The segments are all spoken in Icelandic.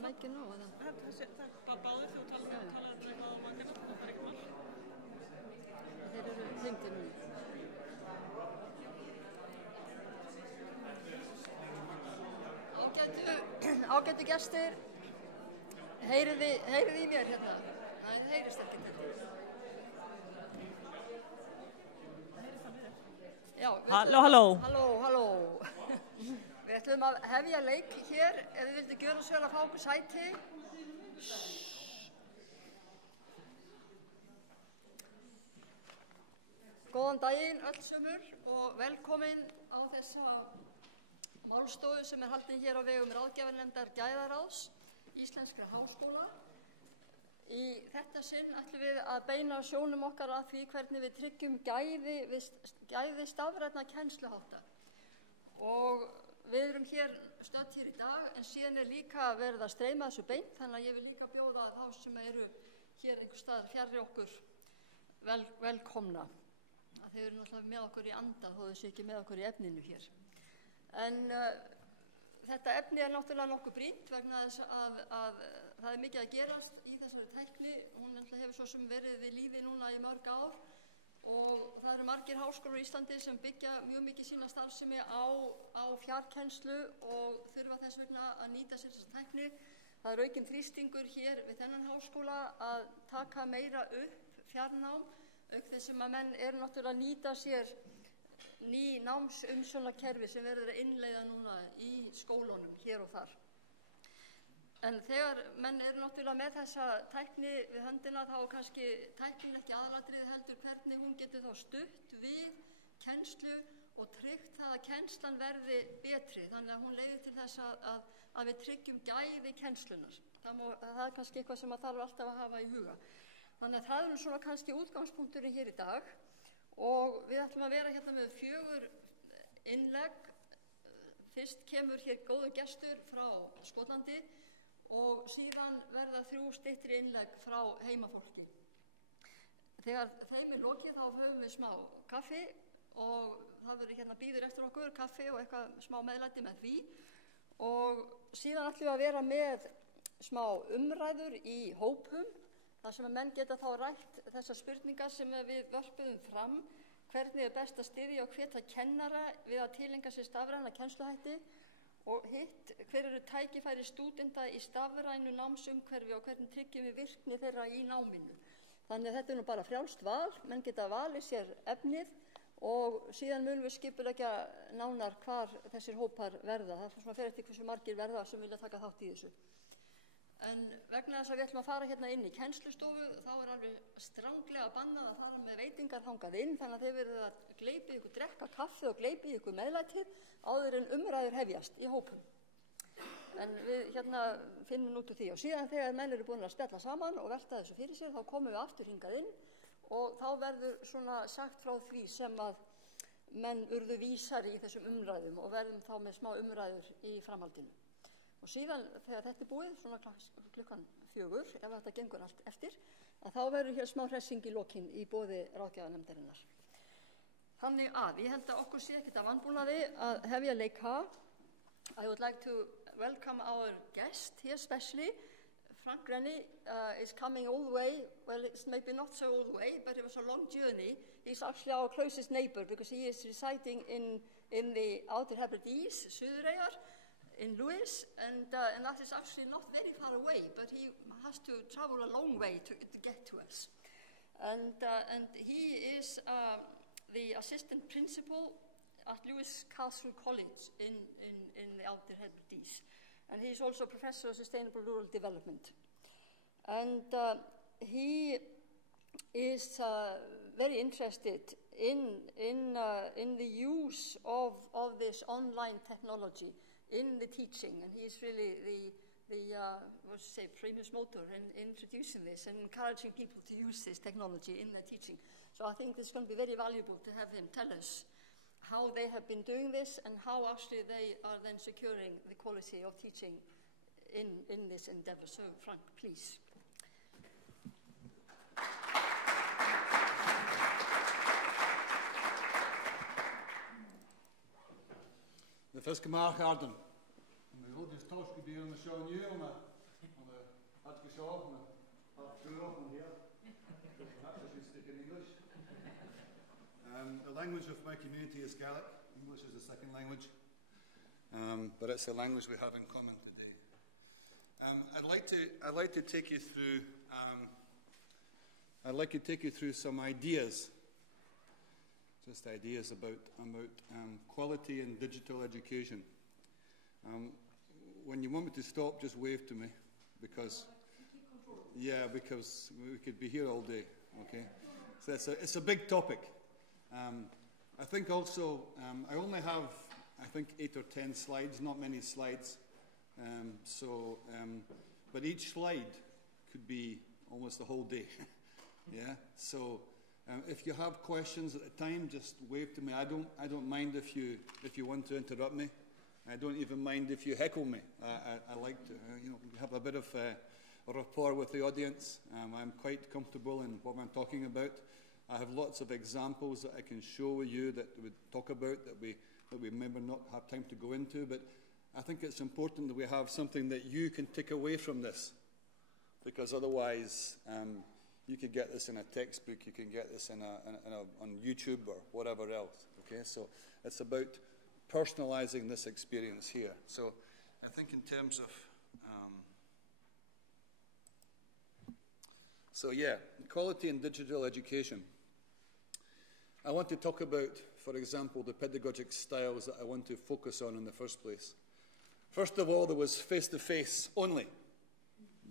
mækinn nú, eða? Það bara báðir þú talaði eitthvað á mækina, það ekki mál. Þeir eru hengdir núna. Ágætu gestir, heyrið í mér hérna? Nei, það heyrist ekki þetta. Já, halló. Við ætlum að hefja leik hér, ef þið vildu gjöra svo vel að fá okkur sæti. Góðan daginn öll sömur og velkomin á þessa málstofu sem haldin hér á vegum ráðgjafarnefndar Gæðaráðs Íslenskra háskóla. Í þetta sinn ætlum við að beina sjónum okkar að því hvernig við tryggjum gæði stafrænna kennsluhátta. Og við erum stödd hér í dag, en síðan líka verið að streyma þessu beint, þannig að ég vil líka bjóða þá sem eru hér einhvers staðar fjarri okkur velkomna. Þeir eru náttúrulega með okkur í anda, þó þau séu ekki með okkur í efninu hér. En þetta efni náttúrulega nokkuð brýnt vegna þess að það er mikið að gerast í þessari tækni. Hún náttúrulega hefur svo sem verið við lífi núna í mörg ár og það eru margir háskólar í Íslandi sem byggja mjög mikið sína starfsemi á fjarkennslu og þurfa þess vegna að nýta sér þessa tækni. Það er aukinn þrýstingur hér við þennan háskóla að taka meira upp fjarnám, auk þess sem að menn eru náttúrulega að nýta sér ný námsumsjónarkerfi sem verður að innleiða núna í skólunum hér og þar. En þegar menn eru náttúrulega með þessa tækni við höndina þá kannski tæknin ekki aðalatriði heldur hvernig hún getur þá stutt við kennslu og tryggt það að kennslan verði betri. Þannig að hún leiðir til þess að við tryggjum gæði kennslunar. Það er kannski eitthvað sem að þarf alltaf að hafa í huga. Þannig að það er svona kannski útgangspunkturinn hér í dag og við ætlum að vera hérna með 4 innlegg. Fyrst kemur hér góður gestur frá Skotlandi og síðan verða 3 styttri innlegg frá heimafólki. Þegar þeim er lokið þá höfum við smá kaffi og það verður hérna býður eftir okkur kaffi og eitthvað smá meðlæti með því og síðan ætlum við að vera með smá umræður í hópum. Það sem að menn geta þá rætt þessar spurningar sem við vörpuðum fram, hvernig er best að styðja og hvetja kennara við að tileinkja sér stafræna kennsluhætti og hitt, hver eru tækifæri stúdenta í stafrænu námsumhverfi og hvernig tryggjum við virkni þeirra í náminu. Þannig að þetta er nú bara frjálst val, menn geta valið sér efnið og síðan munum við skipuleggja nánar hvar þessir hópar verða. Það er svona fyrir eftir hversu margir verða sem vilja taka þátt í þessu. En vegna þess að við ætlum að fara hérna inn í kennslustofu, þá er alveg stranglega bannað að fara með veitingar þangað inn, þannig að þið verðið að gleypa ykkur, drekka kaffi og gleypa ykkur meðlætið áður en umræður hefjast í hópum. En við hérna finnum út úr því og síðan þegar menn eru búin að spjalla saman og velta þessu fyrir sér, þá komum við aftur hingað inn og þá verður svona sagt frá því sem að menn urðu vísari í þessum umræðum og verðum þá með smá umræður í framhaldinu. Og síðan þegar þetta er búið, svona klukkan 4, ef þetta gengur allt eftir, að þá verður hér smá hressing í lokin í boði ráðgjafarnefndarinnar. Þannig að ég held að okkur sé ekkert að vanbúnaði að hefja leika. I would like to welcome our guest here especially. Frank Rennie is coming all the way, well it's maybe not so all the way, but it was a long journey. He's actually our closest neighbor because he is residing in the Outer Hebrides, Suðureyjar, in Lewis, and that is actually not very far away, but he has to travel a long way to get to us. And he is the assistant principal at Lewis Castle College in the Outer Hebrides. And he is also professor of sustainable rural development. And he is very interested in the use of this online technology in the teaching, and he is really the primus motor in introducing this and encouraging people to use this technology in their teaching. So I think it's going to be very valuable to have him tell us how they have been doing this and how actually they are then securing the quality of teaching in this endeavor. So Frank, please. The first Gemach Arden. We hold this toast to be on the show and you, The language of my community is Gaelic. English is the second language, but it's the language we have in common today. I'd like to take you through some ideas, just ideas about quality in digital education. When you want me to stop, just wave to me, because we could be here all day. Okay, so it's a big topic. I think also I only have 8 or 10 slides, not many slides. But each slide could be almost the whole day. Yeah. So if you have questions at the time, just wave to me. I don't mind if you want to interrupt me. I don't even mind if you heckle me. I like to have a bit of a rapport with the audience. I'm quite comfortable in what I'm talking about. I have lots of examples that I can show you that we talk about that we maybe not have time to go into, but I think it's important that we have something that you can take away from this, because otherwise you could get this in a textbook, you can get this on YouTube or whatever else. Okay, so it's about personalizing this experience here. So I think in terms of quality in digital education. I want to talk about, for example, the pedagogic styles that I want to focus on in the first place. First of all, there was face-to-face only,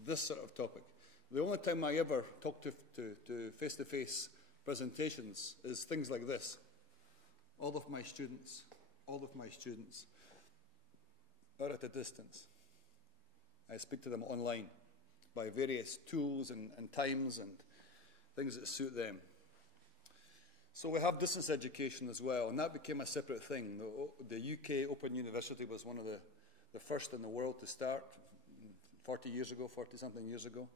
this sort of topic. The only time I ever talk to face-to-face presentations is things like this. All of my students are at a distance. I speak to them online by various tools and times and things that suit them. So we have distance education as well, and that became a separate thing. The UK Open University was one of the first in the world to start 40-something years ago.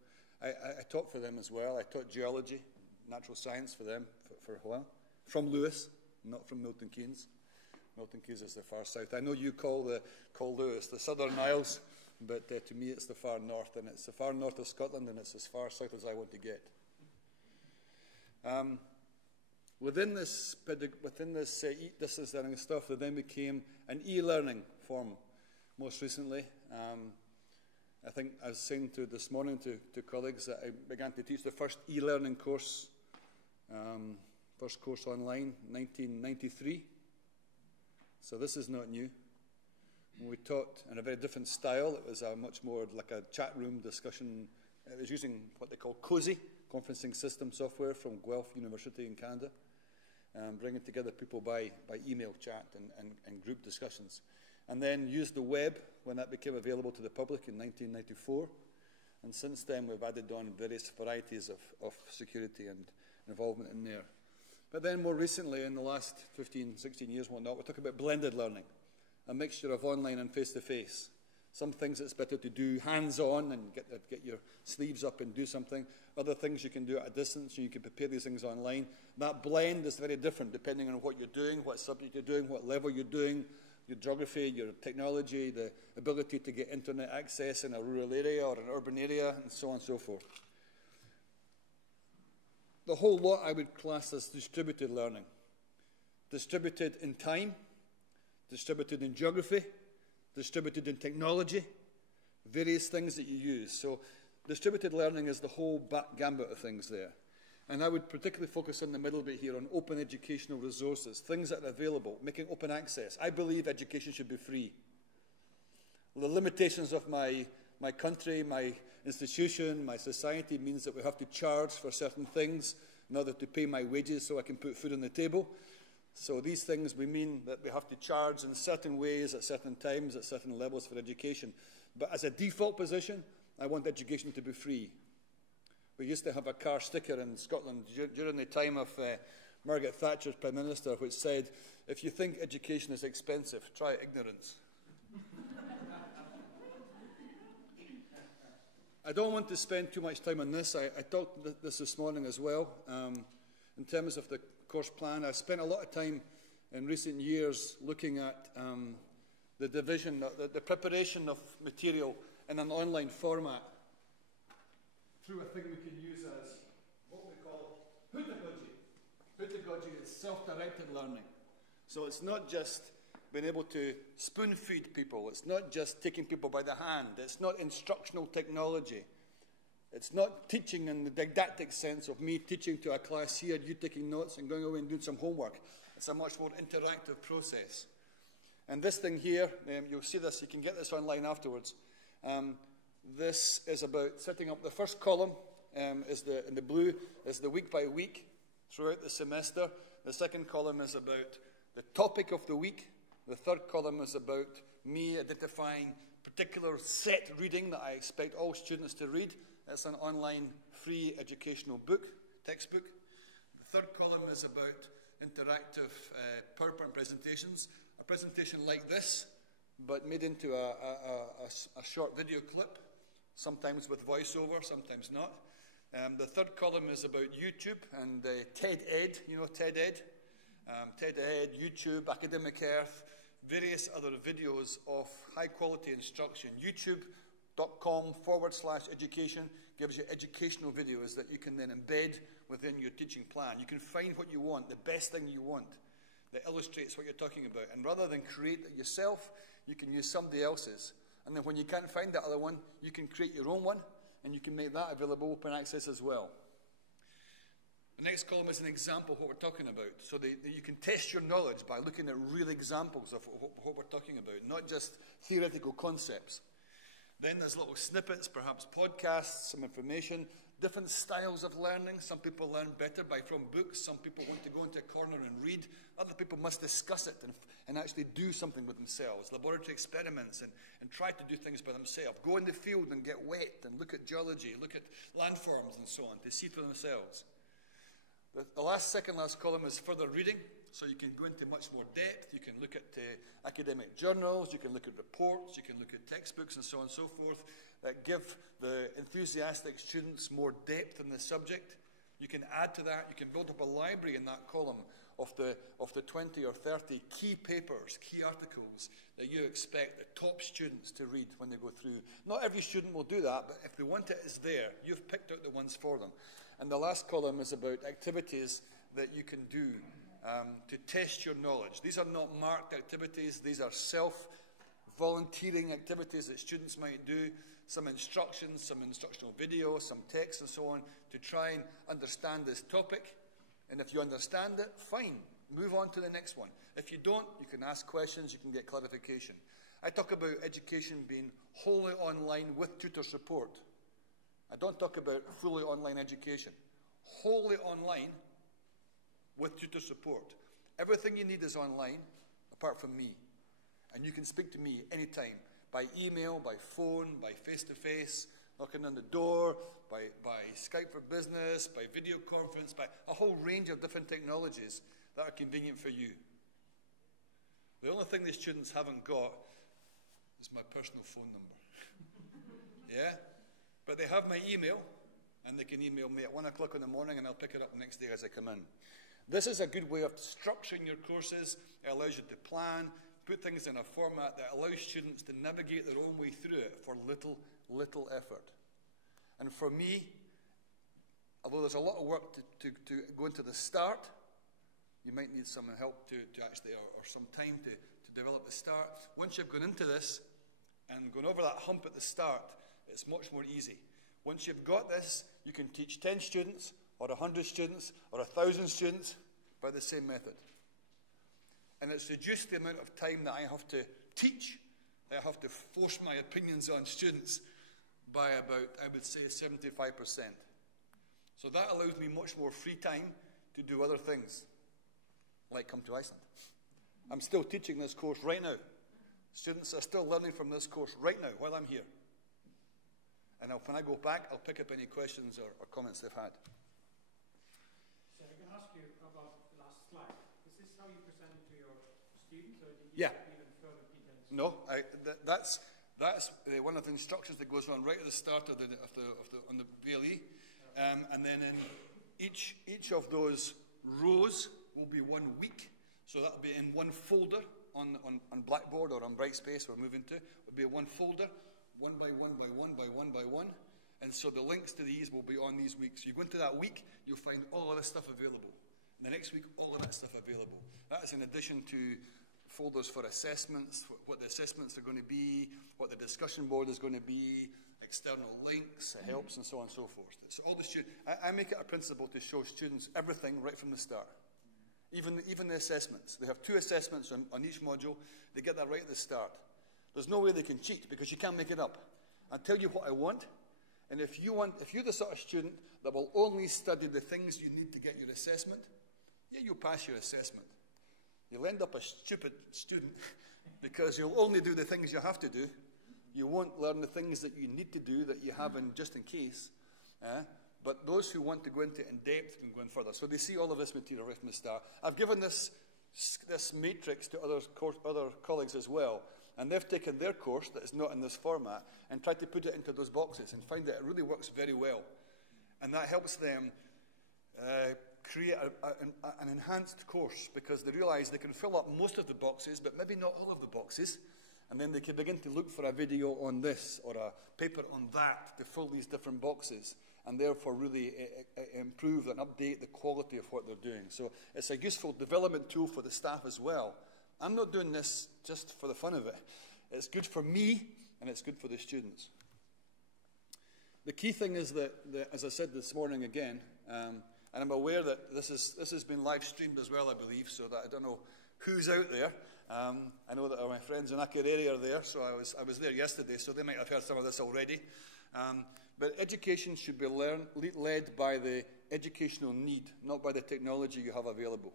I taught for them as well. I taught geology, natural science for them for a while. From Lewis, not from Milton Keynes. Milton Keynes is the far south. I know you call Lewis the Southern Isles, but to me it's the far north, and it's the far north of Scotland, and it's as far south as I want to get. Within this distance learning stuff, there then became an e-learning form most recently. I think I was saying this morning to colleagues that I began to teach the first e-learning course, first course online, 1993. So this is not new. We taught in a very different style. It was much more like a chat room discussion. It was using what they call COSI, conferencing system software from Guelph University in Canada, bringing together people by email chat and group discussions. And then used the web when that became available to the public in 1994. And since then, we've added on various varieties of security and involvement in there. But then more recently, in the last 15, 16 years, whatnot, we're talking about blended learning, a mixture of online and face-to-face. Some things it's better to do hands-on and get your sleeves up and do something. Other things you can do at a distance, and you can prepare these things online. That blend is very different depending on what you're doing, what subject you're doing, what level you're doing, your geography, your technology, the ability to get internet access in a rural area or an urban area, and so on and so forth. The whole lot I would class as distributed learning. Distributed in time, distributed in geography, distributed in technology, various things that you use. So distributed learning is the whole gambit of things there. And I would particularly focus in the middle bit here on open educational resources, things that are available, making open access. I believe education should be free. The limitations of my country, my institution, my society means that we have to charge for certain things in order to pay my wages so I can put food on the table. So these things, we mean that we have to charge in certain ways at certain times, at certain levels for education. But as a default position, I want education to be free. We used to have a car sticker in Scotland during the time of Margaret Thatcher's Prime Minister, which said, if you think education is expensive, try ignorance. I don't want to spend too much time on this. I talked this morning as well. In terms of the course plan, I've spent a lot of time in recent years looking at the division, the preparation of material in an online format. through a thing we can use as what we call pedagogy. Pedagogy is self-directed learning. So it's not just being able to spoon-feed people. It's not just taking people by the hand. It's not instructional technology. It's not teaching in the didactic sense of me teaching to a class here, you taking notes and going away and doing some homework. It's a much more interactive process. And this thing here, you'll see this, you can get this online afterwards. This is about setting up the first column, in the blue, is the week by week throughout the semester. The second column is about the topic of the week. The third column is about me identifying particular set reading that I expect all students to read. It's an online free educational book, textbook. The third column is about interactive PowerPoint presentations. A presentation like this, but made into a short video clip, sometimes with voiceover, sometimes not. The third column is about YouTube and TED Ed, you know TED Ed? TED Ed, YouTube, Academic Earth, various other videos of high quality instruction. YouTube.com/education gives you educational videos that you can then embed within your teaching plan. You can find what you want, the best thing you want, that illustrates what you're talking about. And rather than create it yourself, you can use somebody else's. And then when you can't find that other one, you can create your own one, and you can make that available open access as well. The next column is an example of what we're talking about. So you can test your knowledge by looking at real examples of what we're talking about, not just theoretical concepts. Then there's little snippets, perhaps podcasts, some information, different styles of learning. Some people learn better from books. Some people want to go into a corner and read. Other people must discuss it and actually do something with themselves. Laboratory experiments and try to do things by themselves. Go in the field and get wet and look at geology, look at landforms and so on to see for themselves. The second last column is further reading. So you can go into much more depth. You can look at academic journals. You can look at reports. You can look at textbooks and so on and so forth that give the enthusiastic students more depth in the subject. You can add to that. You can build up a library in that column of the 20 or 30 key papers, key articles that you expect the top students to read when they go through. Not every student will do that, but if they want it, it's there. You've picked out the ones for them. And the last column is about activities that you can do to test your knowledge. These are not marked activities. These are self-volunteering activities that students might do. Some instructions, some instructional videos, some text and so on to try and understand this topic. And if you understand it, fine. Move on to the next one. If you don't, you can ask questions, you can get clarification. I talk about education being wholly online with tutor support. I don't talk about fully online education. Wholly online with tutor support. Everything you need is online, apart from me. And you can speak to me anytime, by email, by phone, by face-to-face, knocking on the door, by Skype for Business, by video conference, by a whole range of different technologies that are convenient for you. The only thing the students haven't got is my personal phone number. Yeah? But they have my email, and they can email me at 1 o'clock in the morning, and I'll pick it up the next day as I come in. This is a good way of structuring your courses. It allows you to plan, put things in a format that allows students to navigate their own way through it for little effort. And for me, although there's a lot of work to go into the start, you might need some help to actually, or some time to develop the start. Once you've gone into this and gone over that hump at the start, it's much more easy. Once you've got this, you can teach 10 students, or 100 students, or 1,000 students by the same method. And it's reduced the amount of time that I have to teach, that I have to force my opinions on students by about, I would say, 75%. So that allows me much more free time to do other things, like come to Iceland. I'm still teaching this course right now. Students are still learning from this course right now while I'm here. And when I go back, I'll pick up any questions or comments they've had. So I can ask you about the last slide. Is this how you present it to your students, or did you even further details? No, that's one of the instructions that goes on right at the start on the BLE, and then in each of those rows will be 1 week. So that'll be in one folder on Blackboard or on Brightspace we're moving to. It'll be one folder, 1 by 1 by 1 by 1 by 1. And so the links to these will be on these weeks. So you go into that week, you'll find all of this stuff available. And the next week, all of that stuff available. That is in addition to folders for assessments, what the assessments are going to be, what the discussion board is going to be, external links, helps, and so on and so forth. So all the students, I make it a principle to show students everything right from the start. Even the assessments. They have 2 assessments on each module. They get that right at the start. There's no way they can cheat because you can't make it up. I'll tell you what I want. And if you're the sort of student that will only study the things you need to get your assessment, yeah, you'll pass your assessment. You'll end up a stupid student because you'll only do the things you have to do. You won't learn the things that you need to do that you have in just in case. But those who want to go into it in depth can go in further. So they see all of this material right from the start. I've given this matrix to other colleagues as well. And they've taken their course that is not in this format and tried to put it into those boxes and find that it really works very well. And that helps them create an enhanced course because they realize they can fill up most of the boxes, but maybe not all of the boxes. And then they can begin to look for a video on this or a paper on that to fill these different boxes and therefore really improve and update the quality of what they're doing. So it's a useful development tool for the staff as well. I'm not doing this just for the fun of it. It's good for me and it's good for the students. The key thing is that as I said this morning again, and I'm aware that this has been live streamed as well, I believe, so that I don't know who's out there. I know that my friends in Akureyri are there, so I was there yesterday, so they might have heard some of this already. But education should be led by the educational need, not by the technology you have available.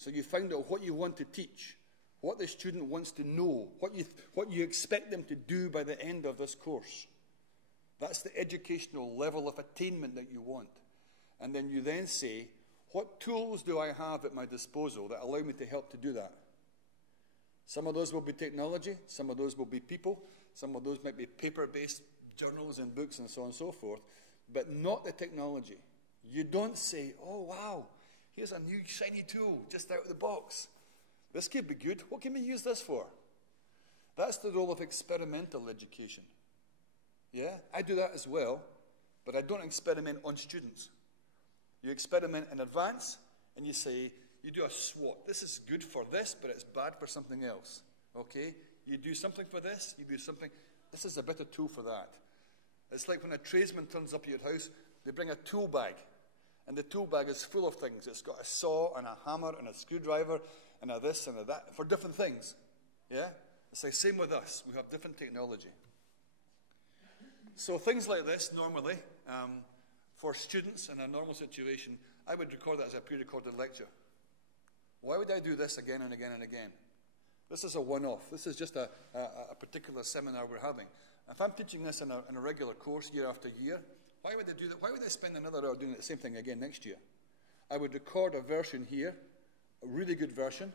So you find out what you want to teach, what the student wants to know, what you expect them to do by the end of this course. That's the educational level of attainment that you want. And then you then say, what tools do I have at my disposal that allow me to help to do that? Some of those will be technology, some of those will be people, some of those might be paper-based journals and books and so on and so forth, but not the technology. You don't say, oh wow, here's a new shiny tool just out of the box. This could be good. What can we use this for? That's the role of experimental education. Yeah, I do that as well, but I don't experiment on students. You experiment in advance, and you say, you do a SWOT. This is good for this, but it's bad for something else. Okay? You do something for this, you do something. This is a better tool for that. It's like when a tradesman turns up at your house, they bring a tool bag. And the tool bag is full of things. It's got a saw and a hammer and a screwdriver and a this and a that for different things. Yeah? It's the same with us. We have different technology. So things like this, normally, for students in a normal situation, I would record that as a pre-recorded lecture. Why would I do this again and again and again? This is a one-off. This is just a particular seminar we're having. If I'm teaching this in a regular course year after year, why would I do that? Why would I spend another hour doing the same thing again next year? I would record a version here, a really good version.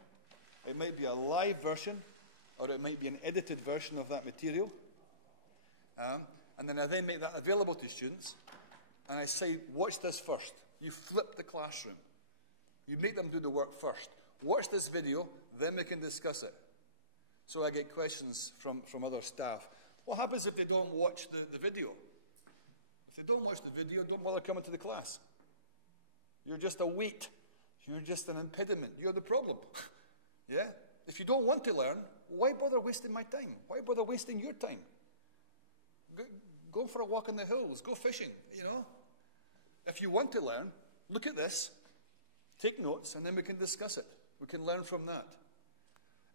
It might be a live version, or it might be an edited version of that material. And then I then make that available to students, and I say, watch this first. You flip the classroom. You make them do the work first. Watch this video, then we can discuss it. So I get questions from other staff. What happens if they don't watch the video? If they don't watch the video, don't bother coming to the class. You're just a weight. You're just an impediment. You're the problem. Yeah? If you don't want to learn, why bother wasting my time? Why bother wasting your time? Go for a walk in the hills. Go fishing, you know. If you want to learn, look at this, take notes, and then we can discuss it. We can learn from that.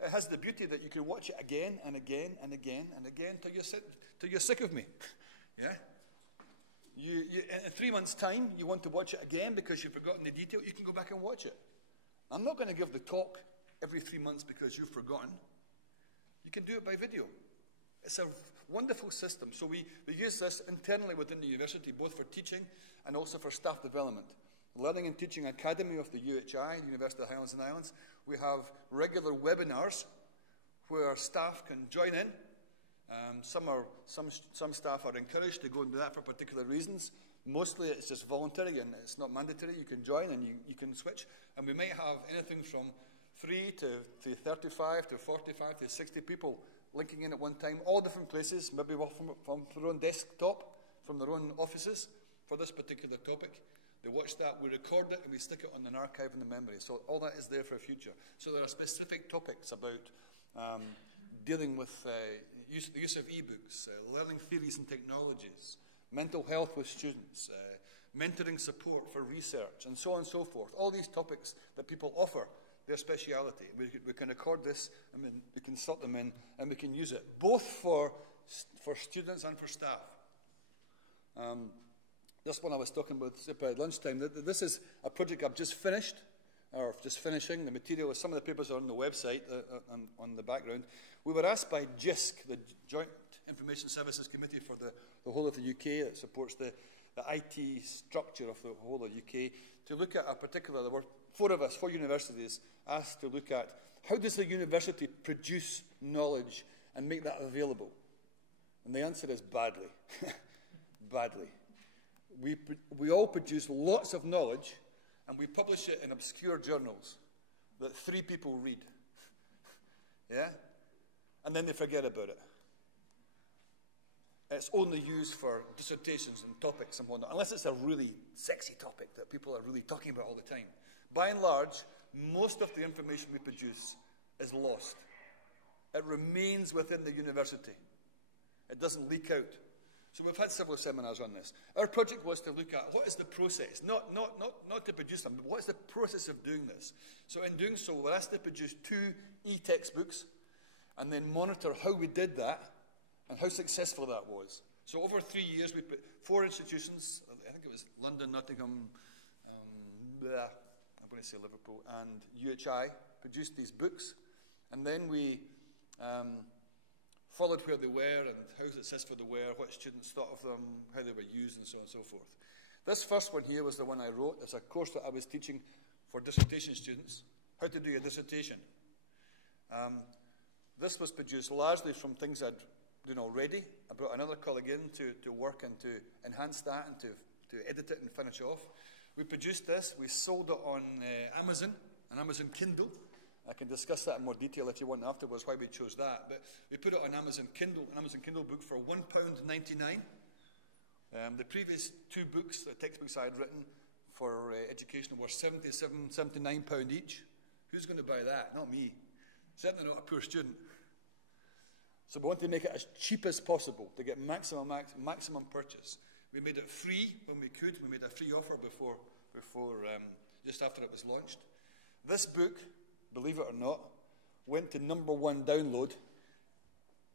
It has the beauty that you can watch it again and again and again and again till you're sick of me. Yeah? In 3 months' time, you want to watch it again because you've forgotten the detail, you can go back and watch it. I'm not going to give the talk every 3 months because you've forgotten. You can do it by video. It's a wonderful system. So we use this internally within the university, both for teaching and also for staff development. Learning and Teaching Academy of the UHI, the University of the Highlands and Islands, we have regular webinars where staff can join in. Some staff are encouraged to go and do that for particular reasons. Mostly it's just voluntary and it's not mandatory. You can join and you can switch. And we might have anything from 3 to 35 to 45 to 60 people linking in at one time, all different places, maybe from their own desktop, from their own offices for this particular topic. They watch that, we record it, and we stick it on an archive in the memory. So all that is there for future. So there are specific topics about dealing with the use of e-books, learning theories and technologies, mental health with students, mentoring support for research, and so on and so forth. All these topics that people offer their speciality. We can record this, and we can slot them in, and we can use it, both for students and for staff. This one I was talking about at lunchtime. This is a project I've just finished, or just finishing. The material, some of the papers are on the website, on the background. We were asked by JISC, the Joint Information Services Committee for the whole of the UK, that supports the IT structure of the whole of the UK, to look at a particular, there were four universities asked to look at how does the university produce knowledge and make that available? And the answer is badly. Badly. We all produce lots of knowledge, and we publish it in obscure journals that 3 people read. Yeah? And then they forget about it. It's only used for dissertations and topics and whatnot, unless it's a really sexy topic that people are really talking about all the time. By and large, most of the information we produce is lost. It remains within the university. It doesn't leak out. So we've had several seminars on this. Our project was to look at what is the process, not to produce them, but what is the process of doing this. So in doing so, we're asked to produce 2 e-textbooks and then monitor how we did that and how successful that was. So over 3 years, we put 4 institutions, I think it was London, Nottingham, I'm going to say Liverpool, and UHI, produced these books. And then we followed where they were and how successful they were, what students thought of them, how they were used, and so on and so forth. This first one here was the one I wrote. It's a course that I was teaching for dissertation students, how to do a dissertation. This was produced largely from things I'd done already. I brought another colleague in to work and to enhance that and to edit it and finish off. We produced this. We sold it on Amazon, an Amazon Kindle. I can discuss that in more detail if you want afterwards, why we chose that. But we put it on Amazon Kindle, an Amazon Kindle book for £1.99. The previous 2 books, the textbooks I had written for education, were £79 each. Who's going to buy that? Not me. Certainly not a poor student. So we want to make it as cheap as possible to get maximum purchase. We made it free when we could. We made a free offer before just after it was launched. This book, believe it or not, went to #1 download.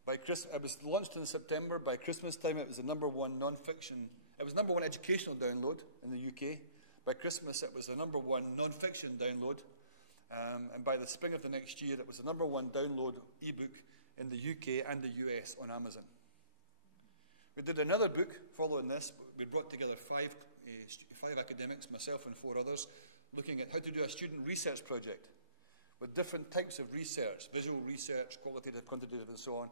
By Christmas, it was launched in September. By Christmas time, it was the #1 non-fiction. It was #1 educational download in the UK. By Christmas, it was the #1 non-fiction download. And by the spring of the next year, it was the #1 download ebook in the UK and the US on Amazon. We did another book following this. We brought together 5 academics, myself and 4 others, looking at how to do a student research project with different types of research, visual research, qualitative, quantitative, and so on.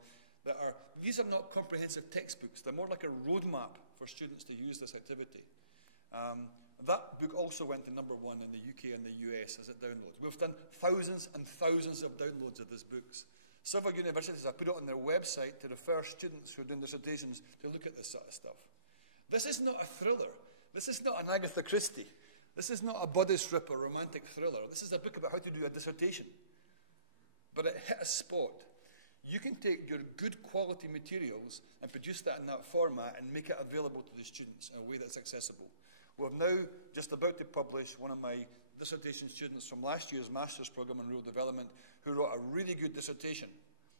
These are not comprehensive textbooks. They're more like a roadmap for students to use this activity. That book also went to #1 in the UK and the US as it downloads. We've done thousands and thousands of downloads of these books. Several universities have put it on their website to refer students who are doing dissertations to look at this sort of stuff. This is not a thriller. This is not an Agatha Christie. This is not a body stripper romantic thriller. This is a book about how to do a dissertation. But it hit a spot. You can take your good quality materials and produce that in that format and make it available to the students in a way that's accessible. We're now just about to publish one of my dissertation students from last year's master's program in rural development who wrote a really good dissertation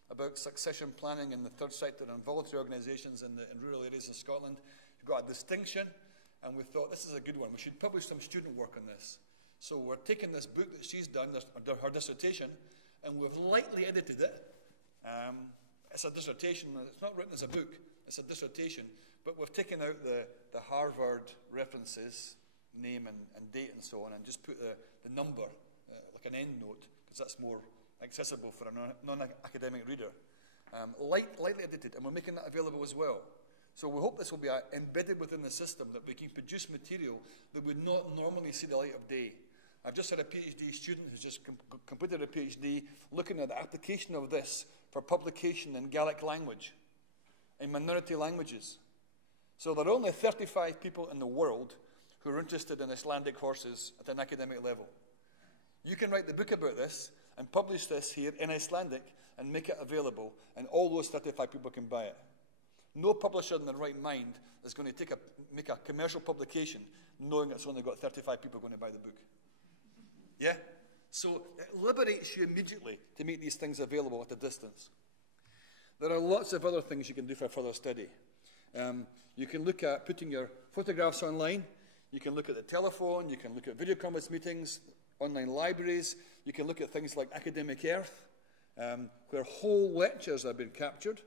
about succession planning in the third sector and voluntary organisations in rural areas in Scotland. She got a distinction, and we thought this is a good one. We should publish some student work on this. So we're taking this book that she's done, her dissertation, and we've lightly edited it. It's a dissertation. It's not written as a book. It's a dissertation. But we've taken out the Harvard references, name and date and so on, and just put the number, like an end note, because that's more accessible for a non-academic reader. Lightly edited, and we're making that available as well. So we hope this will be embedded within the system, that we can produce material that would not normally see the light of day. I've just had a PhD student who's just completed a PhD looking at the application of this for publication in Gaelic language, in minority languages. So there are only 35 people in the world who are interested in Icelandic horses at an academic level. You can write the book about this and publish this here in Icelandic and make it available, and all those 35 people can buy it. No publisher in their right mind is going to make a commercial publication knowing it's only got 35 people going to buy the book. Yeah? So it liberates you immediately to make these things available at a distance. There are lots of other things you can do for further study. You can look at putting your photographs online. You can look at the telephone. You can look at video conference meetings, online libraries. You can look at things like Academic Earth, where whole lectures have been captured.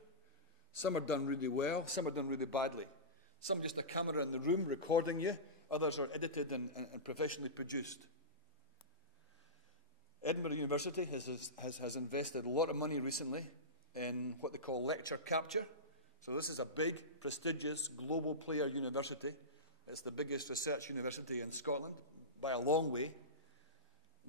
Some are done really well. Some are done really badly. Some just a camera in the room recording you. Others are edited and professionally produced. Edinburgh University has invested a lot of money recently in what they call lecture capture. So this is a big, prestigious, global player university. It's the biggest research university in Scotland by a long way.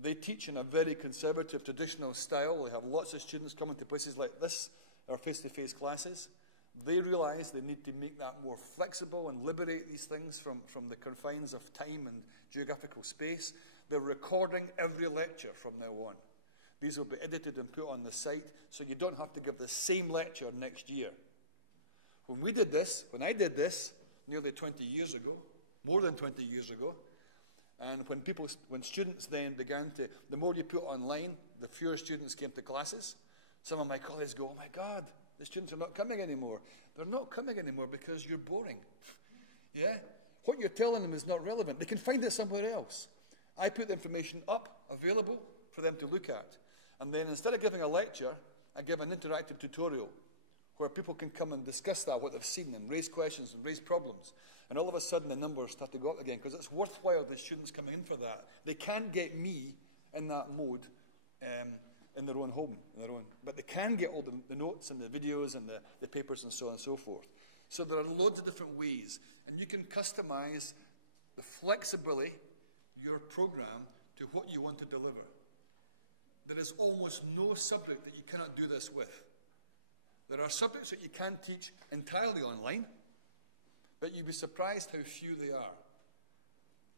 They teach in a very conservative, traditional style. They have lots of students coming to places like this, our face-to-face classes. They realize they need to make that more flexible and liberate these things from the confines of time and geographical space. They're recording every lecture from now on. These will be edited and put on the site, so you don't have to give the same lecture next year. When I did this, nearly 20 years ago, more than 20 years ago, and when students then began to, the more you put online, the fewer students came to classes. Some of my colleagues go, oh my God, the students are not coming anymore. They're not coming anymore because you're boring. Yeah? What you're telling them is not relevant. They can find it somewhere else. I put the information up, available for them to look at. And then instead of giving a lecture, I give an interactive tutorial where people can come and discuss that, what they've seen, and raise questions and raise problems. And all of a sudden the numbers start to go up again because it's worthwhile the students coming in for that. They can't get me in that mode in their own home, but they can get all the notes and the videos and the papers and so on and so forth. So there are loads of different ways, and you can customize the flexibility your program to what you want to deliver. There is almost no subject that you cannot do this with. There are subjects that you can teach entirely online, but you'd be surprised how few they are.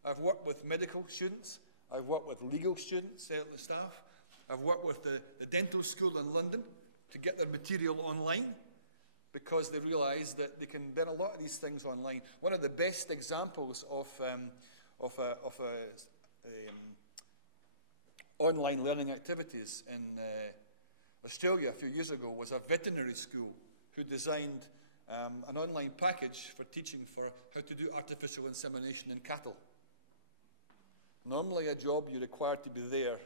I've worked with medical students. I've worked with legal students, staff. I've worked with the dental school in London to get their material online because they realize that they can do a lot of these things online. One of the best examples of online learning activities in Australia a few years ago was a veterinary school who designed an online package for teaching for how to do artificial insemination in cattle. Normally a job you're required to be there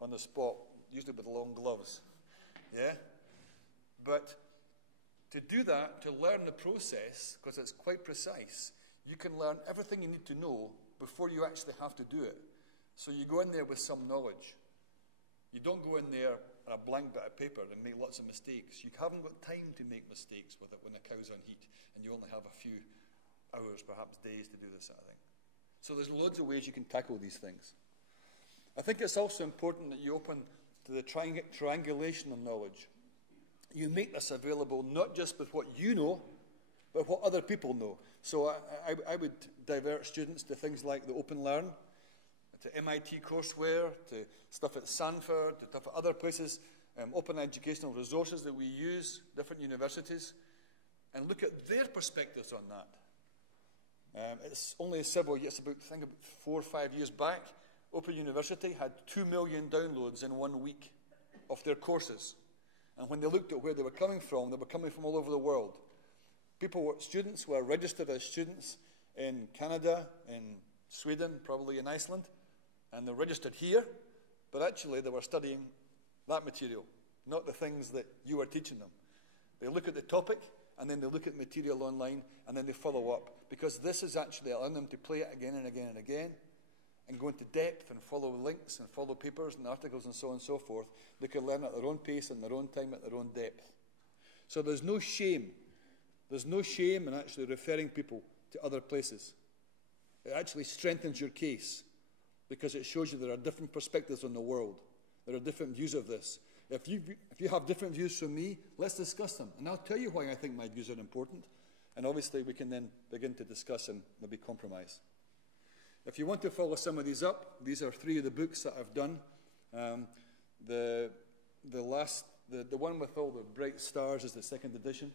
on the spot, usually with long gloves. Yeah? But to do that, to learn the process, because it's quite precise, you can learn everything you need to know before you actually have to do it. So you go in there with some knowledge. You don't go in there on a blank bit of paper and make lots of mistakes. You haven't got time to make mistakes with it when the cow's on heat and you only have a few hours, perhaps days, to do this sort of thing. So there's loads of ways you can tackle these things. I think it's also important that you open to the triangulation of knowledge. You make this available not just with what you know, but what other people know. So I would divert students to things like the Open Learn, to MIT courseware, to stuff at Sanford, to stuff at other places, open educational resources that we use, different universities, and look at their perspectives on that. It's only several years, I think about 4 or 5 years back, Open University had 2 million downloads in 1 week of their courses. And when they looked at where they were coming from all over the world. Students were registered as students in Canada, in Sweden, probably in Iceland, and they're registered here, but actually they were studying that material, not the things that you are teaching them. They look at the topic, and then they look at material online, and then they follow up, because this is actually allowing them to play it again and again and again, and go into depth and follow links and follow papers and articles and so on and so forth. They can learn at their own pace, in their own time, at their own depth. So there's no shame. There's no shame in actually referring people to other places. It actually strengthens your case because it shows you there are different perspectives on the world. There are different views of this. If you have different views from me, let's discuss them. And I'll tell you why I think my views are important. And obviously we can then begin to discuss and maybe compromise. If you want to follow some of these up, these are 3 of the books that I've done. The one with all the bright stars is the 2nd edition,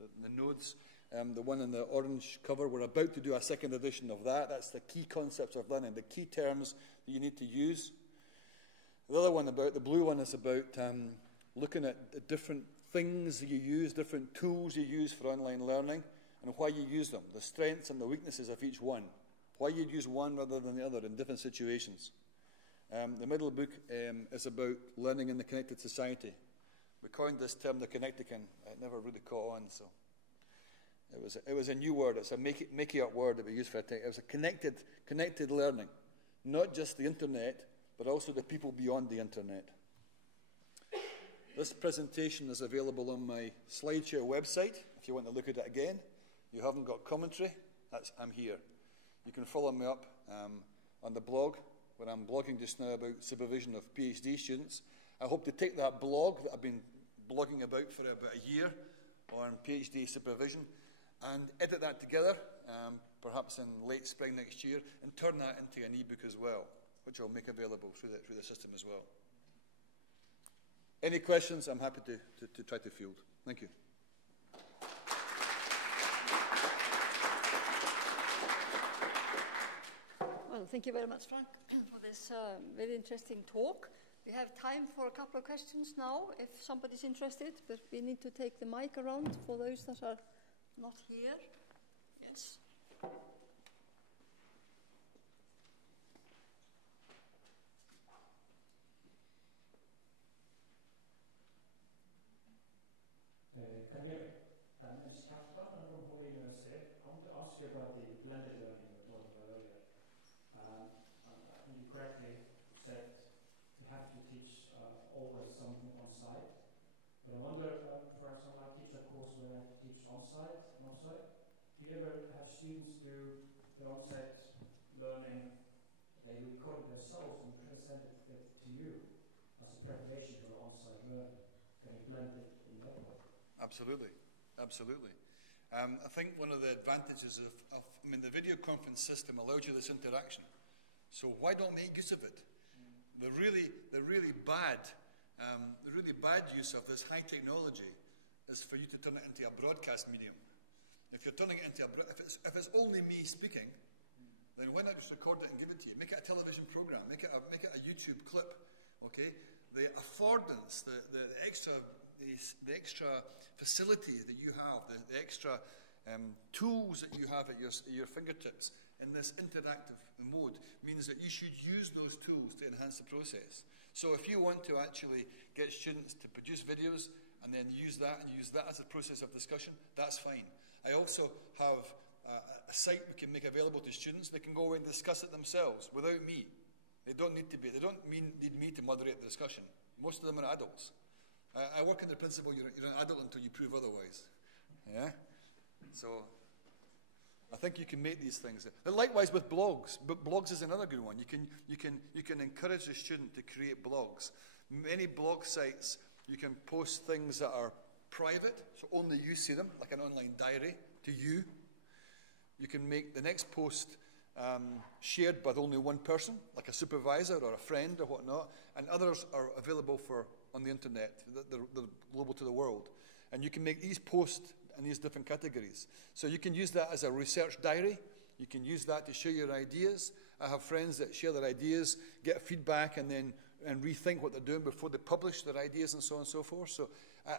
the nodes. The one in the orange cover, we're about to do a 2nd edition of that. That's the key concepts of learning, the key terms that you need to use. The other one, the blue one, is about looking at the different things that you use, different tools you use for online learning, and why you use them, the strengths and the weaknesses of each one, why you'd use one rather than the other in different situations. The middle book is about learning in the connected society. We coined this term the Connectican. It never really caught on, so it was a new word. It's a make-up word that we use for it. It was a connected learning, not just the internet, but also the people beyond the internet. This presentation is available on my SlideShare website. If you want to look at it again, you haven't got commentary, I'm here. You can follow me up on the blog, where I'm blogging just now about supervision of PhD students. I hope to take that blog that I've been blogging about for about a year on PhD supervision and edit that together, perhaps in late spring next year, and turn that into an ebook as well, which I'll make available through the system as well. Any questions, I'm happy to try to field. Thank you. Well, thank you very much, Frank, for this very interesting talk. We have time for a couple of questions now, if somebody's interested, but we need to take the mic around for those that are not here. Yes. Can you hear me? My name is Kjartan. I'm from Hawaii University. I want to ask you about the blended learning we were talking about earlier. I think you correctly said you have to teach always something on site. But I wonder, for example, I teach a course where I have to teach on site and off site. Do you ever have students do their on site learning, they record it themselves and present it to you as a preparation for on site learning? Can you blend it in that way? Absolutely, absolutely. I think one of the advantages of the video conference system allows you this interaction. So why don't make use of it? The really bad use of this high technology is for you to turn it into a broadcast medium. If you're turning it into if it's only me speaking, then why not just record it and give it to you? Make it a television program. Make it a YouTube clip. Okay, the affordance, the extra facilities that you have, the extra tools that you have at your fingertips in this interactive mode means that you should use those tools to enhance the process. So if you want to actually get students to produce videos and then use that as a process of discussion, that's fine. I also have a site we can make available to students. They can go away and discuss it themselves without me. They don't need me to moderate the discussion. Most of them are adults. I work on the principle you're an adult until you prove otherwise. Yeah? So I think you can make these things. And likewise with blogs. But blogs is another good one. You can encourage the student to create blogs. Many blog sites, you can post things that are private, so only you see them, like an online diary to you. You can make the next post shared by only one person, like a supervisor or a friend or whatnot, and others are available on the internet. They're global to the world. And you can make these posts in these different categories. So you can use that as a research diary. You can use that to share your ideas. I have friends that share their ideas, get feedback, and rethink what they're doing before they publish their ideas and so on and so forth. So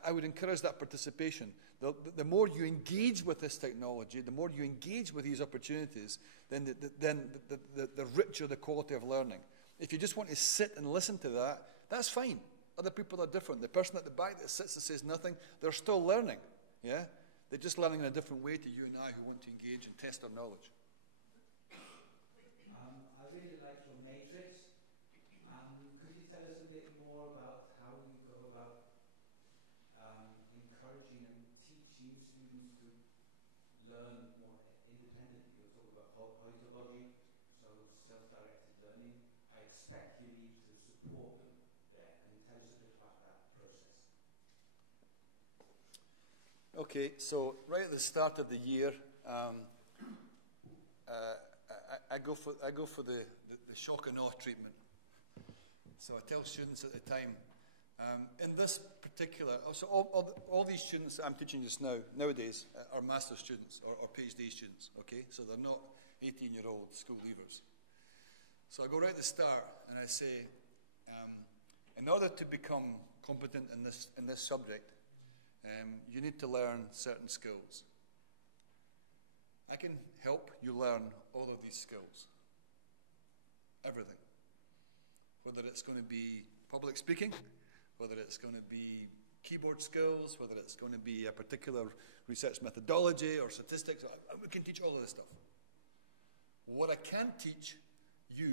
I would encourage that participation. The more you engage with this technology, the more you engage with these opportunities, then the richer the quality of learning. If you just want to sit and listen to that, that's fine. Other people are different. The person at the back that sits and says nothing, they're still learning. Yeah? They're just learning in a different way to you and I who want to engage and test our knowledge. I really like your matrix. Could you tell us a bit more about how you go about encouraging and teaching students to learn more independently? You're talking about HIvarp, so self-directed learning. I expect you need to support them there. Can you tell us a bit about that process? Okay, so right at the start of the year, I go for the shock and awe treatment. So I tell students at the time, in this particular, so all these students I'm teaching just nowadays are master's students or PhD students, okay? So they're not 18-year-old school leavers. So I go right at the start and I say, in order to become competent in this subject, you need to learn certain skills. I can help you learn all of these skills. Everything. Whether it's going to be public speaking, whether it's going to be keyboard skills, whether it's going to be a particular research methodology or statistics, we can teach all of this stuff. What I can't teach you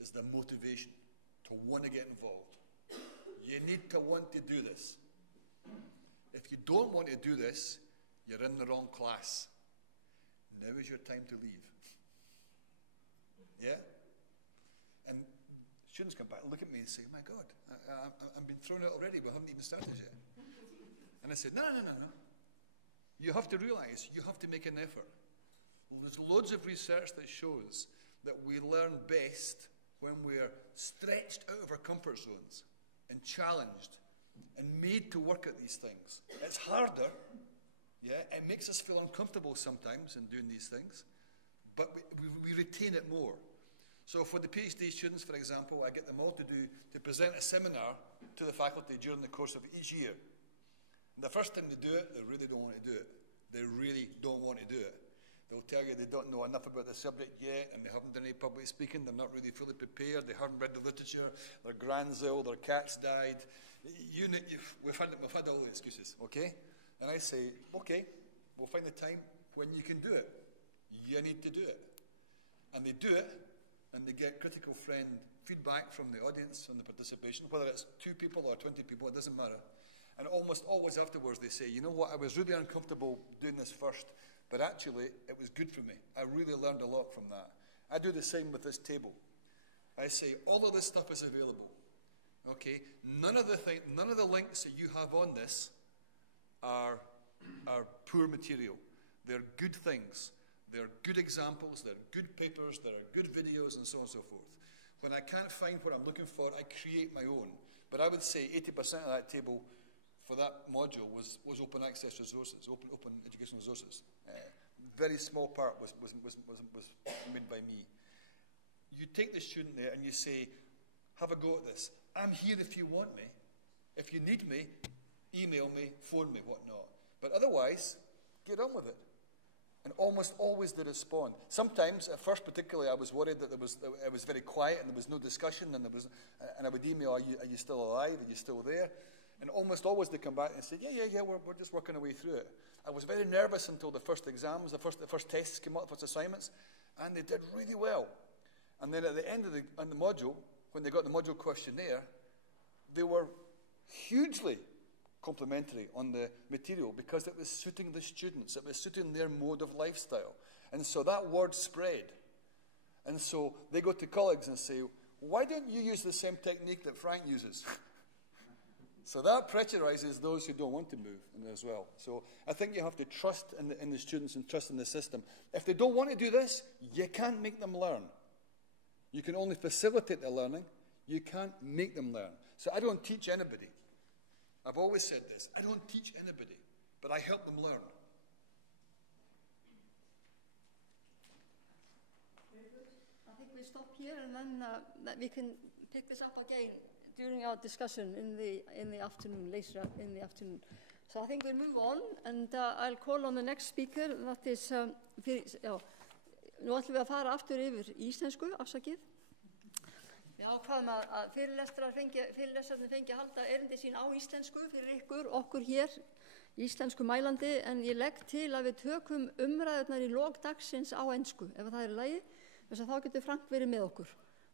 is the motivation to want to get involved. You need to want to do this. If you don't want to do this, you're in the wrong class. Now is your time to leave. Yeah? And students come back and look at me and say, my God, I've been thrown out already, but I haven't even started yet. And I said, no. You have to realize you have to make an effort. There's loads of research that shows that we learn best when we're stretched out of our comfort zones and challenged and made to work at these things. It's harder. Yeah, it makes us feel uncomfortable sometimes in doing these things, but we retain it more. So for the PhD students, for example, I get them all to present a seminar to the faculty during the course of each year. And the first time they do it, they really don't want to do it. They really don't want to do it. They'll tell you they don't know enough about the subject yet, and they haven't done any public speaking, they're not really fully prepared, they haven't read the literature, their grand's ill, their cat's died. We've had all the excuses, okay? And I say, okay, we'll find the time when you can do it. You need to do it. And they do it, and they get critical friend feedback from the audience on the participation, whether it's 2 people or 20 people, it doesn't matter. And almost always afterwards they say, you know what, I was really uncomfortable doing this first, but actually it was good for me. I really learned a lot from that. I do the same with this table. I say, all of this stuff is available. Okay? None of the links that you have on this are poor material. They're good things. They're good examples. They're good papers. There are good videos and so on and so forth. When I can't find what I'm looking for, I create my own. But I would say 80% of that table for that module was open access resources, open educational resources. Very small part was made by me. You take the student there and you say, have a go at this. I'm here if you want me. If you need me, email me, phone me, whatnot. But otherwise, get on with it. And almost always they respond. Sometimes, at first particularly, I was worried that it was very quiet and there was no discussion, and I would email, are you still alive? Are you still there? And almost always they come back and say, yeah, we're just working our way through it. I was very nervous until the first exams, the first tests came up, first assignments, and they did really well. And then at the end of the module, when they got the module questionnaire, they were hugely complimentary on the material because it was suiting the students, it was suiting their mode of lifestyle. And so that word spread. And so they go to colleagues and say, why don't you use the same technique that Frank uses? So that pressurizes those who don't want to move as well. So I think you have to trust in the students and trust in the system. If they don't want to do this, you can't make them learn. You can only facilitate their learning. You can't make them learn. So I don't teach anybody. I've always said this. I don't teach anybody, but I help them learn. Very good. I think we stop here, and then that we can pick this up again during our discussion in the afternoon, later in the afternoon. So I think we'll move on, and I'll call on the next speaker. That is, nú ætlum við að fara aftur yfir íslensku, afsakið. Við ákvaðum að fyrirlesararnir fengi að halda erindi sín á íslensku fyrir ykkur, okkur hér, íslensku mælandi, en ég legg til að við tökum umræðurnar í lok dagsins á ensku, ef það er í lagi, þess að þá getur Frank verið með okkur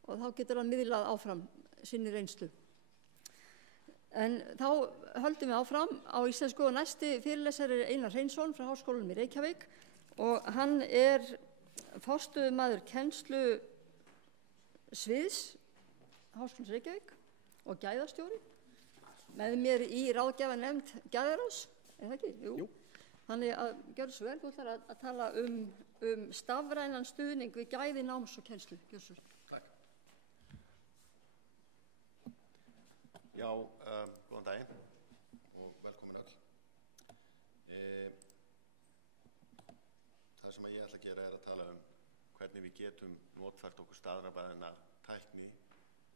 og þá getur hann miðlað áfram sinni reynslu. En þá höldum við áfram á íslensku og næsti fyrirlesari er Einar Hreinsson frá Háskólanum í Reykjavík og hann er forstöðumaður kennslu sviðs Háskólans Reykjavík og gæðastjóri. Með mér í ráðgjafarnefnd gæðaráðs Er það ekki? Jú. Þannig að gjörðu svo vel, þú ætlar að tala stafrænan stuðning við gæði náms og kennslu. Gjörðu svo vel. Takk. Já, góðan daginn og velkomin öll. Það sem ég ætla að gera að tala hvernig við getum notfært okkur staðrafræðina tækni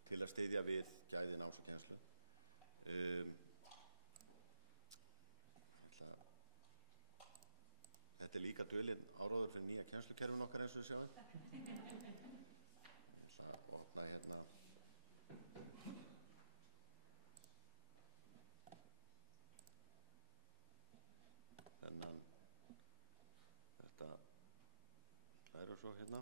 til að styðja við gæði náms og kennslu. Þetta er líka dulinn áróður fyrir nýja kennslukerfin okkar eins og við sjáum. Það opna hérna. Þennan, þetta hlæru svo hérna.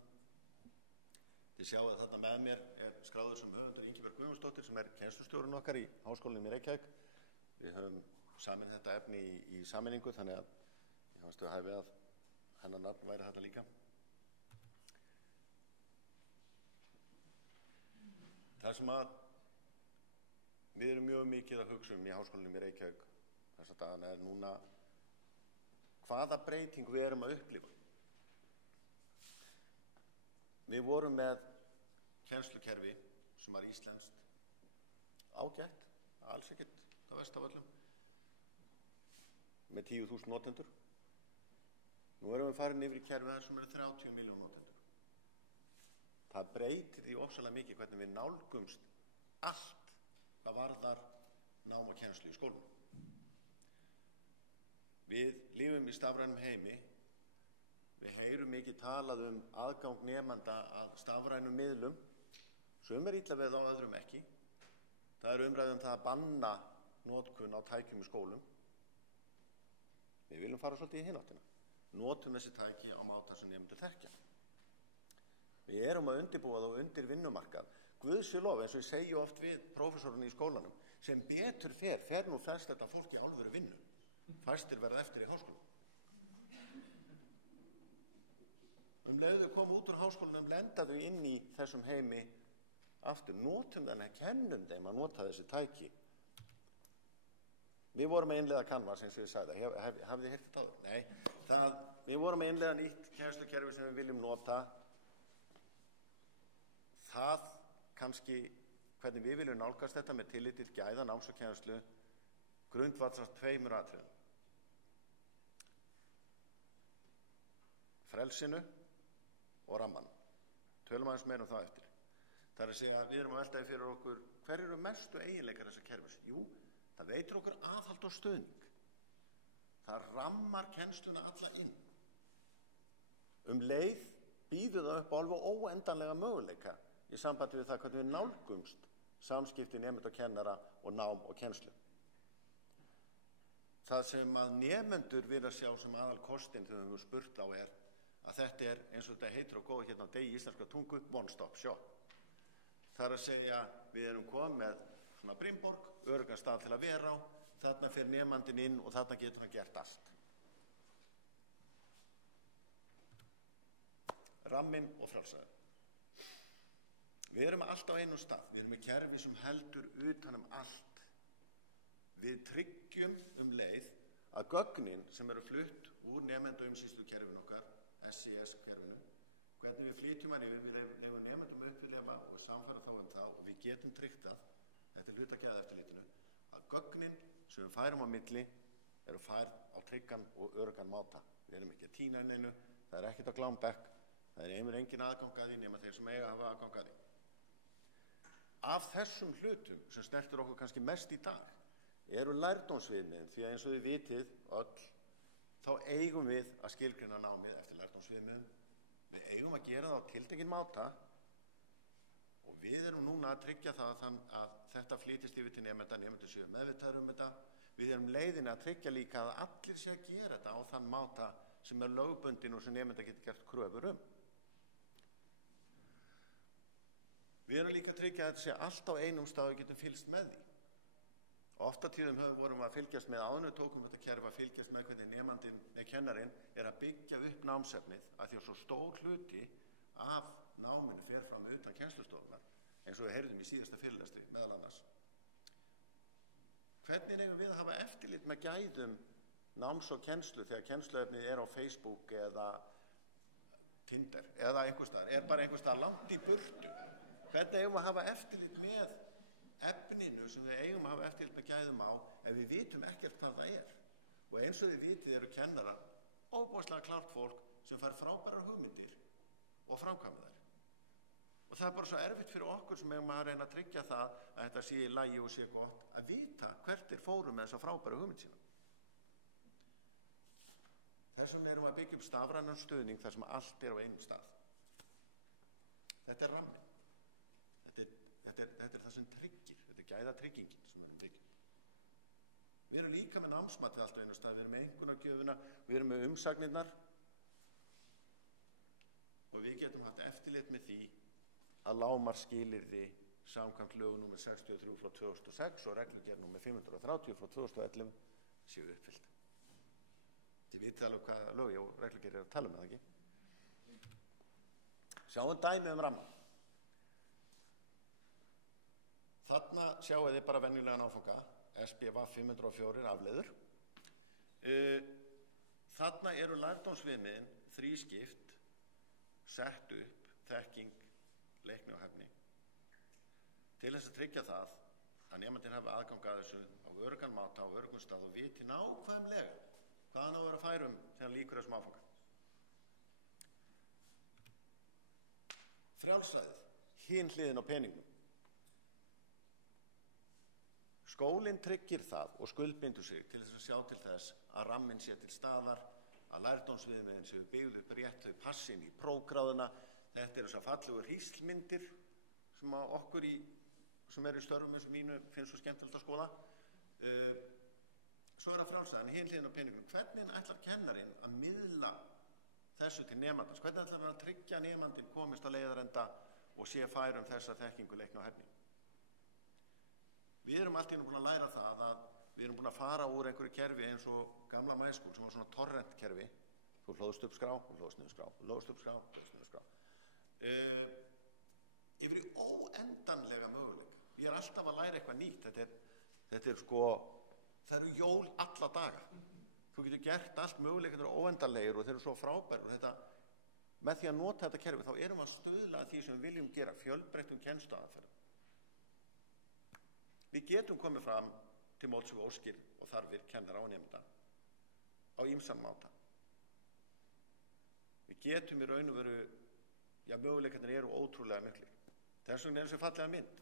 Þið sjáu að þarna með mér skráður sem höfundur Ingibjörg Guðmundsdóttir sem kennslustjórinn okkar í Háskólanum í Reykjavík. Við höfum samin þetta efni í sameiningu þannig að ég fannst við hæfið að hennar nafn væri þetta líka. Það sem að við erum mjög mikið að hugsa í Háskólanum í Reykjavík þessa dagana núna hvaða breyting við erum að upplifa. Við vorum með kennslukerfi sem var íslenskt ágætt, alls ekkert það verst af öllum, með 10.000 notendur. Nú erum við farin yfir í kerfi þar sem 30 milljón notendur. Það breytir því ofsalega mikið hvernig við nálgumst allt hvað varðar nám og kennslu í skólunum. Við lifum í stafrænum heimi. Við heyrum mikið talað aðgang nemanda að stafrænum miðlum. Sum illa við á öðrum ekki. Það umræða það að banna notkun á tækjum í skólum. Við viljum fara svolítið í hináttina. Notum þessi tæki á máta sem nemendur þekkja. Við erum að undirbúa það undir vinnumarkað. Guð sé lof, eins og ég segi oft við prófessorinn í skólanum, sem betur fer nú flest þetta fólk í alvöru vinnu. Fæstir verða eftir í háskólanum. Leiðu þau koma út úr háskólanum, lenda þau inn í þessum heimi aftur. Notum þannig, kennum þeim að nota þessi tæki. Við vorum að innleiða Canvas, eins og ég sagði. Hafið þið heyrt þetta áður? Nei. Þannig að við vorum að innleiða nýtt kennslukerfi sem við viljum nota. Það kannski, hvernig við viljum nálgast þetta með tilliti til gæða náms og kennslu, grundvallast 2 atriðum. Frelsinu og ramman. Tölum aðeins meira það eftir. Það að segja að við erum að veltaði fyrir okkur hver eru mestu eiginleikar þessa kerfis? Jú, það veitir okkur aðhald og stuðning. Það rammar kennsluna alla inn. Leið býður það upp á alveg óendanlega möguleika í sambandi við það hvernig við nálgumst samskipti nemenda og kennara og nám og kennslu. Það sem að nemendur vilja sjá sem aðal kostin þegar við höfum spurt á að þetta eins og þetta heitir á góðu hérna á degi íslenska tungu, one stop shop. Það að segja við erum komið með svona Brimborg, öruggan stað til að vera á, þarna fer nemandinn inn og þarna getur hann gert allt. Ramminn og frelsaður. Við erum allt á einum stað. Við erum með kerfi sem heldur utan allt. Við tryggjum leið að gögnin sem eru flutt úr nemenda umsýslukerfinu okkar, SCS-kerfinu, hvernig við flytjum hann yfir, við lefum nemendum uppfylgja og samfæra þá það og við getum tryggt það, þetta hluta gæðaeftirlitinu, að gögnin sem við færum á milli eru færð á tryggan og öruggan máta. Við erum ekki að týna neinu, það er ekkert á glámbekk, það er engin aðgang að því nema þeir sem eiga að hafa aðgang að því. Af þessum hlutum sem snertir okkur kannski mest í dag eru lærdómsviðmiðin, því að eins og þið vitið öll, þá eigum við að skilgreina námið eftir lærdómsviðmiðum. Við eigum að gera það á tiltekinn máta og við erum núna að tryggja það að þetta flytist yfir til nemendur séu meðvitaðir þetta. Við erum leiðinni að tryggja líka að allir séu að gera þetta á þann máta sem er lögbundin og sem nemendur getur gert kröfur Við erum líka að tryggja að þetta sé allt á einum stað og getum fylgst með því. Oftatíðum vorum að fylgjast með áður tókum þetta kerfi að fylgjast með hvernig nemandinn með kennarinn að byggja upp námsefnið að því að svo stór hluti af náminu fer fram utan kennslustofnar eins og við heyrðum í síðasta fyrirlestri meðal annars. Hvernig eigum við að hafa eftirlit með gæðum náms og kennslu þegar kennsluefnið er á Facebook eða Tinder eða einhvers staðar, bara einhvers staðar langt í burtu? Hvernig eigum að hafa eftirlit með efninu sem við eigum að hafa eftirlit með gæðum á ef við vitum ekkert hvað það er? Og eins og við vitið eru kennarar óbúslega klárt fólk sem fær frábærar hugmyndir og framkvæmir þær. Og það er bara svo erfitt fyrir okkur sem eigum að reyna að tryggja það að þetta sé í lagi og sé gott að vita hvert fórum með þessa frábæru hugmynd sína. Þess vegna erum við að byggja upp stafrænan stuðning þar sem allt er á einum stað. Þetta er ramminn. Þetta er það sem tryggir. Þetta er gæðatryggingin sem við erum byggja. Við erum líka með námsmatið allt á einum stað. Við erum með einkunnagjöfina, við erum með umsagnirnar og við getum haft eftirlit með því að lágmarksskilyrði samkvæmt lögum númer 63/2006 og reglugerð númer 530/2011 séu uppfyllt. Þið vitið alveg hvaða lög og reglugerð er að tala um það, ekki? Sjáum dæmi ramma. Þarna sjáu þið bara venjulegan áfanga, SBV 504 afleiður. Þarna eru lærdómsviðmiðin þrískipt, sett upp, þekking, leikni og hæfni. Til þess að tryggja það að nemandinn hafi aðgang að þessu á öruggan máta, á öruggum stað og viti nákvæmlega hvað hann á að vera færum þegar hann lýkur þessum áfanga. Frjálsræðið, hin hliðin á peningum. Skólinn tryggir það og skuldbindur sig til þess að sjá til þess að ramminn sé til staðar, að lærdómsviðmiðin séu byggð upp rétt, þau passi inn í prófgráðuna. Þetta eru þessar fallegu hríslmyndir sem að okkur sem eru í störfum eins og mínu finnst svo skemmtilegt að skoða. Svo er það frjálsræðan, hin hliðin á peningum. Hvernig ætlar kennarinn að miðla þessu til nemandans? Hvernig ætlar hann að tryggja nemandinn komist á leiðarenda og sé færum þessa þekkingu, leikni og hæfni? Við erum allt í einu búin að læra það að við erum búin að fara úr einhverju kerfi eins og gamla mæskúl sem var svona torrentkerfi. Þú hlóðst upp skrá, þú hlóðst niður skrá, þú hlóðst upp skrá, þú hlóðst niður skrá. Yfir í óendanlega möguleika. Ég er alltaf að læra eitthvað nýtt. Þetta er sko, það eru jól alla daga. Þú getur gert allt möguleika, þetta eru óendanlegir og þeir eru svo frábærir og þetta, með því að nota þetta kerfi þá erum við að stuðla að því sem við viljum gera, fjölbreyttum kennsluaðferðum. Við getum komið fram til móts við óskir og þarfir kennara og nemenda á ýmsan máta. Við getum í raun og veru, möguleikarnir eru ótrúlega miklir. Þess vegna er þessi fallega mynd.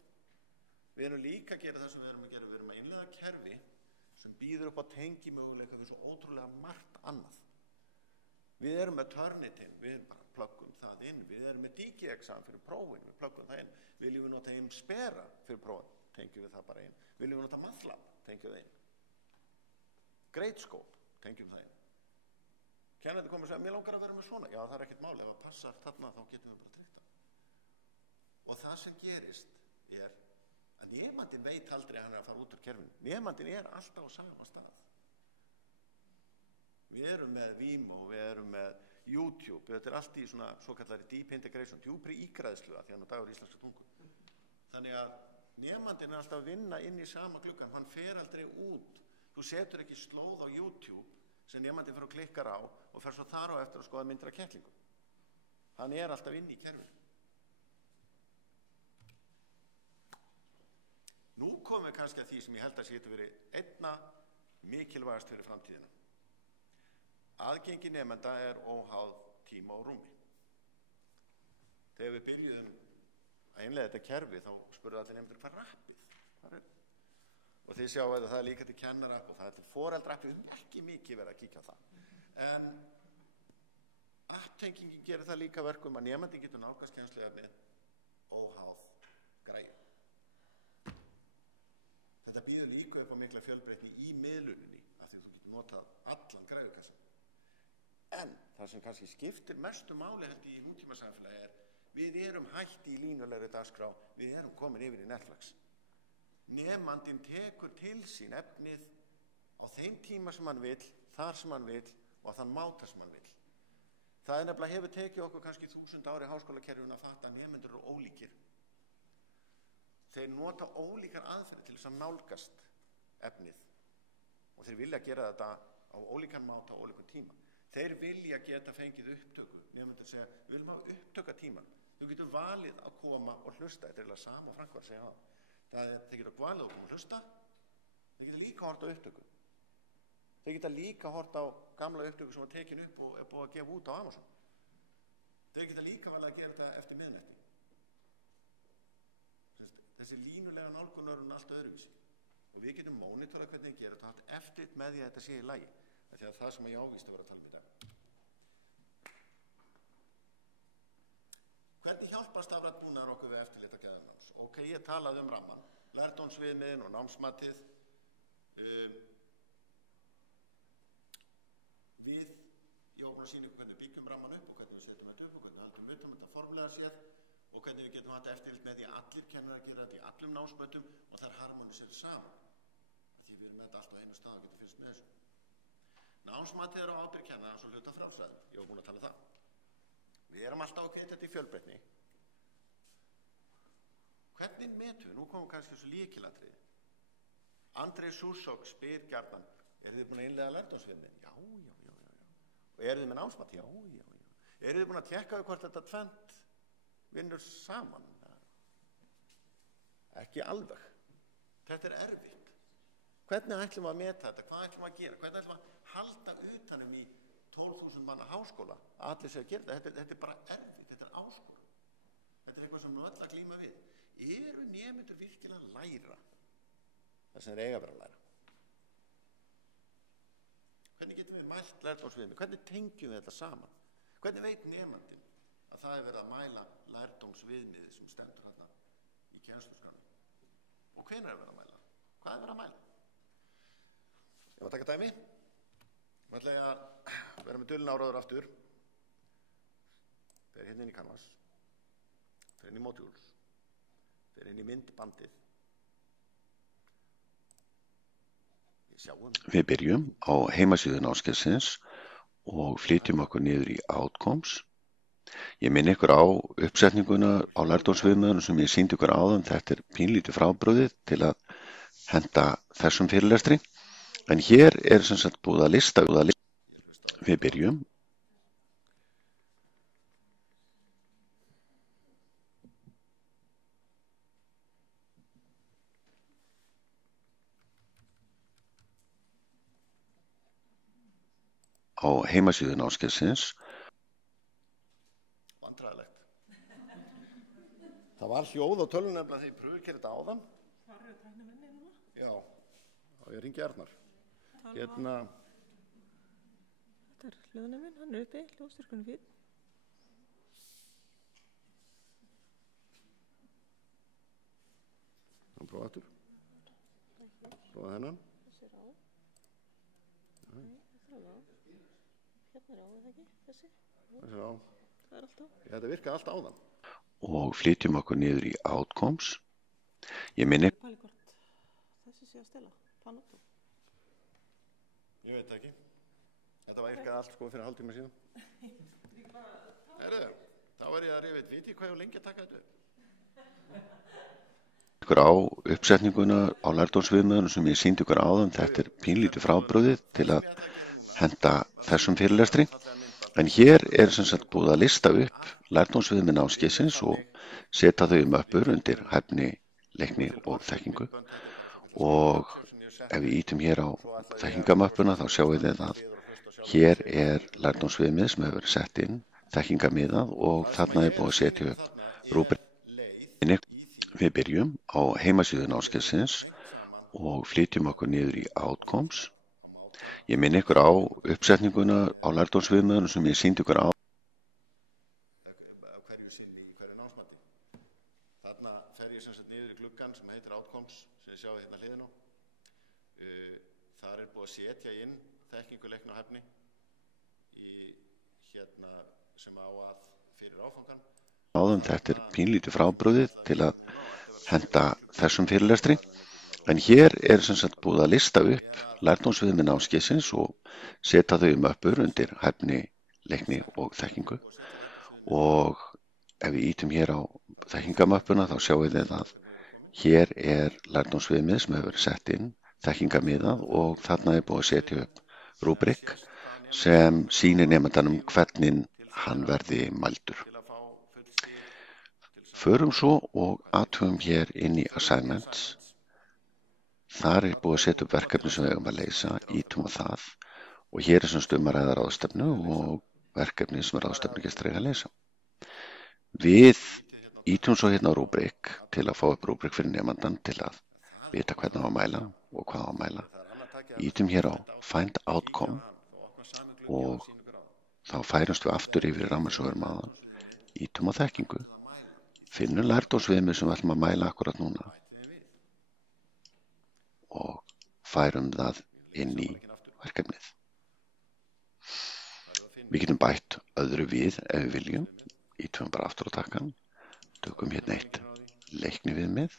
Við erum líka að gera það sem við erum að gera. Við erum að innleiða kerfi sem býður upp á tengimöguleika við svo ótrúlega margt annað. Við erum með Turnitin, við bara plöggum það inn. Við erum með DigiExam fyrir prófin, við plöggum það inn. Viljum við nota Spera fyrir prófin, tengjum við það bara inn. Viljum við nota MATLAB, tengjum við það inn. Greatscope, tengjum það inn. Kennarinn komið og segja, mér langar að vera með svona. Já, það er ekkert máli, ef það passar þarna þá getum við bara tryggt það. Og það sem gerist er að nemandinn veit aldrei að hann er að fara út úr kerfinu. Nemandinn er alltaf á sama stað. Við erum með Vimeo, við erum með YouTube, þetta er allt í svona svokallari deep integration, djúpri ígræðslu að því hann á dagur íslenska tungu. Þannig að nemandinn er alltaf að vinna inn í sama gluggan, hann fer aldrei út. Þú setur ekki slóð á YouTube sem nemandinn fer og klikkar á og fer svo þar á eftir að skoða myndir af kettlingum. Hann er alltaf inn í kerfinu. Nú komum við kannski að því sem ég held að sé getur verið einna mikilvægast fyrir framtíðina. Aðgengi nemenda er óháð tíma og rúmi. Þegar við byrjuðum að innleiða þetta kerfi þá spurðu allir nemendur hvað rappið er. Og þið sjáu að það er líka til kennarapp og það er til foreldrapp, við höfum ekki mikið verið að kíkja á það. En apptengingin gerir það líka verkum að nemandi getur nálgast kennsluefnið óháð græjum. Þetta býður líka upp á mikla fjölbreytni í miðluninni af því þú getur notað allan græjukassan. En það sem kannski skiptir mestu máli held í nútímasamfélagi er við erum hætti í línulegri dagskrá, við erum komin yfir í Netflix. Nemandinn tekur til sín efnið á þeim tíma sem hann vill, þar sem hann vill og á þann máta sem hann vill. Það er nefnilega hefur tekið okkur kannski 1000 ári háskólakerfinu að fatta að nemendur eru ólíkir. Þeir nota ólíkar aðferðir til þess að nálgast efnið og þeir vilja gera þetta á ólíkan máta á ólíkan tíma. Þeir vilja geta fengið upptöku. Nemendur segja, við viljum hafa upptöka tíman. Þú getur valið að koma og hlusta. Þetta er eiginlega sama og Frank var að segja það. Þeir geta valið að koma og hlusta. Þeir geta líka hort á upptöku. Þeir geta líka hort á gamla upptöku sem var tekin upp og er búið að gefa út á Amazon. Þeir geta líka valið að gera þetta eftir miðnætti. Þessi línulega nálgun er allt öðruvísi. Og við getum mónitorað hvernig við gerum þetta eftir með því að þetta sé í lagi. Því að það sem ég ávíst að vera að tala um í dag. Hvernig hjálpar stafrænt búnaður okkur við eftirlit að gæðanáms? Ok, ég talaði um ramman, lærdómsviðmiðin og námsmatið. Ég opna að sýna ykkur hvernig við byggjum ramman upp og hvernig við setjum þetta upp og hvernig við haldum utan þetta formulega séð og hvernig við getum þetta eftirlit með því að allir kennarar gera þetta í allum námsmötum og það er harmonisert saman. Því við erum með þetta alltaf á einu stað og getum fyrst með þessu. Námsmatið er á ábyrgð kennara svo hluta frjálsræði. Ég var búin að tala um það. Við erum alltaf að hvetja þetta í fjölbreytni. Hvernig metum við? Nú komum kannski þessu lykilatriði. Andrei Súrsok spyr gjarnan, eru þið búin að innleiða lærdómsviðmið? Já. Og eru þið með námsmat? Já. Eru þið búin að tékka hvort þetta tvennt vinnur saman? Ekki alveg. Þetta er erfitt. Hvernig ætlum við að meta þetta? Hvað ætlum við að gera? Hvernig ætlum við að halda utanum í 12.000 manna háskóla að allir sé að gera þetta? Þetta er bara erfitt, þetta er áskorun. Þetta er eitthvað sem við öll að glíma við. Eru nemendur virkilega að læra það sem þeir eiga að vera að læra? Hvernig getum við mælt lærdómsviðmið? Hvernig tengjum við þetta saman? Hvernig veit nemandinn að það er verið að mæla lærdómsviðmiðið sem stendur þarna í kennsluskránni? Og hvenær er verið að mæla? Hvað er verið að mæla? Ég var að taka dæmi. Ég ætla að vera með dulna áraður aftur. Fer hérna inn í Canvas. Fer inn í Modules. Fer inn í myndbandið. Við byrjum á heimasíðu námskeiðsins og flytjum okkur niður í Outcomes. Ég minni ykkur á uppsetninguna á lærdómsviðmiðunum sem ég sýndi ykkur áðan. Þetta er pínlítið frábrugðið til að henta þessum fyrirlestri. En hér er sem sagt búið að lista. Við byrjum. Á heimasíðu námskeiðsins. Vandræðilegt. Það var hljóð á tölvunni nefnilega þegar ég pröfði að gera þetta áðan. Hvar eru tæknimenni núna? Já, og ég ringi Arnar. Hérna. Þetta er hljóðneminn, hann er uppi, hljóðstyrkunum fín. Hann prófa aftur. Prófa þennan. Þessi er á. Nei, þetta er á. Hérna er á, er það ekki? Þessi? Þessi er á. Það er allt á. Þetta virkaði allt áðan. Og flytjum okkur niður í Outcomes. Ég minni. Pæli hvort þessi sé að stela. Panotto. Ég veit ekki. Þetta virkaði allt sko fyrir hálftíma síðan. Herðu, þá er ég að rifja eitt viti hvað ég lengi að taka þetta upp. Ykkur á uppsetninguna á lærdómsviðmiðunum sem ég sýndi ykkur áðan. Þetta er pínlítið frábrugðið til að henta þessum fyrirlestri. En hér er sem sagt búið að lista upp lærdómsviðmið námskeiðsins og setja þau í möppur undir hæfni, leikni og þekkingu. Og ef við ítum hér á þekkingamöppuna þá sjáum við að hér er lærdómsviðmið sem hefur verið sett inn, þekkingamiðað og þarna er búið að setja upp rúbrikinn. Við byrjum á heimasíðu námskeiðsins og flytjum okkur niður í Outcomes. Ég minni ykkur á uppsetninguna á lærdómsviðmiðunum sem ég sýndi ykkur á. Hverju sinni í hverju námsmati. Þarna fer ég sem sagt niður í gluggann sem heitir Outcomes sem ég sjáu hérna hliðin á. Þar er búið að setja inn þekkingu, leikni og hæfni í hérna sem á að fyrir áfangan. Áðan þetta er pínlítið frábrugðið til að henta þessum fyrirlestri. En hér er sem sagt búið að lista upp lærdómsviðmið námskeiðsins og setja þau í möppur undir hæfni, leikni og þekkingu. Og ef við ítum hér á þekkingamöppuna þá sjáum við að hér er lærdómsviðmið sem hefur verið sett inn, þekkingamiðað og þarna er búið að setja upp rúbrik sem sýnir nemandanum hvernig hann verði mældur. Förum svo og athugum hér inn í assignments. Þar búið að setja upp verkefni sem við eigum að leysa, ítum á það og hér semst að ræða ráðstefnu og verkefni sem ráðstefnugestir eiga að leysa. Við ítum svo hérna á rúbrik til að fá upp rúbrik fyrir nemandann til að vita hvernig á að mæla og hvað á að mæla. Ítum hér á Find Outcome og þá færumst við aftur yfir rammarsögurum áðan. Ítum á þekkingu, finnum lærdómsviðmið sem við ætlum að mæla akkurat núna og færum það inn í verkefnið. Við getum bætt öðru við ef við viljum. Ítum bara aftur á takkan, tökum hérna eitt leikniviðmið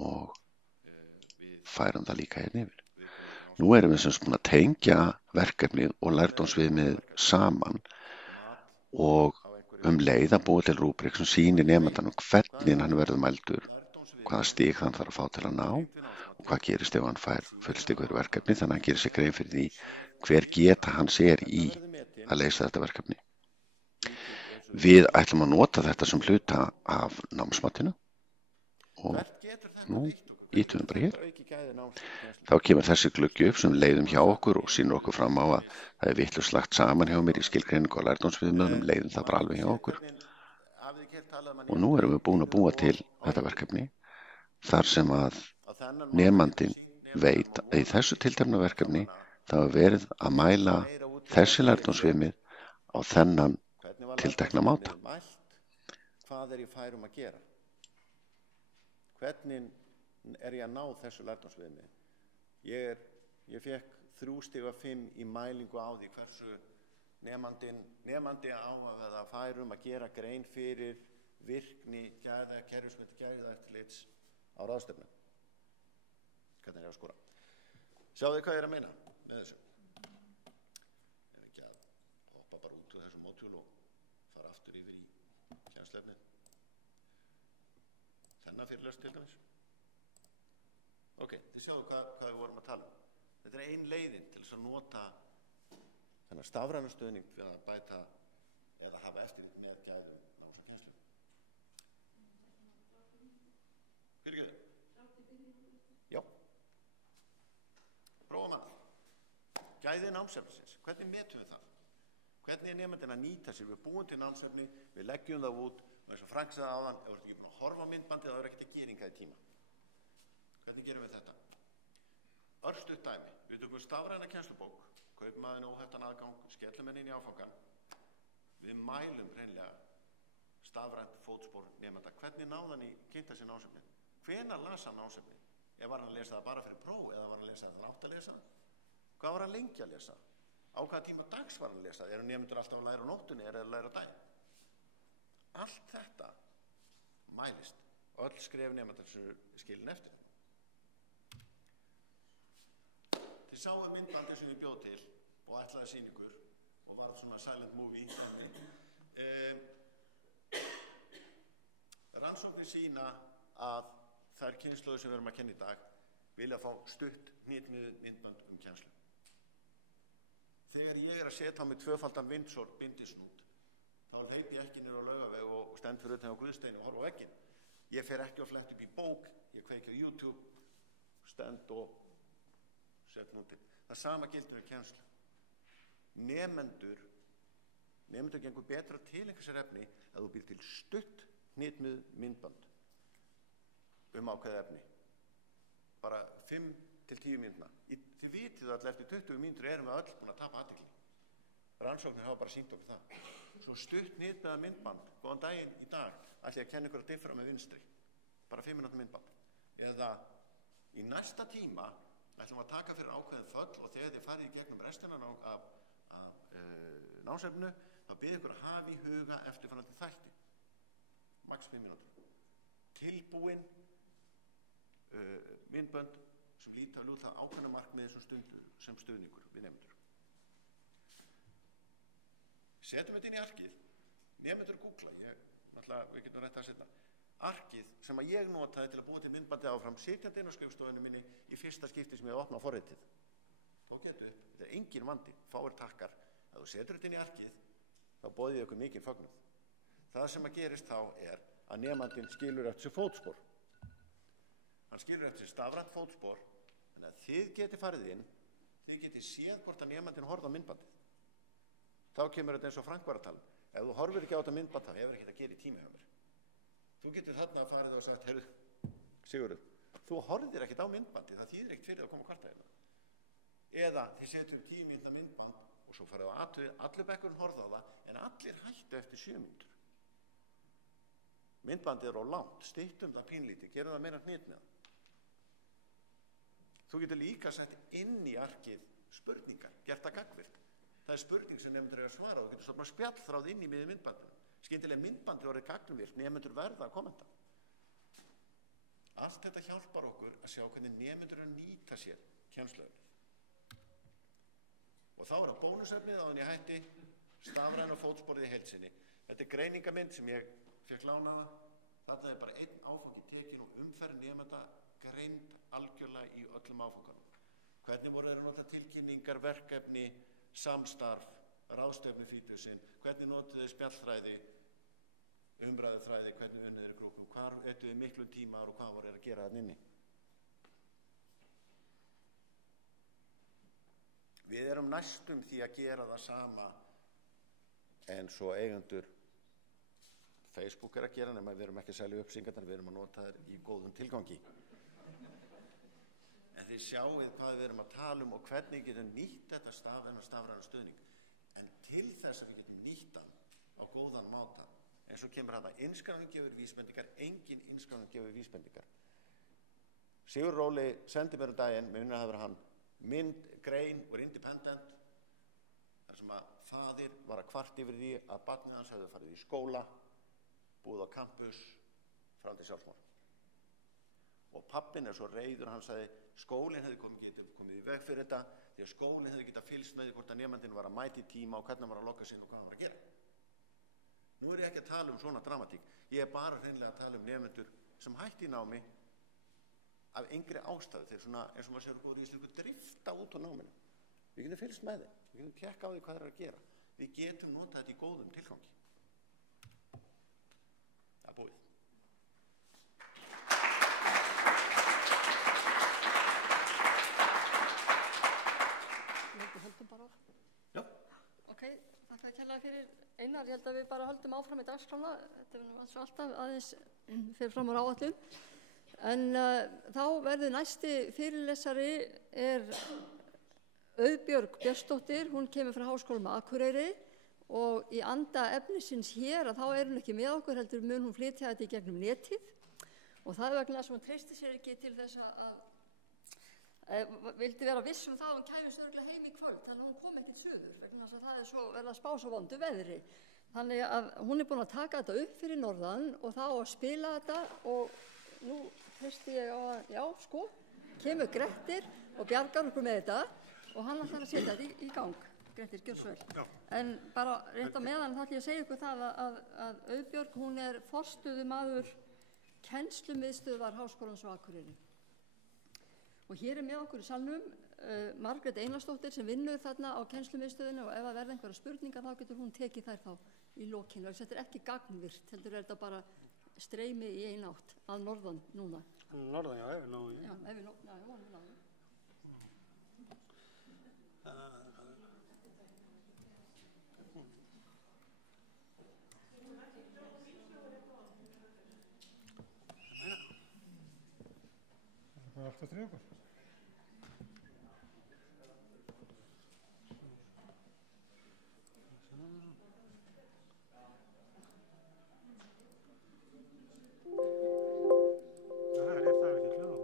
og færum það líka hérna yfir. Nú erum við sem búin að tengja verkefnið og lærdómsviðmið saman og leið að búa til rúbrik sem sýnir nemandanum hvernig hann verður mældur, hvaða stig hann þarf að fá til að ná og hvað gerist ef hann fær fullstig fyrir verkefni, þannig að hann gerir sér grein fyrir því hver geta hans í að leysa þetta verkefni. Við ætlum að nota þetta sem hluta af námsmatinu og nú ítum við bara hér. Þá kemur þessi gluggi upp sem leiðum hjá okkur og sýnir okkur fram á að það er vitlaust lagt saman hjá mér í skilgreiningu og lærdómsviðmiðum, leiðum það bara alveg hjá okkur. Og nú erum við búin að búa til þetta verkefni þar sem að nemandinn veit að í þessu tiltekna verkefni þá er verið að mæla þessi lærdómsviðmið á þennan tiltekna máta. Hvað ég færum að gera? Hvernig ég að ná þessu lærdómsviðmið? Ég fekk 3,5 í mælingu á því hversu nemandi á að færum að gera grein fyrir virkni kerfismynds gæðaeftirlits á ráðstefnu. Hvernig ég að skora? Sjáðu hvað ég að meina með þessu? Ef ekki að hoppa bara út úr þessu mótjúl og fara aftur yfir í kennslefnið. Þennan fyrirlest til dæmis. Ok, þið sjáðu hvað við vorum að tala um. Þetta er ein leiðin til þess að nota þennan stafræna stuðning við að bæta eða hafa eftirlit með gæðum náms og kennslu. Fyrirgefðu? Já. Prófum að. Gæði námsefnisins. Hvernig metum við það? Hvernig er nemandinn að nýta sér? Við búum til námsefni, við leggjum það út og eins og Frank sagði áðan, ef þú ert ekki búin að horfa á myndbandið, þá er ekkert að gera hingað í tíma. Hvernig gerum við þetta? Örstutt dæmi. Við tökum stafræna kennslubók, kaupum aðeins óheftan aðgang, skellum henni inn í áfangan. Við mælum hreinlega stafrænt fótspor nemanda. Hvernig náði hann í kynnta sér námsefni? Hvenær las hann námsefni? Var hann að lesa það bara fyrir próf eða var hann að lesa það þegar hann átti að lesa það? Hvað var hann lengi að lesa? Á hvaða tíma dags var hann að lesa það? Eru nemendur alltaf að læra á nóttunni eða að læra á daginn? Allt þetta mælist. Öll skref nemandar sem eru skilin eftir. Þið sáu myndbandi sem ég bjóð til og ætlaði sýna ykkur og var svona silent movie. Rannsóknir sýna að þær kynslóðir sem við erum að kenna í dag vilja fá stutt hnitmiðuð myndband kennslu. Þegar ég að setja á mig tvöfaldan vindsor bindisnút, þá hleyp ég ekki niður á Laugaveg og stend fyrir utan á Guðsteini og horfa á vegginn. Ég fer ekki að fletta upp í bók, ég kveiki á YouTube, stend og set nútið. Það sama gildir við kennslu. Nemendur gengur betra til einhversar efni að þú býr til stutt hnitmiðuð myndband ákveðið efni. Bara 5 til 10 mínútna. Þið vitið að eftir 20 mínútur erum við öll búin að tapa athygli. Rannsóknir hafa bara sýnt okkur það. Svo stutt hnitmiðað myndband, góðan daginn í dag, ætla ég að kenna ykkur að diffra með vinstri. Bara 5 mínútna myndband. Eða í næsta tíma ætlum að taka fyrir ákveðin föll og þegar þið farið í gegnum restina af námsefninu, þá bið ykkur að hafa í huga eftirfarandi þætti. Max 5 mínútur. Tilbúin myndbönd sem líta út það ákveðna markmiði sem stuðningur við nemendur. Setjum þetta inn í arkið. Nemendur googla, við getum rætt að setja. Arkið sem að ég notaði til að búa til myndbandi áfram, sitjandi inn á skrifstofunni minni í fyrsta skipti sem ég opna forritið. þetta engin vandi, fáir takkar. Ef þú setur þetta inn í arkið, þá boðið ykkur mikinn fögnuð. Það sem að gerist þá að nemandinn skilur eftir sér fótspor. Hann skilur eftir sér stafrænt fótspor, þannig að þið geti farið inn, þið geti séð hvort að nemandinn horfði á myndbandið. Þá kemur þetta eins og Frank var að tala. Ef þú horfir ekki á þetta myndband, þá hefur ekki að gera í tíma hjá mér. Þú getur þarna farið og sagt, heyrðu, Sigurður, þú horfðir ekkert á myndbandi, það þýðir ekkert fyrir að koma kvarta hérna. Eða þið setjum 10 mínútna myndband og svo farið á athugið, allur bekkurinn horfði á það, en allir hættu eftir 7 mínútur. Myndbandið á langt, styttum það pínlítið, gerum það meira hnit með það. Þú getur líka sett inn í arkið spurningar, gert það gagnvirkt. Það er spurning sem nemendur að svara og þú getur stofnað spjallþráð inn í miðju myndbandinu. Skyndilega myndbandið orðið gagnvirkt, nemendur verða að kommenta. Allt þetta hjálpar okkur að sjá hvernig nemendur að nýta sér kennsluefnið. Og þá það bónusefnið áður en ég hætti, stafræna fótsporið í heild sinni. Þetta er greiningamynd sem ég fékk lánaða. Þarna bara einn áfangi tekin og umferð nemenda greind algjörlega í öllum áfanganum. Hvernig voru þeir að nota tilkynningar, verkefni, samstarf, ráðstefnu fítusinn, hvernig notuðu þeir spjallþræði, umræðuþræði, hvernig unnið þeir í grúpum, hvar ættu þeir miklu tímar og hvað voru þeir að gera þarna inni. Við erum næstum því að gera það sama eins og eigendur Facebook að gera, nema við erum ekki að selja upplýsingarnar, við erum að nota þær í góðum tilgangi. En þið sjáið hvað við erum að tala og hvernig getum nýtt þetta stafræna stuðning. En til þess að við getum nýtt hann á góðan máta, eins og kemur þetta, innskráning gefur vísbendingar, engin innskráning gefur vísbendingar. Sigur Róli sendi mér daginn, með að hafa hann, grein úr Independent, þar sem að faðir var að kvart yfir því að barnið hans hefði farið í skóla, búið á campus, fram til sjálfsmorð. Og pappinn svo reiður, hann sagði, skólinn hefði komið í veg fyrir þetta, því að skólinn hefði getað fylgst með því hvort að nemandinn var að mæta í tíma og hvernig hann var að lokka sig og hvað hann var að gera. Nú er ég ekki að tala svona dramatík, ég er bara hreinlega að tala nemendur sem hætti í námi af engri ástæðu, þeir svona, eins og maður sér í Íslensku, drifta út á náminu. Við getum fylgst með þeim, við getum tékka á því hvað þeir eru að gera. Við getum notað þetta í góðum tilgangi. Það er búið. Já. Ok, þakka þér kærlega fyrir Einar, ég held að við bara höldum áfram í dagskrána, þetta er eins og alltaf aðeins fyrir fram á áætlun. En þá verður næsti fyrirlesari Auðbjörg Björnsdóttir, hún kemur frá Háskólanum á Akureyri og í anda efnisins hér að þá er hún ekki með okkur, heldur mun hún flytja þetta í gegnum netið og það er vegna þess að hún treysti sér ekki til þess að vildi vera viss það að hún kæmi sörglega heim í kvöld, þannig að hún kom ekki suður vegna þess að það er svo verið að spá svo vondu veðri. Þannig að hún er búin að taka þetta upp fyrir norðan og þá að spila þetta og nú treysti ég á að, já sko, kemur Grettir og bjargar okkur með þetta og hann ætlar að setja þetta í gang. Grettir, gjör svo vel. En bara rétt á meðan þá ætla ég að segja ykkur það að Auðbjörg, hún er forstöðumaður kennslumiðstöðvar Háskólans á Akureyri. Og hér er með okkur í salnum Margrét Einarsdóttir sem vinnur þarna á kennslumiðstöðinu og ef það verða einhverja spurningar þá getur hún tekið þær þá í lokinu. Þetta er ekki gagnvirkt, heldur er þetta bara streymi í eina átt að norðan núna. Norðan, já, ef við náum. Já, ef við náum. Það er aftur okkur. Það er rétt, það er ekki hljóð.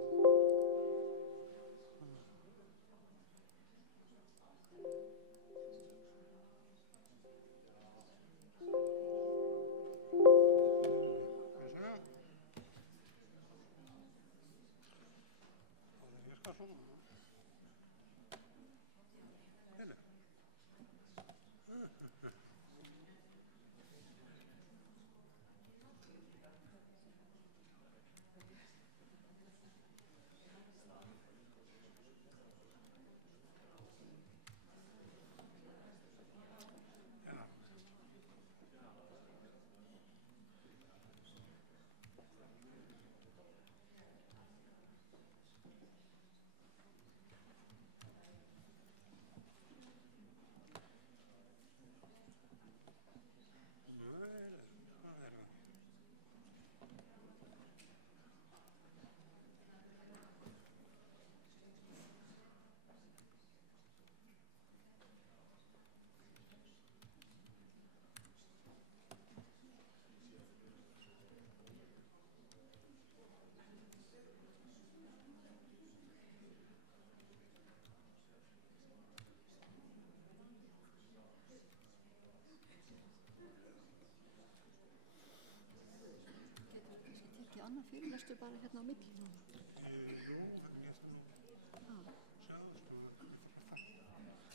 annar fyrirlestur bara hérna á milli?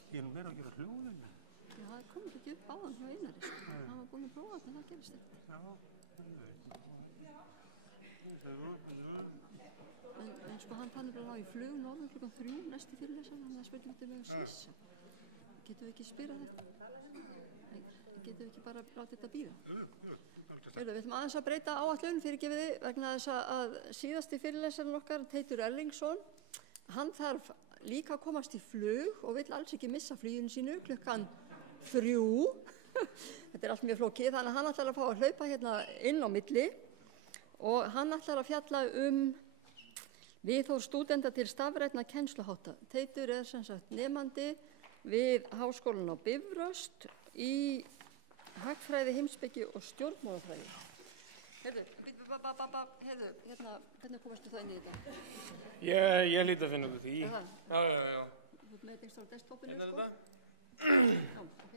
Ég er nú meira að gera hljóðin. Já, það kom ekki upp áðan hjá Einari, sko. Hann var búinn að prófa þetta, það gerist ekki. En sko, hann fann bara á í flug norður klukkan 3 næstu fyrirlestur, þannig að það spurning með Svissa. Getum við ekki spyrað þetta? Getum við ekki bara látið þetta bíða? Við ætlum aðeins að breyta áætlun fyrirgefiði vegna þess að síðasti fyrirlesarinn okkar, Teitur Erlingsson, hann þarf líka að komast í flug og vill alls ekki missa fluginu sínu klukkan 3. Þetta er allt mjög flókið, þannig að hann ætlar að fá að hlaupa hérna inn á milli og hann ætlar að fjalla viðhorf stúdenta til stafrænna kennsluhátta. Teitur er sem sagt nemandi við Háskólann á Bifröst í hagfræði, heimspeki og stjórnmálafræði. Heyrðu, hérna, hvernig komast þú það inn í þetta? Ég hlýt að finna út af því. Já. Já. Þú ert með þetta á desktopinu, Hérna er sko? þetta. Já, ok.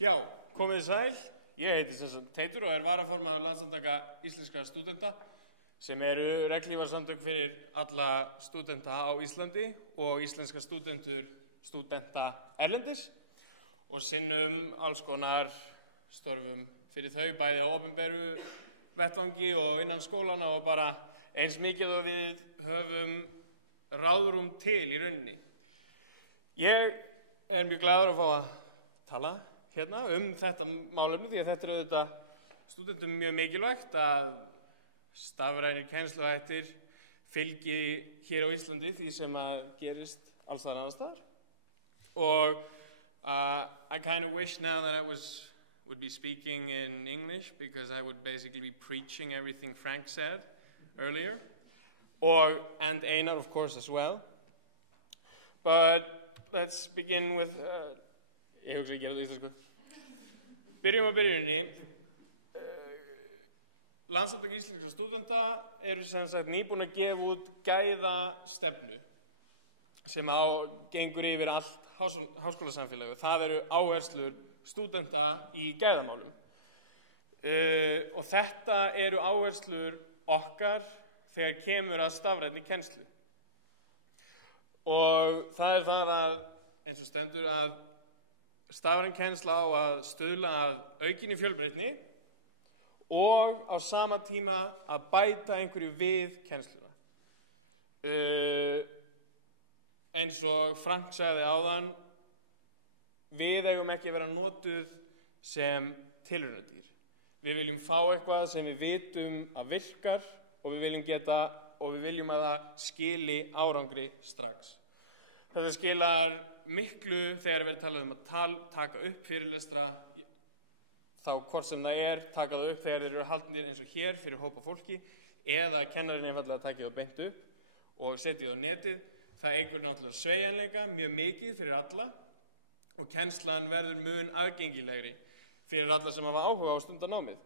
Já, komið sæl. Ég heiti sem sagt Teitur og er varaformaður Landssamtaka íslenskra stúdenta sem eru regnhlífarsamtök fyrir alla stúdenta á Íslandi og íslenska stúdenta erlendis og sinnum alls konar störfum fyrir þau bæði á opinberu vettvangi og innan skólana og bara eins mikið og við höfum ráðrúm til í rauninni. Ég er mjög glaður að fá að tala hérna þetta málefni því að þetta er auðvitað stúdentum mjög mikilvægt að stafrænir kennsluhættir fylgi hér á Íslandi því sem að gerist alls þar annars staðar. Og I kind of wish now that I would be speaking in English because I would basically be preaching everything Frank said earlier. And Einar, of course, as well. But let's begin with... Ég hugsa að gera þetta íslensku. Byrjum á byrjuninni. Landssamtök íslenskra stúdenta eru sem sagt nýbúin að gefa út gæðastefnu sem gengur yfir allt háskólasamfélagi. Það eru áherslur stúdenta í gæðamálum. Og þetta eru áherslur okkar þegar kemur að stafrænni kennslu. Og það er það að, eins og stendur, að stafræn kennsla á að stuðla að aukinni fjölbreytni og á sama tíma að bæta einhverju við kennsluna. Eins og Frank sagði áðan, við eigum ekki að vera notuð sem tilraunadýr. Við viljum fá eitthvað sem við vitum að virkar og við viljum að það skili árangri strax. Þetta skilar miklu þegar við talum að taka upp fyrirlestra, þá hvort sem það taka það upp þegar þeir eru haldnir eins og hér fyrir hópa fólki eða kennarinn einfaldlega að taka það beint upp og setja það á netið. Það eykur náttúrulega sveigjanleika mjög mikið fyrir alla og kennslan verður mun aðgengilegri fyrir alla sem hafa áhuga á stundanámið.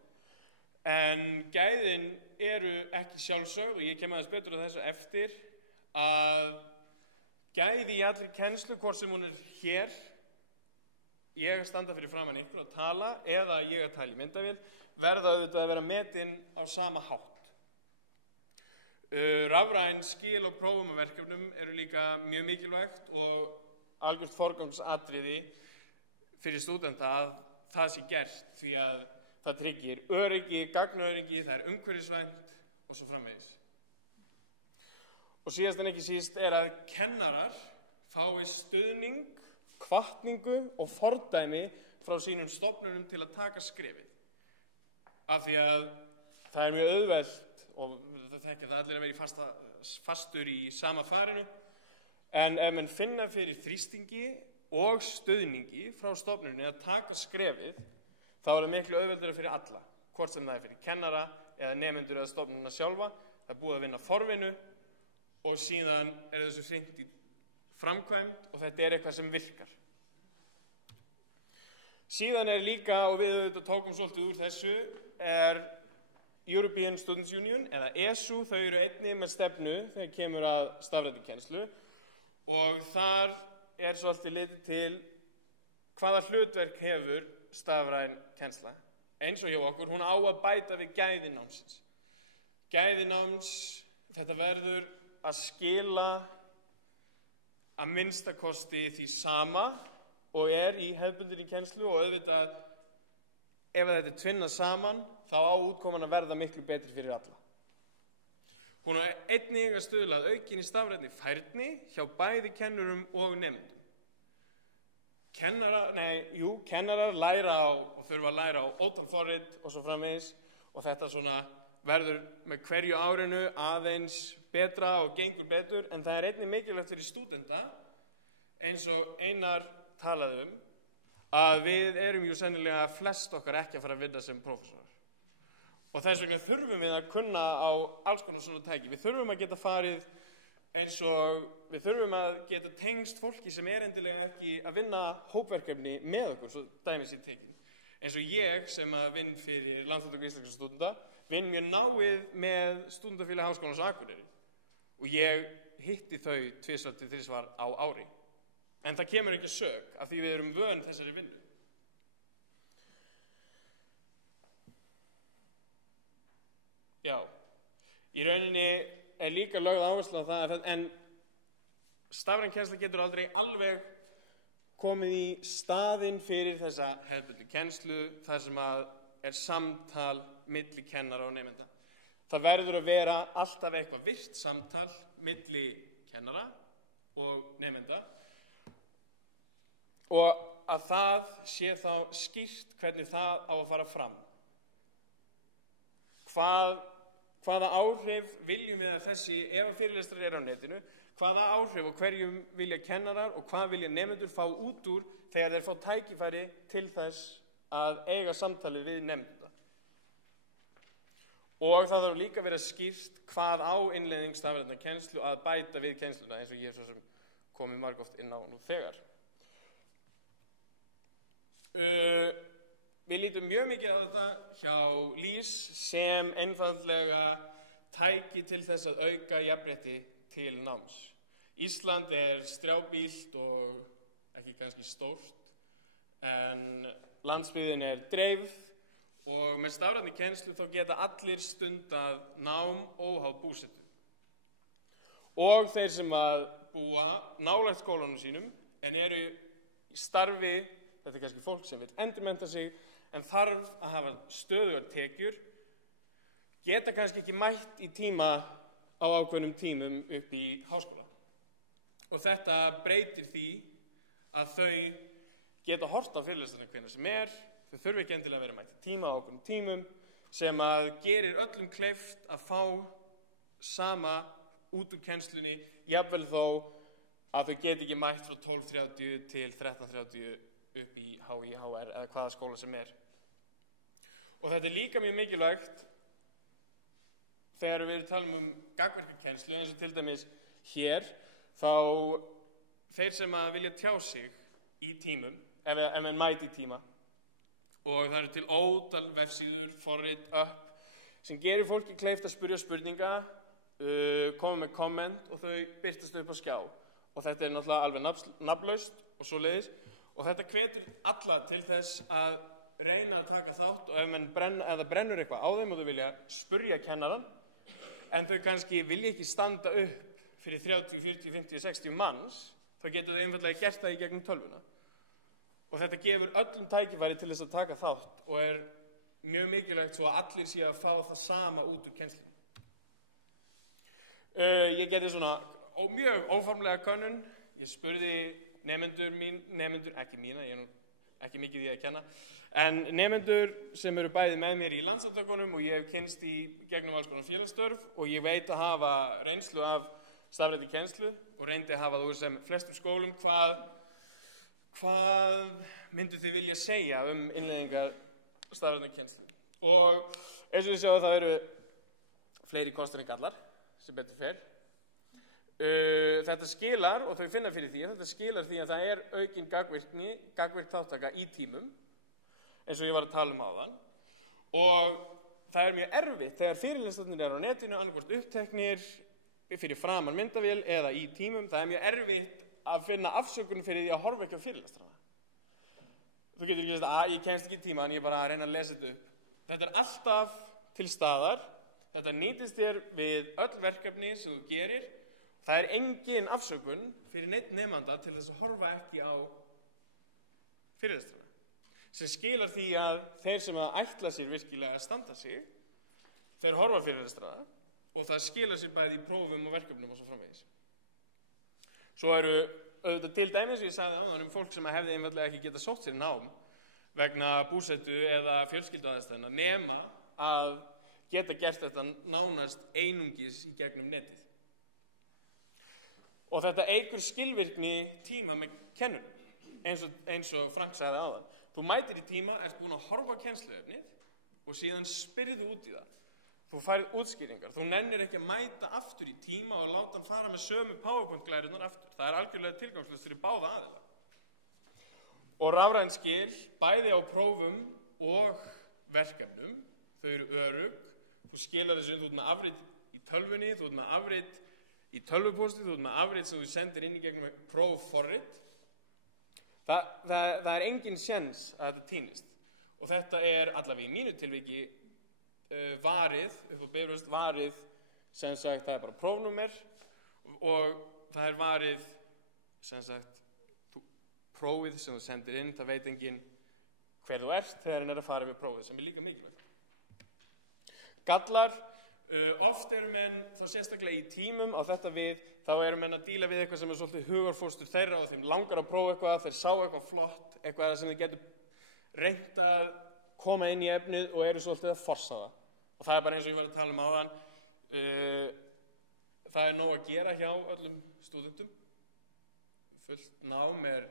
En gæðin eru ekki sjálfsögð og ég kem aðeins betur á þessu eftir að gæði í allri kennslu, hvort sem hún er hér, ég að standa fyrir framan ykkur að tala eða ég að tala í myndavél, verða auðvitað að vera metin á sama hátt. Rafræn skil og prófum og verkefnum eru líka mjög mikilvægt og algjört forgangsatriði fyrir stúdenta að það sé gert því að það tryggir öryggi, gagnaöryggi, það er umhverfisvænt og svo framvegis. Og síðast en ekki síst er að kennarar fái stuðning, hvatningu og fordæmi frá sínum stofnunum til að taka skrefið. Af því að það er mjög auðvelt og það þekkja það allir að vera fastur í sama farinu. En ef menn finna fyrir þrýstingi og stuðningi frá stofnunni að taka skrefið, þá er það miklu auðveldara fyrir alla. Hvort sem það er fyrir kennara eða nemendur eða stofnunna sjálfa. Það er búið að vinna forvinnu og síðan er þessu hringt í framkvæmd og þetta er eitthvað sem virkar. Síðan er líka, og við auðvitað tókum svolítið úr þessu, er European Students Union, eða ESU, þau eru einnig með stefnu þegar kemur að stafrænni kennslu og þar er svolítið litið til hvaða hlutverk hefur stafræn kennsla. eins og hjá okkur, hún á að bæta við gæði námsins. Gæði náms, þetta verður að skila að minnsta kosti því sama og í hefðbundinni kennslu og auðvitað ef þetta tvinnað saman, þá á útkoman að verða miklu betri fyrir alla. Hún á einnig að stuðla að aukinni stafrænni færni hjá bæði kennurum og nemendum. Kennarar læra á og þurfa að læra á ótal forrit og svo framvegis og þetta svona verður með hverju árinu aðeins betra og gengur betur en það einnig mikilvægt fyrir stúdenta eins og Einar talaði að við erum jú sennilega flest okkar ekki að fara að vinna sem prófessorar. Og þess vegna þurfum við að kunna á alls konar svona tæki. Við þurfum að geta farið eins og við þurfum að geta tengst fólki sem endilega ekki að vinna hópverkefni með okkur, svo dæmis í tekin. Eins og ég sem að vinn fyrir Landssamtök íslenskra stúdenta, vinn mjög náið með Stúdentafélag Háskólans á Akureyri. Og ég hitti þau 2 til 3 á ári. En það kemur ekki sök af því við erum vön þessari vinnu. Já, í rauninni líka lögð áhersla á það, en stafræn kennsla getur aldrei alveg komið í staðinn fyrir þessa hefðbundnu kennslu, þar sem að samtal milli kennara og nemenda. Það verður að vera alltaf eitthvað virkt samtal milli kennara og nemenda og að það sé þá skýrt hvernig það á að fara fram. Hvaða áhrif viljum við að þessi, ef að fyrirlestrar á netinu, hvaða áhrif og hverjum vilja kennarar og hvað vilja nemendur fá út úr þegar þeir fá tækifæri til þess að eiga samtalið við nemenda. Og það þarf líka að vera skýrt hvað á innleiðing stafrænnar kennslu að bæta við kennsluna eins og ég svo sem komið margoft inn á nú þegar. Við lítum mjög mikið á þetta hjá LÍS sem einfaldlega tæki til þess að auka jafnrétti til náms. Ísland strjábýlt og ekki kannski stórt, en landsbyggðin dreifð og með stafrænni kennslu þá geta allir stundað nám óháð búsetu. Og þeir sem að búa nálægt skólanum sínum en eru í starfi, þetta kannski fólk sem vil endurmennta sig, en þarf að hafa stöðugar tekjur, geta kannski ekki mætt í tíma á ákveðnum tímum upp í háskóla. Og þetta breytir því að þau geta horft á fyrirlesturinn hvenær sem þau þurfi ekki endilega að vera mætt í tíma á ákveðnum tímum sem að gerir öllum kleift að fá sama út úr kennslunni, jafnvel þó að þau geti ekki mætt frá 12:30 til 13:30 upp í HIVR eða hvaða skóla sem Og þetta líka mjög mikilvægt þegar við talum gagnvirkakennslu, eins og til dæmis hér, þá þeir sem að vilja tjá sig í tímum, ef menn mæti í tíma, og það eru til ótal vefsíður, forrit, sem gerir fólki kleift að spyrja spurninga, koma með komment og þau birtast upp á skjá. Og þetta náttúrulega alveg nafnlaust og svoleiðis. Og þetta hvetur alla til þess að reyna að taka þátt og ef það brennur eitthvað á þeim og þau vilja spyrja kennaran, en þau kannski vilja ekki standa upp fyrir 30, 40, 50, 60 manns, þá getur þau einfaldlega gert það í gegnum tölvuna. Og þetta gefur öllum tækifæri til þess að taka þátt og mjög mikilvægt svo að allir sé að fá það sama út úr kennslunni. Ég gerði svona mjög óformlega könnun. Ég spurði nemendur, ekki mína, ég ekki mikið í að kenna, en nemendur sem eru bæði með mér í landssamtökunum og ég hef kynnst í gegnum alls konar félagsstörf og ég veit að hafa reynslu af stafrænni kennslu og reyndi að hafa það úr sem flestum skólum. Hvað myndu þið vilja segja innleiðingar stafrænni kennslu? Og eins og við sjáum það eru fleiri kostir en gallar, sem betur fer. Þetta skilar, og þau finna fyrir því, þetta skilar því að það aukin gagnvirk þáttaka í tímum, eins og ég var að tala áðan. Og það mjög erfitt þegar fyrirlesturnar á netinu, annarkvort uppteknir fyrir framan myndavél eða í tímum, það mjög erfitt að finna afsökun fyrir því að horfa ekki á fyrirlestrana. Þú getur ekki að ég kemst ekki í tíma, en ég bara að reyna að lesa þetta upp. Þetta er alltaf til staðar, þetta nýtist þér við öll verkefni sem þú gerir. Það er engin afsökun fyrir neitt nemanda til þess að horfa ekki á fyrirlestrana, sem skilar því að þeir sem að ætla sér virkilega að standa sig, þeir horfa fyrirlestrana og það skilar sér bæði í prófum og verkefnum og svo framvegis. Svo eru auðvitað til dæmis, ég sagði áðan, fólk sem hefði einfaldlega ekki getað sótt sér nám vegna búsetu eða fjölskylduaðstæðna, nema að geta gert þetta nánast einungis í gegnum netið. Og þetta eykur skilvirkni tíma með kennunum, eins og Frank sagði áðan. Þú mætir í tíma, ert búin að horfa á kennsluefnið og síðan spyrðu út í það. Þú færð útskýringar. Þú nennir ekki að mæta aftur í tíma og láta hann fara með sömu PowerPoint-glærurnar aftur. Það er algjörlega tilgangslaust fyrir báða aðila. Og rafræn skil, bæði á prófum og verkefnum, þau eru örugg. Þú skilar þessu, þú ert með afrit í tölvunni, þú ert með afrit í tölvupósti, þú ert með afrit sem þú sendir inn í gegnum prófforrit. Það er engin séns að þetta týnist. Og þetta er allavega í mínu tilviki varið, upp á bifröst, varið, sem sagt, það er bara prófnúmer og það er varið, sem sagt, prófið sem þú sendir inn, það veit enginn hver þú ert þegar hann er að fara við prófið, sem er líka mikilvægt. Gallar, oft eru menn, þá sérstaklega í tímum á þetta við, þá eru menn að díla við eitthvað sem er svolítið hugarfóstur þeirra og þeim langar að prófa eitthvað, þeir sá eitthvað flott, eitthvað sem þeir getur reynt að koma inn í efnið og eru svolítið að forsa það. Og það er bara eins og ég var að tala um áðan, það er nóg að gera hjá öllum stúdentum. Fullt nám er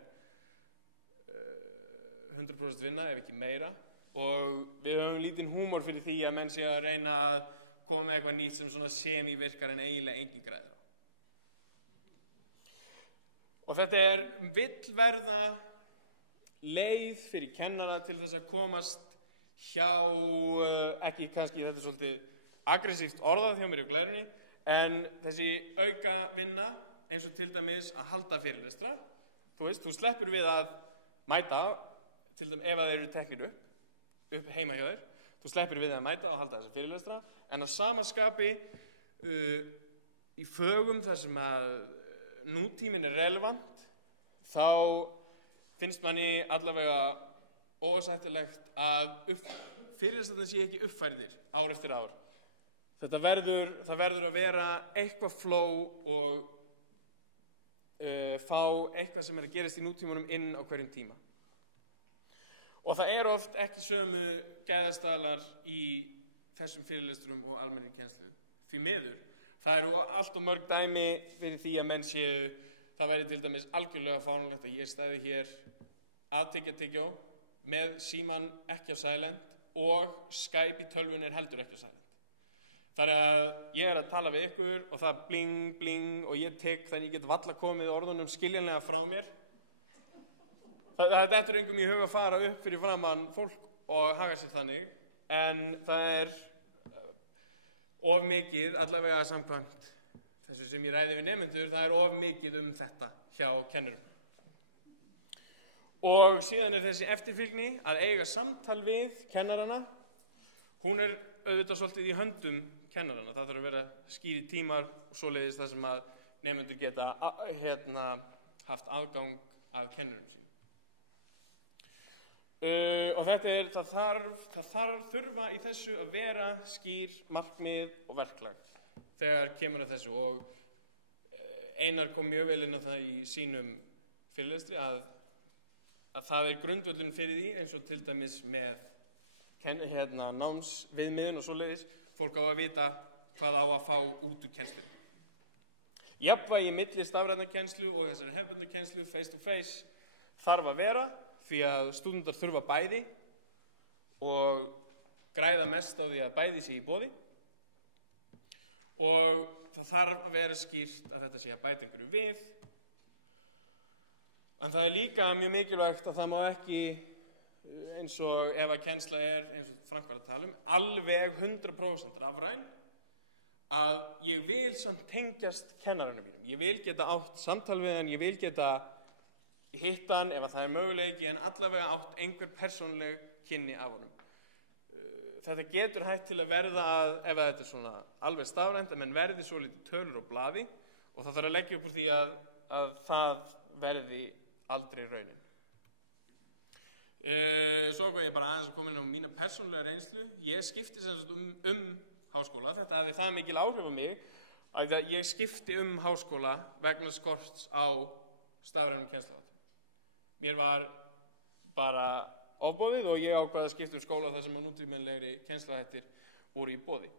100% vinna, ef ekki meira. Og við höfum lítinn húmor fyrir því að menn sé að reyna að koma með eitthvað nýtt sem svona semi-virkar en eiginlega engin græðir á. Og þetta vill verða leið fyrir kennara til þess að komast hjá, ekki kannski, þetta er svolítið aggressíft orðað hjá mér í glærunni, en þessi auka vinna, eins og til dæmis að halda fyrirlestra. Þú veist, þú sleppur við að mæta, til dæmis ef að þeir eru teknir upp heima hjá þér, þú sleppur við að mæta og halda þessa fyrirlestra, en á sama skapi í fögum þar sem að nútíminn er relevant, þá finnst manni allavega óásættulegt að fyrirlestrarnir sé ekki uppfærðir ár eftir ár. Það verður að vera eitthvað flow og fá eitthvað sem er að gerast í nútímanum inn á hverjum tíma. Og það er oft ekki sömu gæðastaðlar í þessum fyrirlestrum og almennri kennslu. Því miður, það eru allt og mörg dæmi fyrir því að menn séu, það væri til dæmis algjörlega fáránlegt að ég stæði hér að tyggja með síman ekki á silent og Skype í tölvunni heldur ekki á silent. Þannig að ég er að tala við ykkur og það bling, bling og ég tek þannig ég get valla komið orðunum skiljanlega frá mér. Þetta er engum í huga að fara upp fyrir framann fólk og haga sér þannig, en það er of mikið, allavega samkvæmt þessu sem ég ræði við nemendur, það er of mikið þetta hjá kennurum. Og síðan er þessi eftirfylgni að eiga samtal við kennarana. Hún er auðvitað svolítið í höndum kennarana. Það þarf að vera skýri tímar og svoleiðis það sem að nemendur geta haft aðgang að kennurum sínum. Og það þurfa í þessu að vera skýr markmið og verklag þegar kemur að þessu. Og Einar kom mjög vel inn á það í sínum fyrirlestri að það er grundvöllurinn fyrir því, eins og til dæmis með námsviðmiðun og svoleiðis, fólk á að vita hvað á að fá út úr kennslu. Jafnvægi milli stafrænnar kennslu og þessari hefðbundnu kennslu face to face þarf að vera, því að stúdentar þurfa bæði og græða mest á því að bæði sé í boði. Og það þarf að vera skýrt að þetta sé að bæta einhverju við. En það er líka mjög mikilvægt að það má ekki, eins og ef að kennsla eins og Frank var að tala alveg 100% rafræn, að ég vil samt tengjast kennaranum mínum. Ég vil geta átt samtal við hann, ég vil geta hitt hann ef að það er möguleiki, en allavega átt einhver persónuleg kynni af honum. þetta getur hægt til að verða ef þetta svona alveg stafrænt, að menn verði svo lítið tölur og blaði og það þarf að leggja upp úr því að það verði aldrei raunin. Svo hvað ég bara aðeins að koma inn á mína persónulega reynslu. Ég skipti sem sagt háskóla. Þetta hafði það mikil áhrif á mig að ég skipti háskóla vegna skorts á stafrænum kennsluháttum. Mér var bara ofboðið og ég ákvað að skipta skóla þar sem nútímalegri kennsluhættir voru í boði.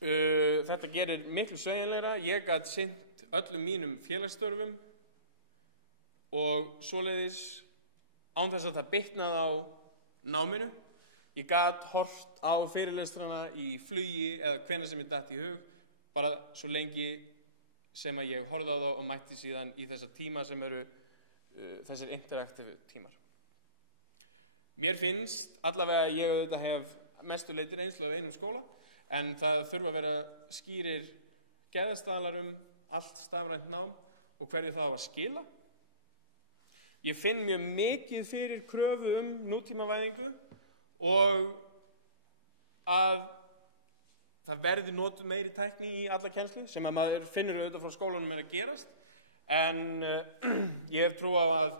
Þetta gerir miklu sveigjanlegra. Ég gat sinnt öllum mínum félagsstörfum og svoleiðis án þess að það bitnaði á náminu. Ég gat horft á fyrirlestrana í flugi eða hvenær sem ég datt í hug, bara svo lengi sem að ég horfði á þá og mætti síðan í þessa tíma sem eru þessir interaktífu tímar. Mér finnst allavega að ég auðvitað hef mestu leyti reynslu af einum skóla, en það þurfa að vera skýrir gæðastaðlar allt stafrænt nám og hverju það á að skila. Ég finn mjög mikið fyrir kröfu nútímavæðingu og að það verði notuð meiri tækni í alla kennslu sem að maður finnur auðvitað frá skólanum að gerast, en ég hef trú á að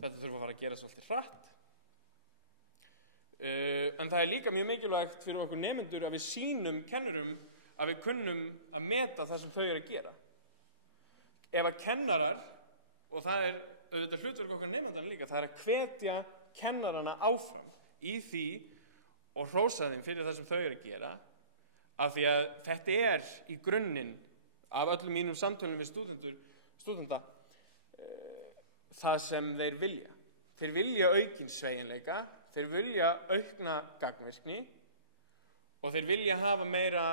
þetta þurfa að fara að gera svolítið hratt. En það er líka mjög mikilvægt fyrir okkur nemendur að við sýnum kennurum að við kunnum að meta það sem þau eru að gera. Ef að kennarar, og það er auðvitað hlutverk okkar nemendana líka, það er að hvetja kennarana áfram í því og hrósa þeim fyrir það sem þau eru að gera, af því að þetta er í grunninn af öllum mínum samtölum við stúdenta það sem þeir vilja. Þeir vilja aukinn sveigjanleika, þeir vilja aukna gagnvirkni og þeir vilja hafa meira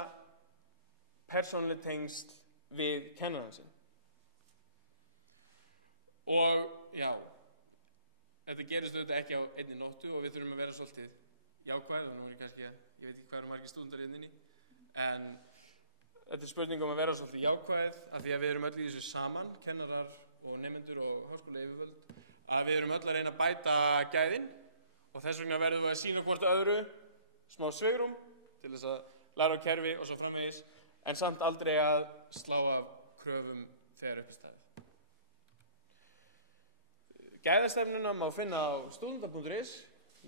persónuleg tengsl við kennarann sinn. Og já, þetta gerist auðvitað ekki á einni nóttu og við þurfum að vera svolítið jákvæð, og nú er ég kannski, ég veit ekki hvað eru margir stúdentar inni, en þetta er spurning að vera svolítið jákvæð af því að við erum öll í þessu saman, kennarar og nemendur og háskólayfirvöld, að við erum öll að reyna að bæta gæðin og þess vegna verðum við að sýna hvort öðru smá svigrúm til þess að læra á kerfi og svo framvegis, en samt aldrei að slá af kröfum þegar upp í staðið. Gæðastefnuna má finna á studenta.is.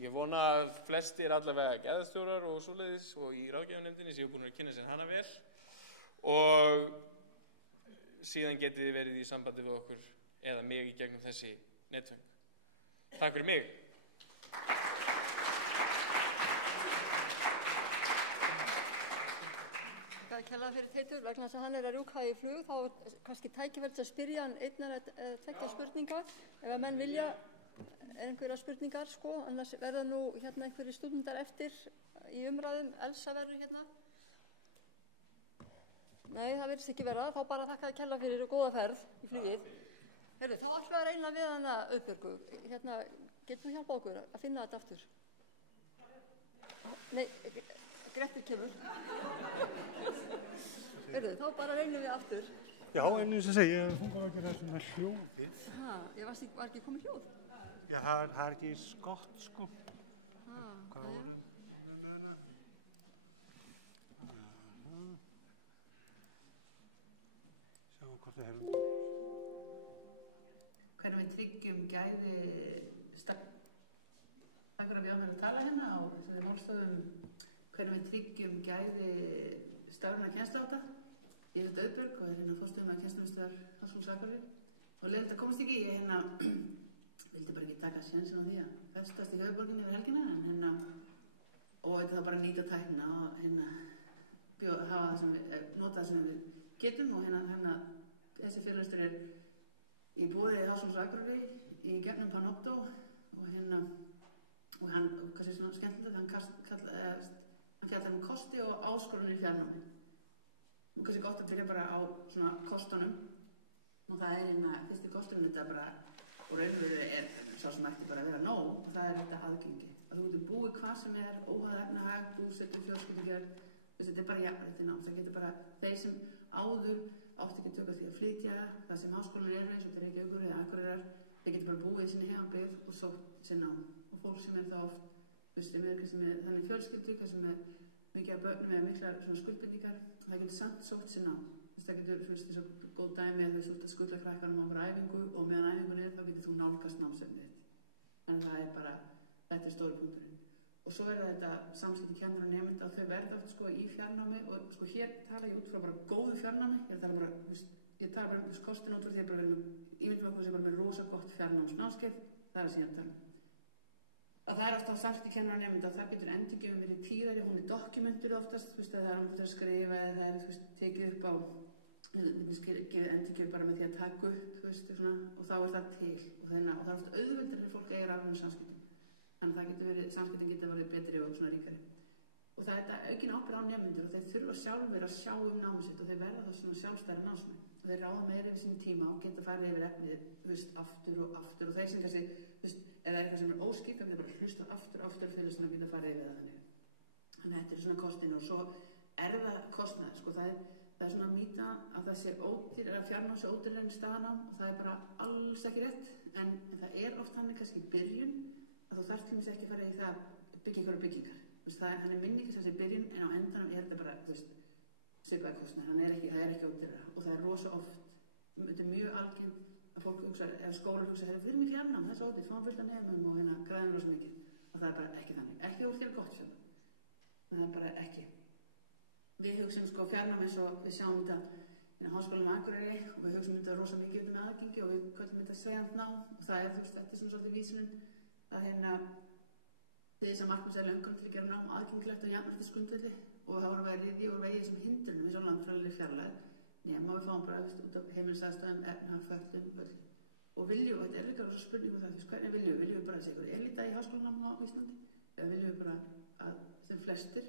Ég vona að flestir allavega gæðastjórar og svoleiðis og í ráðgjafarnefndinni séu búin að kynna sér hana vel og síðan getið þið verið í sambandi við okkur eða mig í gegnum þessi netföng. Takk fyrir mig. Kærlega fyrir Teitur, vegna þess að hann er að rjúka í flug, þá er kannski tækifært að spyrja hann einnar eða tveggja spurningar. Ef að menn vilja einhverja spurningar, sko, annars verða nú hérna einhverjir stúdentar eftir í umræðum. Elsa verður hérna. Nei, það virðist ekki vera, þá bara þakka þér kærlega fyrir og góða ferð í flugið. Heyrðu, þá ætlum við að reyna við hana Auðbjörgu. Hérna, getur þú hjálpa okkur að finna þetta aftur? Nei, Grettir kemur. Heyrðu, þá bara reynum við aftur. Já, en eins og segja, hún var að gera svona hljóðið. Ég var ekki komið hljóð? Já, það er ekki skott, sko. Hvað já. Sjáum hvort það hefur. Hvernig við tryggjum gæði Takk fyrir að við áfum að tala hérna á þessari málstofum. Hvernig við tryggjum gæði stafræna kennsluhátta. Ég heiti Auðbjörg og er hérna forstöðumaður kennslumiðstöðvar Háskólans á Akureyri. Og leiðilegt að komast ekki, ég vildi bara ekki taka sénsinn á því að festast í höfuðborginni yfir helgina, og þetta þá bara nýta tæknina og hafa það sem við, nota það sem við getum, og þessi fyrirlestur er í boði Háskólans á Akureyri í gegnum Panopto og hann, hvað sé svona skemmtilegt, hann fjallar kosti og áskorunir í fjarnámi. Nú kannski gott að byrja bara á svona kostunum, og það er fyrsti kosturinn þetta bara, og raunveru er sá sem ætti bara að vera nóg, og það er þetta aðgengi. Að þú getur búið hvað sem er, óháð efnahag, búsetu, fjölskyldugerð, þetta er bara jafnrétti nám. Það getur bara þeir sem áður átti ekki tök á því að flytja, það sem háskólanir eru eins og Reykjavíkur eða Akureyrar, þeir getur bara búið í sinni heimabyggð og sótt sér nám. Og fólk sem er þá oft sem er kannski með þannig fjölskyldu, kannski með mikið af börnum eða miklar svona skuldbindingar, það getur samt sótt sér nám. Það getur, þess að góð dæmi að þú ert að skuldla krakkanum á bara æfingu og meðan æfingun þá getur þú nálgast námsefnið þitt. Þannig það bara, þetta stóri punkturinn. Og svo þetta samskipti kennara og nemenda og þau verða oft í fjarnámi og hér tala ég út frá bara góðu fjarnámi, ég tala bara kostin út frá því að bara ímyndum okkur sem bara með rosa gott fjarnámsnámskeið, það að síðan tala. Að það ofta á samskipti kennara og nemenda og það getur endurgefin verið tíðari, hún dokumentur oftast, það er að skrifa eða það er tekið upp á endurgefin bara með því að taka upp og þá það til og það er oft auðveldur fyrir fólk að eiga rafnum samskiptum. Þannig að það getur verið, samskiptin getur verið betri og svona ríkari. Og það er aukin ábyrgð á nemendur og þeir þurfa sjálfur að sjá námið sitt og þeir verða þá svona sjálfstæðari námsmenn. Og þeir ráða meira yfir sín tíma og geta farið yfir efnið, aftur og aftur og þeir sem kannski, eða eitthvað sem er óskýrt, þá getur bara hlusta aftur fyrir að geta farið yfir það þannig. Þannig að þetta er svona kostin og svo er það kostnaður, það er svona mýta að það sé ódýr, að fjarnám sé ódýrari en staðnám og það er bara alls ekki rétt, en það er oft þannig kannski í byrjun að þú þarft ekki að fara í það byggingar. Það er minni ekki í byrjun en á endanum er þetta bara, svipaði kostnaður, það er ekki ódýrara og það er rosa oft, þetta er mjög algengt að fólk hugsa, ef skólar hugsa, við erum í fjarnám, það er svo ódýrt, fáum fullt af nemum og græðum rosa mikið og það er bara ekki þannig, ekki úr fyrir gott fjarnám, það er bara ekki. Við hugsaum fjarnám eins og við sjáum þetta Háskólanum á Akureyri og við hugsaum þetta rosa mikið með aðgengi og við köllum þetta sveigjanlegt nám og það er þetta er svona svolítið vísunin að þess að markmið sér löngun til að gera nám aðgengilegt og jafnvægt skundvelli og það voru að vera riðji og vegið sem hindrunum við svo landfræðilegri fjarlægð nema við fáum bara út af heimilisaðstæðum, efnahag, fötlun, öll og viljum, og þetta er líka rosa spurning um það hvernig viljum við bara að segja ykkur elita í háskólanám á Íslandi eða viljum við bara að sem flestir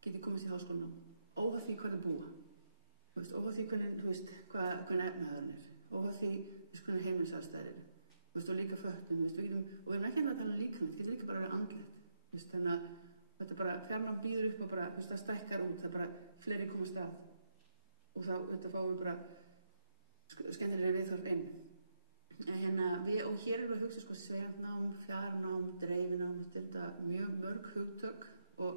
geti komist í háskólanám óháð því hvernig búa óháð því hvernig efnahagurinn er óháð því hvernig heimilisaðstæður er og líka fötlun og við erum ekki að tala um líkaminn, þetta getur líka bara að vera andlegt þannig að þetta bara fjarnám býður upp og bara það stækkar út, það bara fleiri komast að og þá þetta fáum við bara skemmtilegri viðhorf inn og hér erum við að hugsa sveigjanlegt fjarnám, dreifinám þetta mjög mörg hugtök og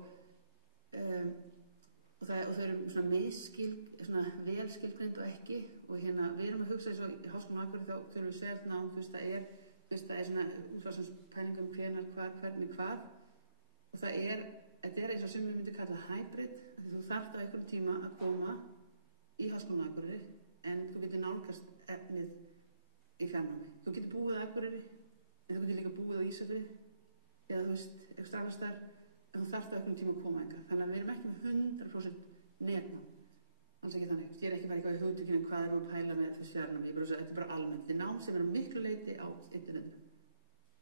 þau eru svona vel skilgreind og ekki og við erum að hugsa eins og í Háskólanum á Akureyri þá þurfum við sveigjanlegt nám það er svona útfærsins pælingum hvenær, hvar, hvernig, hvað og þetta er eins og sem við myndum kalla hybrid þú þarft á einhverjum tíma að koma í Háskólanum á Akureyri en þú getur nálgast efnið í fjarnámi þú getur búið á Akureyri en þú getur líka búið á Ísafirði eða eitthvað strax þar en þú þarft á einhverjum tíma að koma eitthvað þannig að við erum ekki með 100% netnám alls ekki þannig, ég er ekki bara eitthvað í hugtökinu hvað er að pæla með fjarnámi þetta er bara almennt, þetta er nám sem er miklu leyti á internetu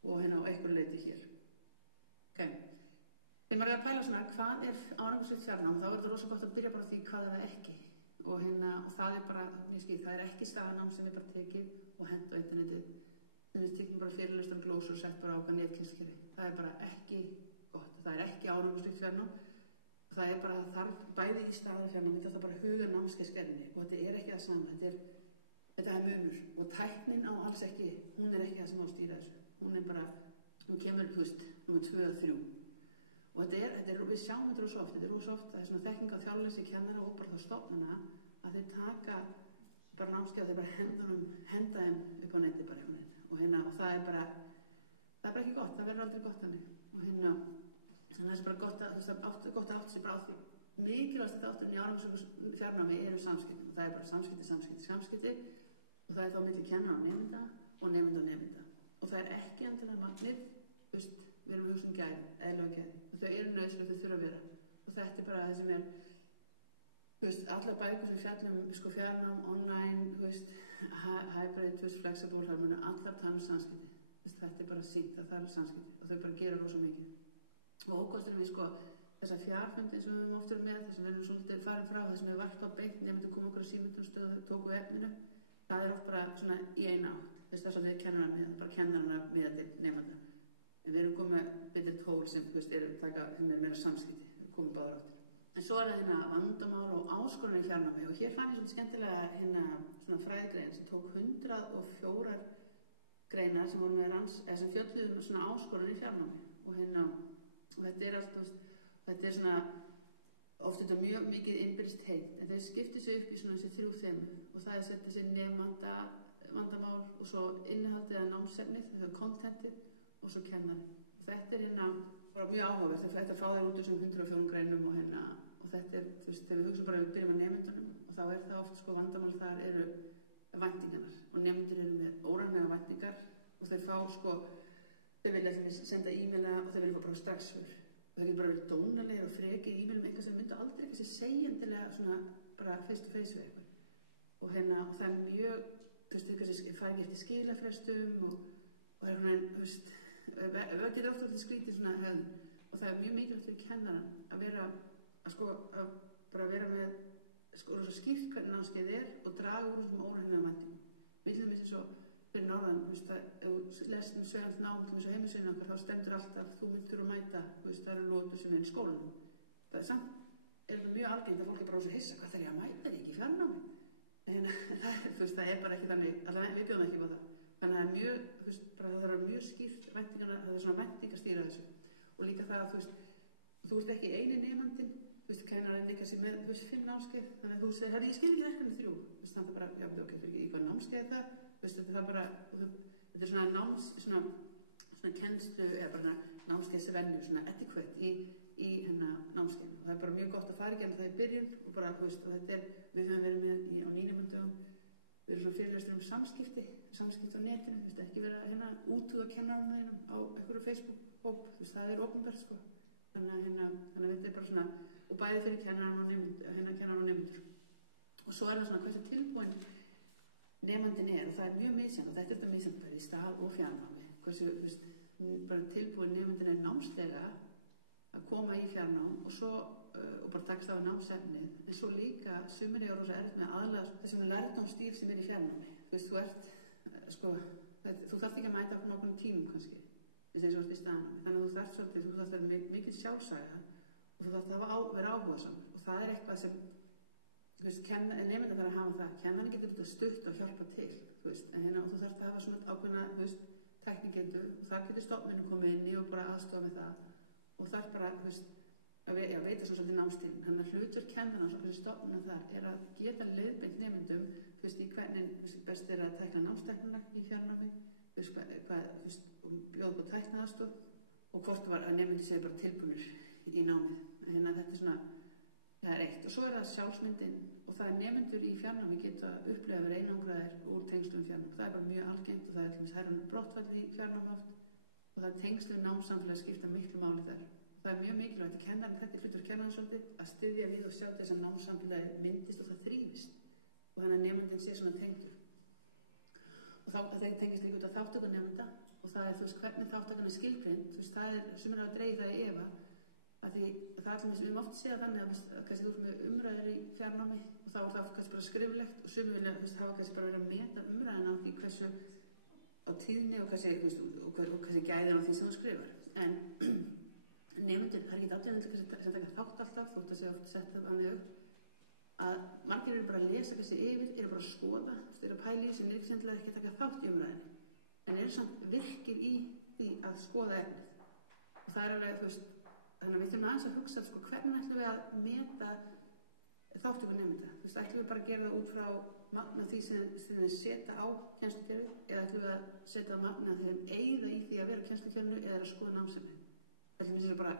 og á einhverju leyti hér þegar maður er að pæla svona hvað er árangursríkt fjarnám þá er þetta rosa gott að byrja bara á því hvað er það ekki og það er bara það er ekki staðnám sem er bara tekið og hent á internetið sem við tekjum bara fyrirlestur og glósur og sett bara á okkar netkynskerfi það er bara ekki gott það er ekki árangursríkt fjarnám það er bara þarf bæði í staðarfjarnám þetta er bara huga námskeiðsgerðinni og þetta er ekki það sama þetta er munur og tæknin á alls ekki hún er ekki það sem á að stýra þessu hún er bara, hún kemur nummer 2 og 3 og við sjáum þetta rosa oft það er svona þekking á þjálfleysi kennara og bara þá stofnana að þeir taka bara námskeið og þeir bara henda þeim upp á neti bara og það er bara ekki gott, það verður aldrei gott þannig og það er bara gott að átt sér bara á því mikilvægast þátturinn í árangursríku fjarnámi eru samskipti og það er bara samskipti og það er þá milli kennara og nemenda og nemenda og það er ekki endilega magnið við erum að hugsa gæði, eðlilega gæði og þau eru nauðsynleg þau þurfa að vera og þetta er bara það sem er allar bækur sem fjallum fjarnám, online hybrid, flexible það munu allar tala um samskipti þetta er bara sínt að það er samskipti og þau bara gera rosa mikið og ókosturinn við þessa fjarfundi sem við höfum oft verið með þessum við erum svolítið farin frá þessum við varpað beint nefndum koma okkur á símyndumstöð og tóku efninu það er oft bara svona í eina átt þess að það er kennarana bara kennarana með til nefnda en við erum komið betri tól sem sem er meira samskipti við komum báðar áttir en svo er það vandamál og áskorun í fjarnámi og hér fann ég svona skemmtilega svona fræðgrein sem tók 104 greinar sem voru með sem fjölluðum svona áskorun í fjarnámi og og þetta allt, þetta svona, oft þetta mjög mikið innbyrðist heilt, en þeir skipti sig upp í svona þessi 3 þemu og það setja sig nemanda vandamál og svo innihaldið eða námsefnið, það kontentið og svo kennari. Þetta bara mjög áhugavert, þetta fá þér út úr svona 104 greinum og þetta þegar við hugsa bara að við byrjum að nemendunum og þá það oft vandamál þar eru væntingarnar og nemendur eru með óraunhæfar væntingar og þeir fá þeir vilja senda e-maila og þeir vilja fá bara strax svör. Og það getur bara verið dónalegir og frekir e-mailum eitthvað sem myndi aldrei ekki segja endilega svona bara face to face við eitthvað. Og það er mjög, eitthvað sem fær ekki eftir skilafrestum og það það getur ofta alltaf skrítið svona höfn og það er mjög mikilvægt fyrir kennaran að vera að bara vera með svo skýrt hvernig námskeið og draga úr þessum óraunhæfum væntingum. Við til dæmis eins og fyrir norðan, ef þú lest sveigjanlegt nám til þessu heimasíðunni okkar, þá stendur alltaf þú myndir að mæta, það eru lotur sem er í skólanum. Það er samt, mjög algengt að fólk bara svo hissa, hvað þarf ég að mæta þig ekki í fjarnámi? En það bara ekki þannig, allavega við bjóðum ekki á það. Þannig að það er mjög, það þarf mjög skýrt væntingarna, það er svona væntingastýra þessu. Og líka það að þú ert ekki eini nemandinn, kennarinn líka sér með 5 námskeið, þannig að þú segir, ég skil ekki verkefni 3. Þannig að bara, já, ok, í hvað námskeið það? Þetta bara, þetta er svona kennslu, eða bara námskeiðsvenju, svona etiquette í námskeið. Og það er bara mjög gott að fara ekki það í byrjun og bara, og þetta við höfum verið með á nýnemundum, við erum svona fyrirlestur samskipti á netinu, ekki vera útúða kennarinn þínum á einhverju Facebook-hóp, það er opinbert, Þannig að þetta er bara svona, og bæði fyrir kennaran og nemendur. Og svo það svona hversu tilbúin nemandinn og það er mjög misjafnt, og þetta er misjafnt bæði í stað og fjarnámi, hversu bara tilbúin nemandinn námslega að koma í fjarnám og bara takast á námsefnið, en svo líka sumir eru rosa erfitt með aðlaga þessum lærdómsstíl sem í fjarnámi. Þú þarft ekki að mæta á nokkrum tímum kannski. Þannig að þú þarft að vera mikið sjálfsaga og þú þarft að vera áhugasamur og það er eitthvað sem nemendar þarf að hafa það, kennarinn getur stutt og hjálpa til en þú þarft að hafa svona ákveðna teknikendur og það getur stofnunum komið inn í og bara aðstofa með það og það er bara að veita svo svolítið námstíðin. Þannig að hlutverk kennarans og stofnunum þar er að geta leiðbeint nemendum í hvernig best er að tekla námsteknuna í fjarnámi og bjóða upp á tækniaðstoð og hvort var að nemendur séu bara tilbúnir í námið. Þannig að þetta er svona, það er eitt. Og svo er það sjálfsmyndin og það er nemendur í fjarnámi geta upplegað að vera einangraðir úr tengslum fjarnámi. Það er bara mjög algengt og það er til dæmis brottfall í fjarnámi oft og það er tengslum námsamfélag skipta miklu máli þar. Það er mjög mikilvægt að kennarinn, þetta er hlutur kennarinn svolítið, að styðja við og sjá þess að námsamfélagið myndist og það þrífist og þannig að nemandinn sé svona tengdur. Og það tengist líka út af þátttökunemenda og það er hvernig þátttakan er skilgreind, það er sumir að dreigja það í efa að því það er við oft séð þannig að kannski þú ert með umræður í fjarnámi og þá er það kannski bara skriflegt og sumir vilja hafa kannski bara verið að meta umræðina á því hversu á tíðni og kannski gæðin á því sem þú skrifar. En nemendur, það er ekki allir sem taka þátt alltaf, þótt að sé oft sett það annað upp að margir eru bara að lesa kannski yfir, eru bara að skoða, eru að pæla í sem er sennilega ekki að taka þátt í umræðinni en eru samt virkir í því að skoða efnið og það er alveg, þannig að við þurfum aðeins að hugsa hvernig ætlum við að meta þáttöku nemenda, ætlum við bara að gera það út frá magna því sem þeir setja á kennslukerfi eða ætlum við að setja það magna þeim eigða í því að vera kennslukerfinu eða að skoða námsefni. Ætlum við bara,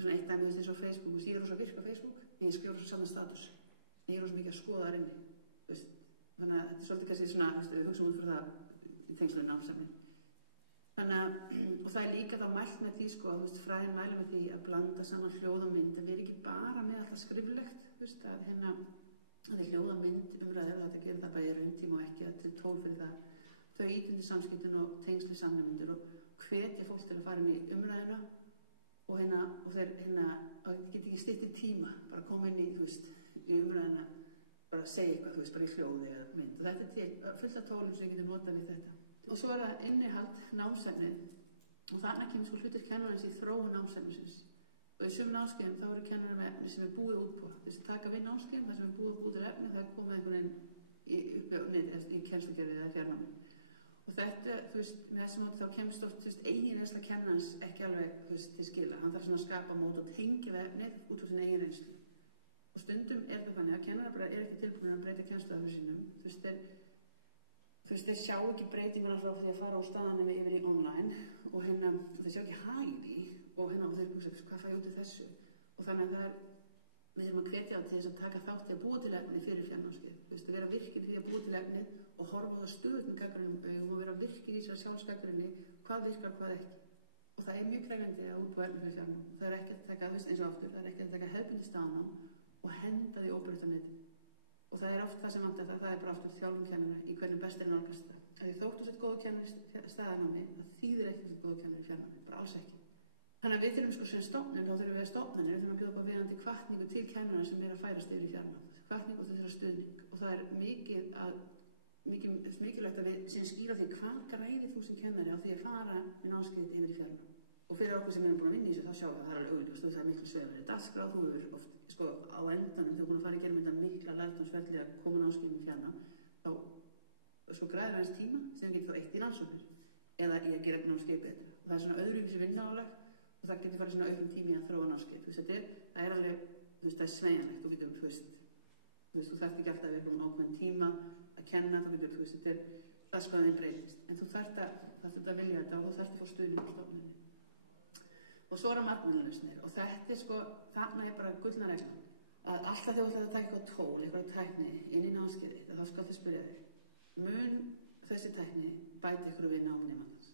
svona eitt dæmi eins og Facebook og ég er rosa virk á Facebook en ég skrifa rosa saman status en ég er rosa mikið að skoða þar inni þannig að þetta er svolítið kannski svona við hugsaum út fyrir það í tengslu námsefni og það er líka þá mælt með því fræðin mæli með því að blanda saman hljóð og mynd en við erum ekki bara með alltaf skriflegt að það er hljóð og mynd umræður þetta gerir það bara í rauntíma og ekki til tól fyrir það þau ítundi samskiptin og tengslu samnefnendur og hvetja fólk til að fara inn í umræðina og þeir geta ekki stytt í tíma bara koma inn í umræðina bara að segja eitthvað, bara í hljóði eða mynd og þetta er til fullt af tólum sem við getum notað við þetta og svo er það innihald námsefnið og þannig kemur hlutur kennarans í þróun námsefnisins og í sum námskeiðum þá eru kennarar með efni sem er búið út på þess að taka við námskeiðum þar sem er búið út til efni það er komið einhvern veginn í kennslugerði eða fjarnámi og þetta, með þessum átt þá kemst oft eigin einsla kennarans ekki alveg, til skila. Hann þarf svona að skapa mót og tengja við efnið út frá sinni eigin reynslu. Og stundum það þannig að kennarar bara ekki tilbúinir að breyta kennsluaðferð sínum. Þeir sjá ekki breytinguna frá því að fara á staðanum yfir í online og þeir sjá ekki hag í því og þeir hugsa, hvað fæ ég út úr þessu? Og þannig að við þurfum að hvetja á til þess að taka þátt í að búa til efni fyrir fjarnámskeið. Að vera virkir því að búa til efnið og horfa á það stöðugt með gagnrýnum augum og vera virkir í þessari sjálfsgagnrýni, hvað virkar, hvað ekki. Og það mjög krefjandi að útbúa efni fyrir fjarnám. Það ekki að taka, eins og aftur, það ekki að taka hefðbundið staðnám og henda því óbreytt á netið. Og það oft það sem vantar það bara aftur þjálfun kennara í hvernig best nálgast það. Því þóttu sett góðu kennari staðnámi, það þýðir ekki sett góðu kennari fjarnámi, bara alls ekki. Þannig að við þurfum sem stofnun, þá þurfum við að stofnanir, við þurfum að bjóða upp á viðandi hvatningu til kennara sem að færast yfir í fjarnám. Hvatningu til þessar stuðning. Og það mikilvægt að við sem skýra því hvað græðir þú sem kennari á því að fara með námskeiðið yfir í fjarnám. Og fyrir okkur sem erum búin að vinna í þessu, þá sjáum við að það alveg augljóst og það miklu sveifari dagskrá, þú oft, á endanum þegar búin að fara í gerum þetta mikla lærdómsferli að koma námskeiðið í fjarnám, þá græðir hans tíma sem getur þá eitt í rannsóknir eða í að gera námskeið betra. Og það svona öðruvísi vinnuálag og það getur farið svona auknum tími að þróa námskeið. Það alveg, það sveigjanlegt, þú getur, þú þarft ekki alltaf að vera búin ákveðin tíma að kenna, þú getur, það skoðin breytist. En þú þarft að vilja þetta og þú þarft að fá stuðning á stofnuninni. Og svo markmiðalausnir og þetta þarna bara gullna reglan. Að alltaf þegar þú ætlar að taka eitthvað tól, eitthvað tækni inn í námskeiðið, þá skal þið spyrja þig, mun þessi tækni bæti ykkur við nám nemandans?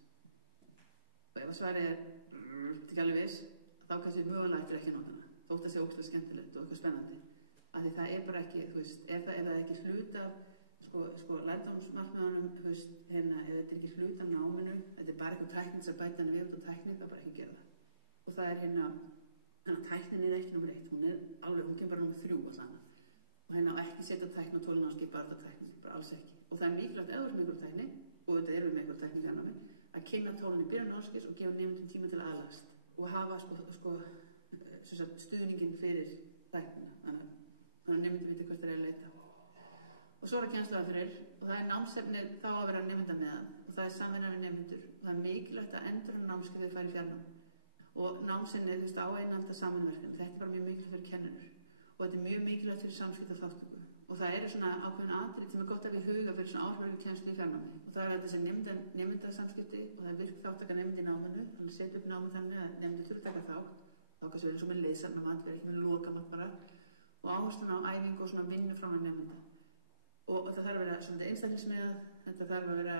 Og ef svarið ekki alveg viss, þá kannski mögulega eftir ekki nota hana. Þótt að sé ógeðslega skemmtilegt og eitthvað spennandi. Af því það bara ekki, ef það ekki hluta af lærdómsmarkmiðunum, ef þetta ekki hluta af náminu, þetta bara eitthvað tækni sem bæta hann við út á tækni, það bara ekki gera það. Og það tæknin ekki nummer 1, hún kemur bara nummer 3 allan. Og ekki setja tækni á tólunámskeið bara á tækni, bara alls ekki. Og það mikilvægt ef þú með einhverjum tækni, og þetta við með einhverjum tækni fjarnámi, að kynna tólun í byrjun námskeiðs og gefa nemendum tíma til að aðlagast og hafa stuðningin fyrir tæknina. Þannig að nemendur viti hvert það að leita. Og svo kennsluaðferðir og það námsefnið þá að vera nemenda með það og það samvinna við nemendur og það mikilvægt að endurinn námskeiðið færi fjarnám. Og námsinnið á einhalda samanverkefni, þetta bara mjög mikilvægt fyrir kennendur og þetta mjög mikilvægt fyrir samskiptaþátttöku og það svona ákveðin atriði sem gott að við huga fyrir svona áhriflega kennslu í fjarnámi og það þetta sem nemendasamskipti og það virk þáttaka nemend í náminu þannig að setja upp námi þannig að nemendur þurfa að taka þátt kannski eins og með leiðsarnamat, verið ekki með lokamat bara og áherslan á æfingu og svona vinnu frá nemenda og það þarf að vera svona einstaklingsmiðað, þetta þarf að vera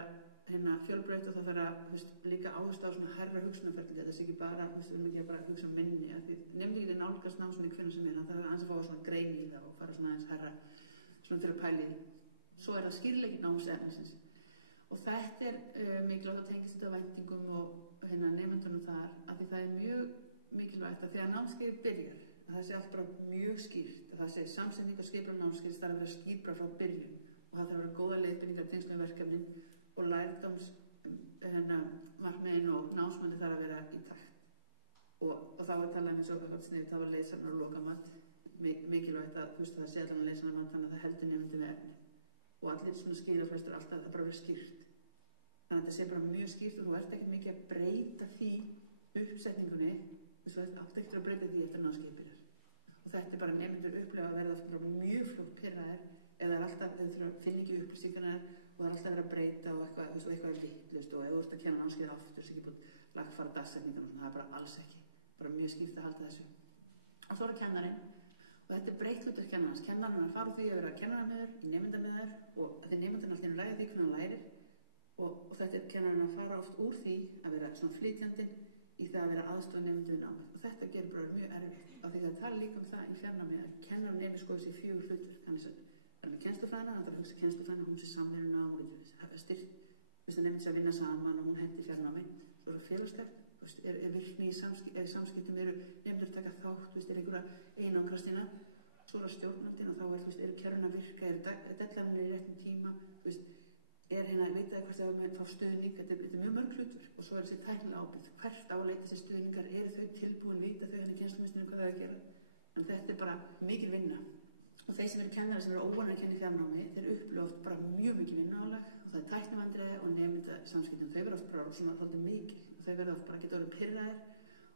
fjölbreytt og það þarf að líka áherslu á svona herra hugsunarferli þetta sé ekki bara, við erum ekki bara að hugsa minni nefnir ekki nálgast námsni hvernig sem það þarf að fá svona grein í það og fara svona eins herra svona til að pæli svo það skýrleiki námsefnisins og þetta mikilvægt að tengja þetta á væntingum og nemendunum þar af því það mjög mikilvægt að þegar námskeið byrjar að það sé allt bara mjög skýrt að það sé samsetning og skipur námskeið það þarf að vera skýrt bara frá byrjun og það þarf að vera góða leiðbeiningar tengslum verkefnin og lærdóms markmiðin og námsmændi þarf að vera í takt og þá var talað eins og sniðið það var leysarnar og lokamat mikilvægt að það sé allan að leysarnar þannig að það heldur nefndi við efni og allir svona skýraflestur alltaf það bara verið skýrt þannig að þetta sé bara mjög skýrt og þú ert ekki mikið að breyta því uppsetningunni þú átt ekki að breyta því eftir námskeið byrjar og þetta bara nefndur upplega að verða mjög fljótt pirraðir eða alltaf þau finna ekki upplýsingarnar og það alltaf verið að breyta og eitthvað vitlaust og ef þú ert að kenna námskeið aftur sem ekki búið lagfara dagsetningar og það bara alls ekki bara mjög skýrt að halda þessu og svo kennarinn og þetta breytt hlutur kennarans kennarinn fara því að vera kennaramiður í nemendamiður og þetta nemendin alltaf ræða því hvernig hann lærir og þetta kennarinn að fara oft úr því að vera svona flytjandinn í það að vera aðstofa nemendur við námið og þetta gerir bara mjög erfitt af því það tala líka það í fjarnámi að kennarinn nefnir þessi 4 hlutur þannig að með kennslufræðina, það er að hugsa kennslufræðina, hún sé samveruna og hún getur styrkt, það nefnir sér að vinna saman og hún hendir fjarnámi, svo er það félagskap, virkni í samskiptum, nefndur taka þátt, einhverja einangrast svo er stjórnandinn og þá kerfin að virka, deadlinein í réttum tíma, vita hvort það er fá stuðning, þetta er mjög mörg hlutur og svo er þessi tæknilega ábyrgð, hvert áleita þessi stuðningar, eru þau tilbúin, vita þau kennslumestinu hvað það er að gera, en þetta er bara mikil vinna. Og þeir sem eru kennara sem eru óvanir að kenna í fjarnámi, þeir upplifa oft bara mjög mikið vinnuálag og það er tæknivandræði og nemendasamskipti, þau verða oft bara svona svolítið mikil og þau verða oft bara geta orðið pirraðir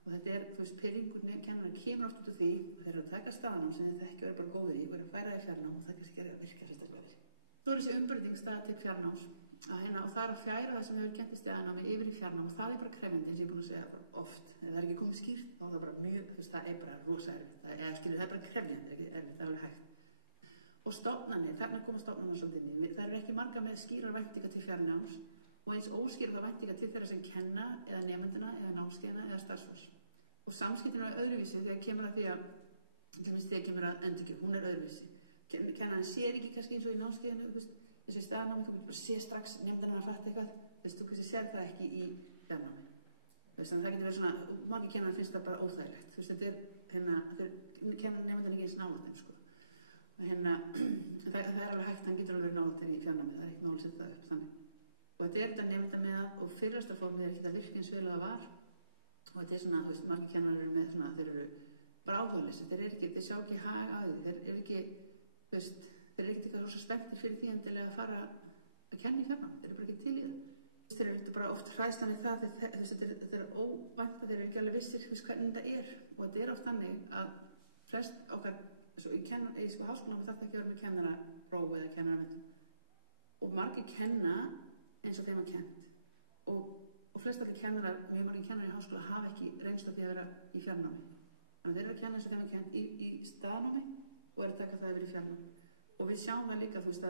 og þetta er, þú veist, pirringur kennara kemur oft út úr því og þeir eru að taka staðnám sem þeir ekki verða bara góðir í og eru að færa þér fjarnám og það er kannski að virka sérstaklega vel. Svo er þessi umbreytingstað til fjarnáms og það er að fjæra það sem hefur kennt í staðnámi yfir í fjarnám og það er bara krefjandi eins og ég er búin að segja bara oft. Ef það er ekki komið skýrt þá er það bara mjög, þú veist, það er bara rosa erfitt. Það er bara krefjandi, það er ekki erfitt, það er alveg hægt. Og stofnanir, þarna koma stofnanir svolítið inn í. Það eru ekki marga með skýrar væntingar til fjarnáms og eins óskýrar væntingar til þeirra sem kenna eða nemendina eða námskeiðina eða starfsfólks. Og samskiptin er öðruvísi þegar kemur að því að, þegar kemur að endurgjöf, hún er öðruvísi. Kennarinn sér ekki kannski eins og í námskeiðinu, þessi staðnámi, þú bara sé strax nefndina að fatta eitthvað, þú kannski sér það ekki í fjarnámi. Þannig að það getur verið svona, margir kennarar finnst það bara óþægilegt. Þetta er, þeir kemur nefndina ekki eins nálægt þeim, sko. Það er alveg hægt, hann getur alveg verið nálægt þeim í fjarnámi, það er ekki nálega að setja það upp þannig. Og þetta er þetta nefnda með að, og fyrrasta formið er ekki það virka eins vel að það var. Og þetta er svona, þú veist, margir kennarar eru með svona, þeir eru bara áhugaleysi, þeir sjá ekki hag að því, þeir eru ekki, þú veist, þeir eru ekkert eitthvað rosa spenntir fyrir því endilega að fara að kenna í fjarnám, þeir eru bara ekki til í það. Þeir eru bara oft hræðslan í það, þetta er óvænt að þeir eru ekki alveg vissir hvernig þetta er. Og þetta er oft þannig að flest okkar, í háskólanum þarf ekki að vera með kennarapróf eða kennaramenntun. Og margir kenna eins og þeim var kennt. Og flest okkar kennarar, mjög margir kennarar í háskóla hafa ekki reynst af því að vera í fjarnámi. Þannig þeir eru að kenna eins og þeim var kennt í staðnámi og eru að taka það yfir í fjarnámi. Og við sjáum það líka, þú veist,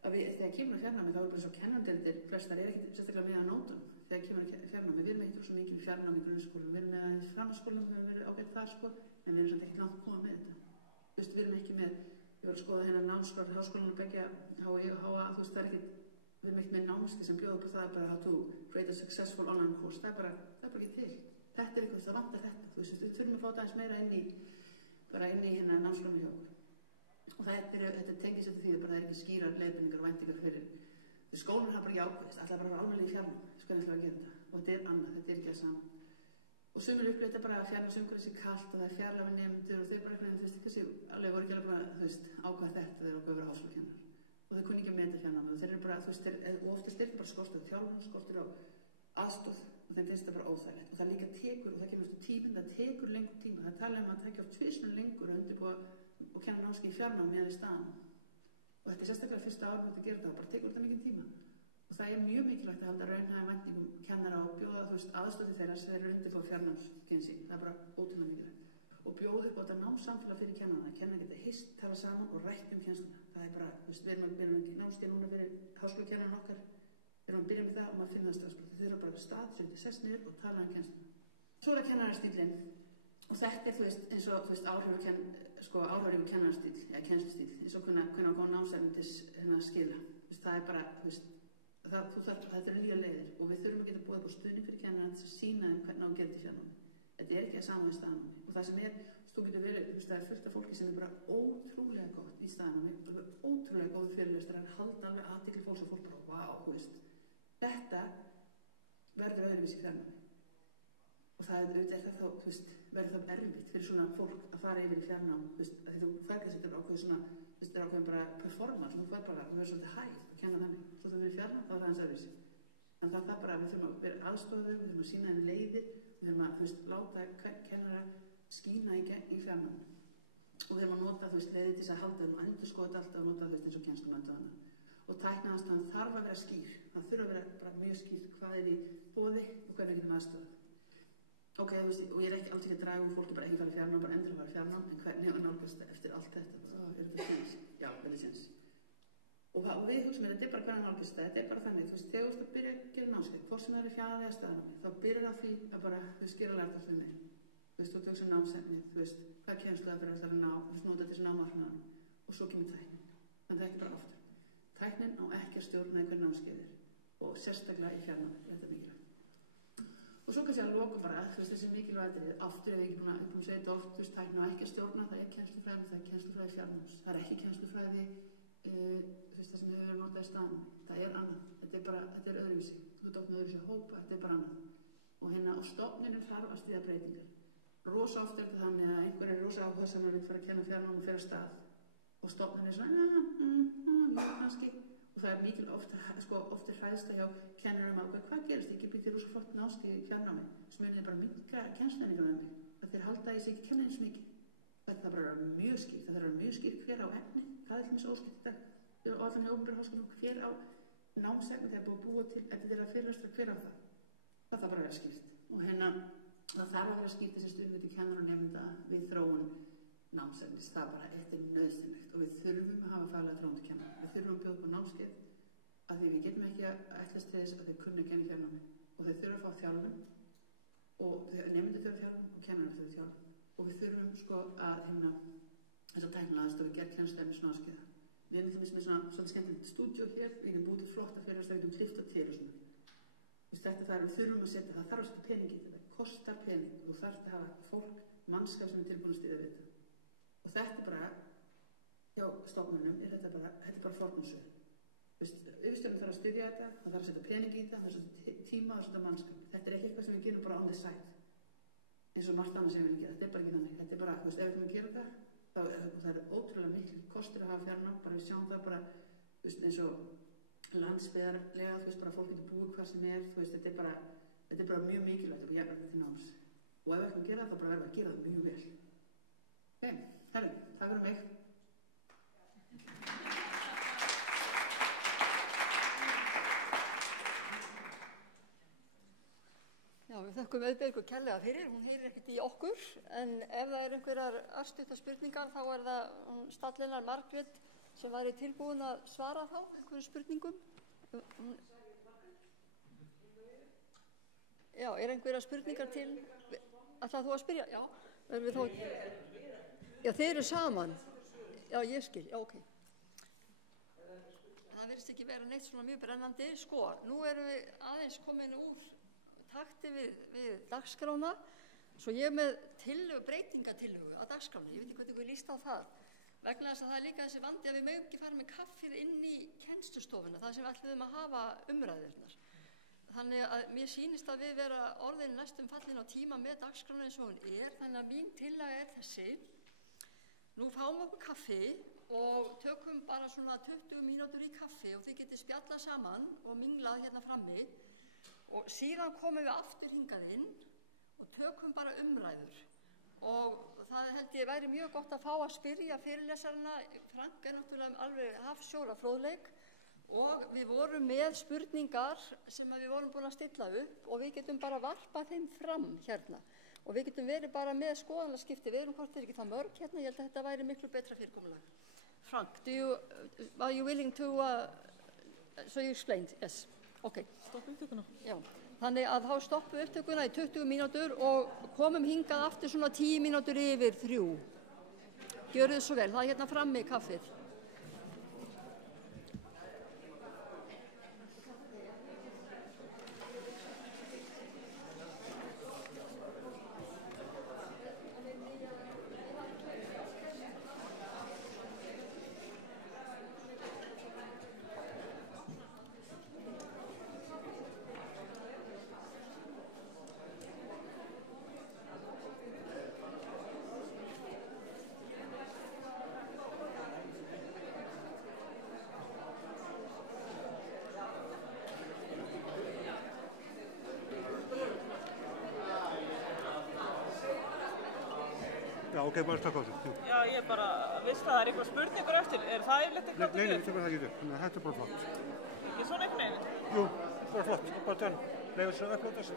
að þegar kemur að fjarnámi þá er bara svo kennardeildir flestar er ekkert sérstaklega með að nótum þegar kemur að fjarnámi. Við erum ekkert svo mikið fjarnámi í grunnskólum, við erum með aðeins framhaldsskólum, við erum verið ágætt þar sko, en við erum samt ekkert langt koma með þetta. Þú veist, við erum ekki með, ég var að skoða hérna námskrár háskólanum begja, þú veist, það er ekkert, við erum ekkert með námski sem bjóða upp það bara how to create a successful online course, það er bara ekki til. Þetta er eitthvað, það vantar þetta, þú veist, við þurfum að fá það eins meira inn í hérna námskrámi hjá okkur. Og þetta tengis eftir því að það er ekki skýrar leiðbeiningar og væntingar fyrir skólanum hafa bara ekki ákveðist, alltaf bara alveg í fjarnám, skoðum við að gera þetta og þetta er annað, þetta er ekki að saman. Og sumir upplýta bara að fjarnámsumhverfið sé kalt og það er fjarlæg við nemendur og þeir bara eitthvað, þú veist, kannski alveg voru ekki alveg bara, þú veist, ákveða þetta þegar okkur verið háskólakennarar. Og þeir kunni ekki að meta fjarnámið og þeir eru bara, þú veist, og oftast er bara skortur þjálfun, skortur á aðstoð og þeim finnst það bara óþægilegt. Og það líka tekur, og það kemur eftir tíminn, það tekur lengur tíma. Það tala að það oft tvisvar lengur að undirbúa og kenna námskeið í fjarnámi meðan í staðnám. Og þetta er sérstaklega fyrsta ár að gera það, bara tekur þetta mikinn tíma. Og það er mjög mikilvægt að halda raunhæfum væntingum kennara og bjóða, þú veist, aðstoð til þeirra sem þeir eru undirbúa fjarnámskeið sín. Það er bara ótrúlega mikilvægt. Og bjóða upp á þetta námssamfélag fyrir kennarana. Kennarana geta hist, tala saman og rætt kennsluna. Það er bara, þú veist, við erum ekki námskeið núna fyrir háskólakennarana okkar. Við erum að byrja með það og maður finna það strax. Þau eru bara stað, sest niður og tala kennsluna. Svo er það kennarastíllinn. Og þetta er, þú veist, eins og, þú veist, áhrifur kennarstíll, eða kennslustíll, eins og hvernig á námsefnum til að skila. Þú veist, það er bara, þú veist, þetta eru nýja leiðir og við þurfum að geta búið upp á stuðning fyrir kennarana til að sína þeim hvernig á að gera til fjarnámi. Þetta er ekki að saman í staðnámi. Og það sem er, þú getur verið, þú veist, það er fullt af fólki sem er bara ótrúlega gott í staðnámi, ótrúlega góð fyrirlestrar, halda alveg athygli fólks og fólk bara, wow, þú veist, þetta verður öðruvísi í fjarnámi. Og það er þá, þú veist, verður það erfitt fyrir svona fólk að fara yfir í fjarnám, þú veist, að því þú fær kannski þetta ákveð svona, þú veist, það er ákveðin bara performance, þú verður svolítið hægt að kenna þannig. Svo þú verður í fjarnám, þá er það hans öðruvísi. En það er bara, við þurfum að vera aðstofður, við þurfum að sína þeim leiðir, við þurfum að, þú veist, láta kennara skína í fjarnám. Og við þurfum að nota, þú veist, leiðir til þess að halda þeim og endurskoða alltaf og nota, þú veist, eins og kennslumöndu og annað. Og tækniaðstofan þarf að vera skýr. Það þurfa að vera bara mjög skýrt hvað er í boði og hvernig við getum aðstofað. Ok, þú veist, og ég er ekki alltaf ekki að draga fólki bara ekki fara í fjarnám, bara endilega fara í fjarnám, en hvernig að nálgast eftir allt þetta, er þetta séns? Já, vel er séns. Og við hugsaum þetta er bara hvernig að nálgast þetta er bara þannig, þú veist, þegar þú ert að byrja að gera námskeið, hvort sem það er í fjarnámi eða staðnámi, þá byrjar það því að bara, þú veist, gera lærdomslega með. Þú veist, þú tökst námsefni, þú veist, hvað kemstu það fyrir að ná, þú veist, nota til þess námarknaðan og svo kemur tæknin. Þannig það er ekki bara aftur. Tæknin á ekki að stjórna einhver námskeið og sérstaklega í fjarnámi, þetta er mikilvægt. Og svo kannski að loka bara, þú veist, þessi mikilvægir, aftur ef ég ekki búin að segja þetta oft, þú veist, tæknin á ekki að stjórna, það er kennslufræði, það er kennslufræði fjarnáms, það er ekki kennslufræði, þú veist, það sem hefur verið notað í staðnum, það er annað, þetta er bara, þetta er öðruvísi, þú ert ofnið öðruvísi að hópa, þetta er bara annað. Og hérna á stofninu þarf að stíða breytingar. Rosa oft er þetta þannig að einhver er rosa áhugasamur að fara að kenna fjarnám og fer af stað og stofninu er svona, kannski, og það mikil oft hræðsla hjá kennurum að hvað gerist, ég býð þér svo flott námskeið í fjarnámi sem munið bara minnka kennslueiningarnar með mig, að þeir halda að ég sé ekki kenna eins mikið. Það bara er mjög skýrt, það þarf að vera mjög skýrt hver á efni, það er til dæmis óskýrt í dag og allan í opinberu háskólum, hver á námsefni þegar búið að búa til eftir þeirra fyrirlestra hver á það. Það þarf bara að vera skýrt og það þarf að vera skýrt þessi stuðmyndi kennar og nefnda við þróun námsefnis, það bara þetta er nauðsynlegt og við þurfum að hafa faglega þróun til kennar. Við þurfum að bjóða upp á námskeið af því við getum ekki að ætlast til þess að þeir kunni að kenna í fjarnámi og þeir þurfa að fá þjálfun og nefndir þurfa þjálfun og kennarar þurfa þjálfun og við þurfum að þess að tæknilega aðstofa gerð kennsluefnis námskeiða. Við erum til dæmis með svona skemmtilegt stúdíó hér, við erum búið til flotta fyrirlestra, við getum klippt til og svona. Þetta þarf, við þurfum að setja, það þarf að setja pening í þetta, kostar pening og þú þarfst að hafa fólk, mannskap sem er tilbúin að styðja við þetta. Og þetta er bara, hjá stofnunum, þetta er bara forgangsröð. Yfirstjórinn þarf að styðja þetta, það þarf að setja pening í þetta, það þarf að setja tíma og setja mannskap. Þetta er ekki eitthvað sem við gerum bara on the side, eins og margt annað sem við viljum gera. Þetta er bara ekki þannig. Þetta er bara, ef við ætlum að gera þetta, það er ótrúlega mikil kostur að hafa fjarnám, bara við sjáum það bara, eins og landsbyggðarlega, bara fólk getur búið hvað sem er, þetta er bara mjög mikilvægt að jafna þetta til náms. Og ef við ætlum að gera það, þá bara verðum við að gera það mjög vel. Ok, herru, takk fyrir mig. Já, við þökkum Auðbjörgu kærlega fyrir, hún heyrir ekkert í okkur, en ef það er einhverjar örstuttar spurningar, þá er það stallinnar Margrét sem væri tilbúin að svara þá, einhverjum spurningum. Já, er einhverjar spurningar til, ætlaðu þú að spyrja? Já, já, þeir eru saman. Já, ég skil, já, ok. Það virðist ekki vera neitt svona mjög brennandi. Sko, nú erum við aðeins komin úr takti við dagskrána, svo ég er með breytingatillögu á dagskrána, ég veit ekki hvernig við líst á það, vegna þess að það er líka þessi vandi að við mögum ekki fara með kaffið inn í kennslustofuna, það sem við ætluðum að hafa umræðirnar. Þannig að mér sýnist að við vera orðin næstum fallin á tíma með dagskrána eins og hún er, þannig að mín tillaga er þessi, nú fáum við okkur kaffi og tökum bara svona 20 mínútur í kaffi og þið getið spjallað saman og minglað hérna frammi, og síðan komum við aftur hingað inn og tökum bara umræður og það held ég væri mjög gott að fá að spyrja fyrirlesarana. Frank er náttúrulega alveg hafsjór af fróðleik og við vorum með spurningar sem við vorum búin að stilla upp og við getum bara varpað þeim fram hérna og við getum verið bara með skoðanaskipti, við erum hvort þeir ekki það mörg hérna, ég held að þetta væri miklu betra fyrirkomulag. Frank, are you willing to, so you explained, yes. Ok, stoppum upptökuna. Já, þannig að þá stoppum við upptökuna í 20 mínútur og komum hingað aftur svona 10 mínútur yfir 3. Gjörðu þið svo vel, það er hérna frammi kaffið. Já, ok, bara stakka á þessu. Já, ég bara vissi að það er eitthvað spurningur eftir. Er það yfirleitt eitthvað til? Nei, það er ekki þér. Þetta er bara flott. Ekki svona einhvern veginn? Jú, bara flott. Bara tönn. Leifir svo upp á þessu.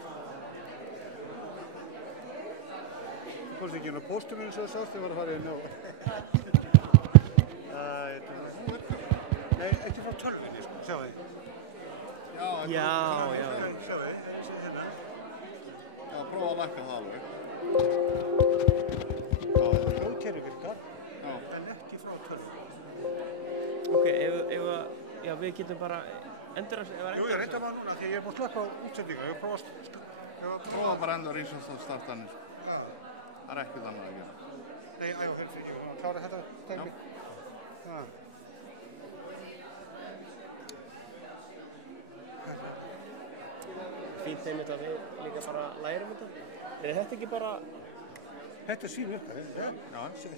Þú fórst ekki inn á póstum eins og það sást, þið var að fara inn á. Nei, ekki frá tölvunni, sko. Sjá þið. Já. Sjá þið. Hérna. Já, prófa að lækka það alveg. Hljóðkerfi virkar, en ekki frá tölvunni. Ok, ef við getum bara endur að... Jú, ég reynda maður núna, því ég er búin að slökka á útsendinga. Ég prófa bara endur eins og þú startanir. Það er ekkert annað að gera. Nei, helst ekki. Við klára þetta dæmi. Fínt einmitt að við líka bara lærum þetta. Er þetta ekki bara Þetta svínu ykkar,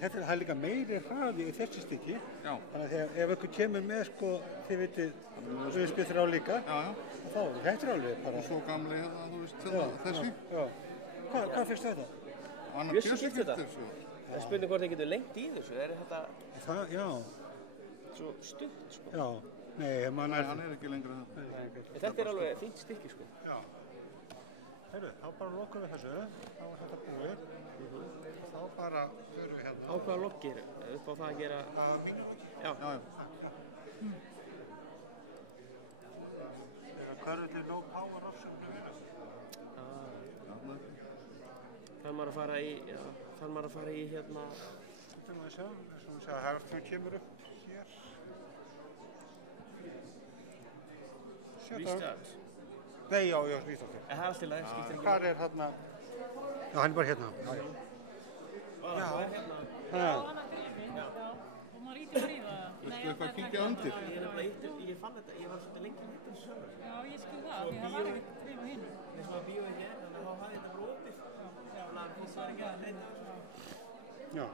þetta er líka meiri hraði í þessu stykki. Já. Þannig að ef ykkur kemur með, sko, þið vitið, USB-3 líka, þá þetta er alveg bara... Og svo gamli hérna, þú veist, þessi. Já. Hvað fyrst þetta? Bjössi getur þetta. Það spurning hvort þið getur lengt í þessu, þetta... Það, já. Svo stutt, sko. Já. Nei, hann er ekki lengra það. Þetta er alveg fínt stykki, sko. Já. Heyrðu, þá bara lokum við þessu, þá er þetta búið. Þá bara förum við hérna. Á hvaða loggir? Upp á það að gera... Mínu? Já. Hvað er þetta no power option við vinum? Þarf maður að fara í, hérna... Þetta er maður að sjá, HIvarp kemur upp hér. Restart. Nei, já, restart. Það er alltaf leið, skiptir ekki. Hvað er hérna? Já, hann er bara hérna. Já. Það er hérna. Já, hann er grífin. Já. Og maður ítir bara í það. Viltu eitthvað kíkja undir? Ég fann þetta, ég var svolítið lengi hitt sjálfur. Já, ég skil það, því það var ekkert drif á hinu. Þess að bíó ekki þannig að þá hafði þetta bara opið. Já, það var ekki að reyna. Já.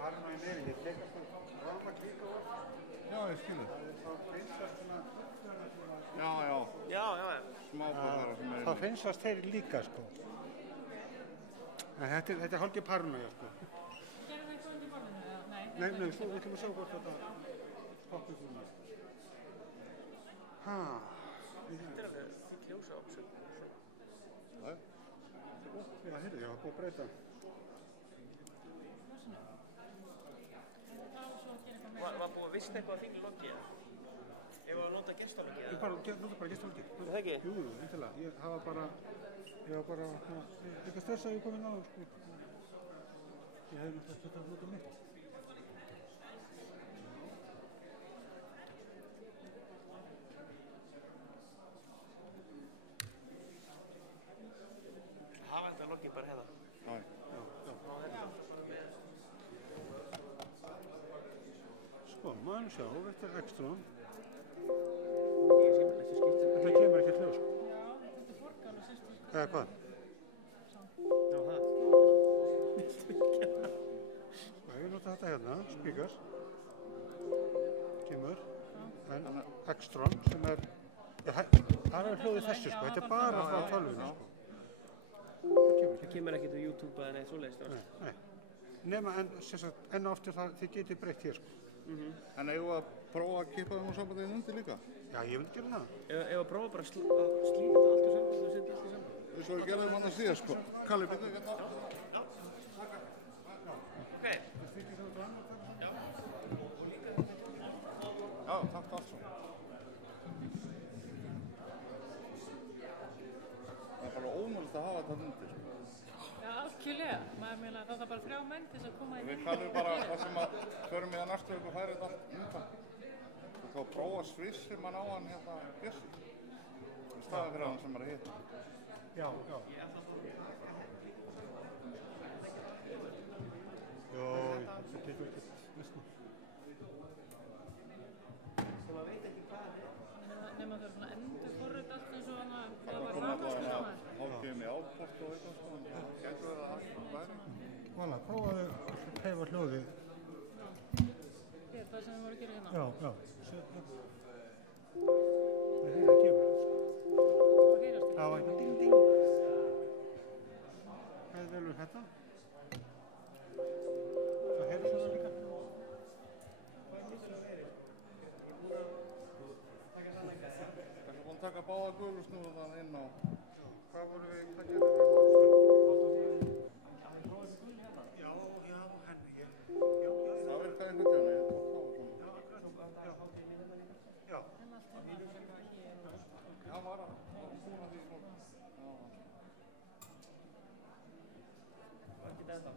Farin á í nefn, ég tekast hann ráma klíka á. Já, ég skil það. Það hreinsast svona... Já. Smábúðar sem Það hreinsast þeir líka, sko. En þetta er hálfgeð paranoia, sko. Gerðu það eitthvað undir borðinu, eða? Nei, Nei, við ætlum að sjá hvort þetta stoppið svona. Þetta er alveg fínt ljósa option. Já, heyrðu, ég var búið að breyta. Var búið að vist eitthvað að fínu loggi, eða? Ef að nota gestaloggi, eða? Ég nota bara gestaloggi. Það ekki? Jú, eintilega. Ég var bara eitthvað stressað að ég kom inn á, sko. Ég hefði náttúrulega þetta að nota mitt. Hafa þetta loggi bara hérna. Já. Sko, maður sjá, þetta er extra. Þetta kemur ekki til ljós. Já, þetta er borgan og sérstu. Eða hvað? Já, það. Sko, ég nota þetta hérna, speakers. Kemur. En extra, sem er... Það er hljóðið þessu, sko. Þetta er bara frá tölvunni, sko. Það kemur ekkert á YouTube eða neitt svoleiðist. Nei. Nema enn og aftur það þið getið breytt hér, sko. En eigum við að prófa að kippa þeim á sambandið undir líka? Já, ég vil gera það. Ef að prófa bara að slíta þetta allt úr samband og setja allt úr samband. Svo við gerðum hann að síðan, sko. Kalli, byrju hérna. Ok. Já, takk allt svo. Það er bara ómögulegt að hafa þetta undir, sko. Já, algjörlega. Maður meina það er bara 3 menn til þess að koma í Við kallum bara það sem að förum í það næstu og færi þetta allt undan. Og þá prófa svissir mann á hann hérna Bjössi. Í staðan fyrir hann sem er að hita. Já. Jó, þetta getur ekkert, veist. Sem að veit ekki hvað það er. Nefnum það er svona endur forrið allt eins og hana Það kom alltaf hálfgeðum í áport og eitthvað sko. Gætu verið að það væri. Vala, prófaðu að heifa hljóðið. Þetta er það sem við vorum að gera hérna. Já. Það kemur. Það heyrast ekki. Það var eitthvað ding ding. Hvað velur þetta? Það heyrðast það líka. Kannski búin að taka báða gulustnúða þann inn á. Hvað voru við, hvað gerum við? Já, henni, Það virkaði einhvern veginn, ég tók það og svona. Já. Það var að búin að því svona. Var ekki þetta?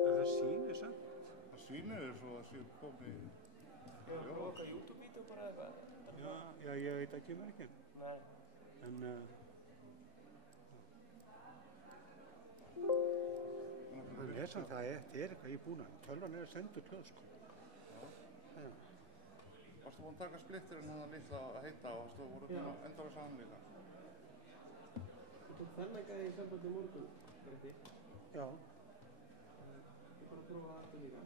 Það sýnir samt. Það sýnir svo að séu komið. Ég var að prófa YouTube-vídeó bara eitthvað. Já, ég veit ekki mér ekki. Nei. En Það samt það eitthvað í búnaðinum. Tölvan að senda hljóð, sko. Já. Varstu búinn að taka splitturinn hérna litla að heita og varstu voru búinn að endara saman líka? Þú tók þennan gæði í sambandi morgun, Gretti. Já. Ég bara prófa það aftur líka.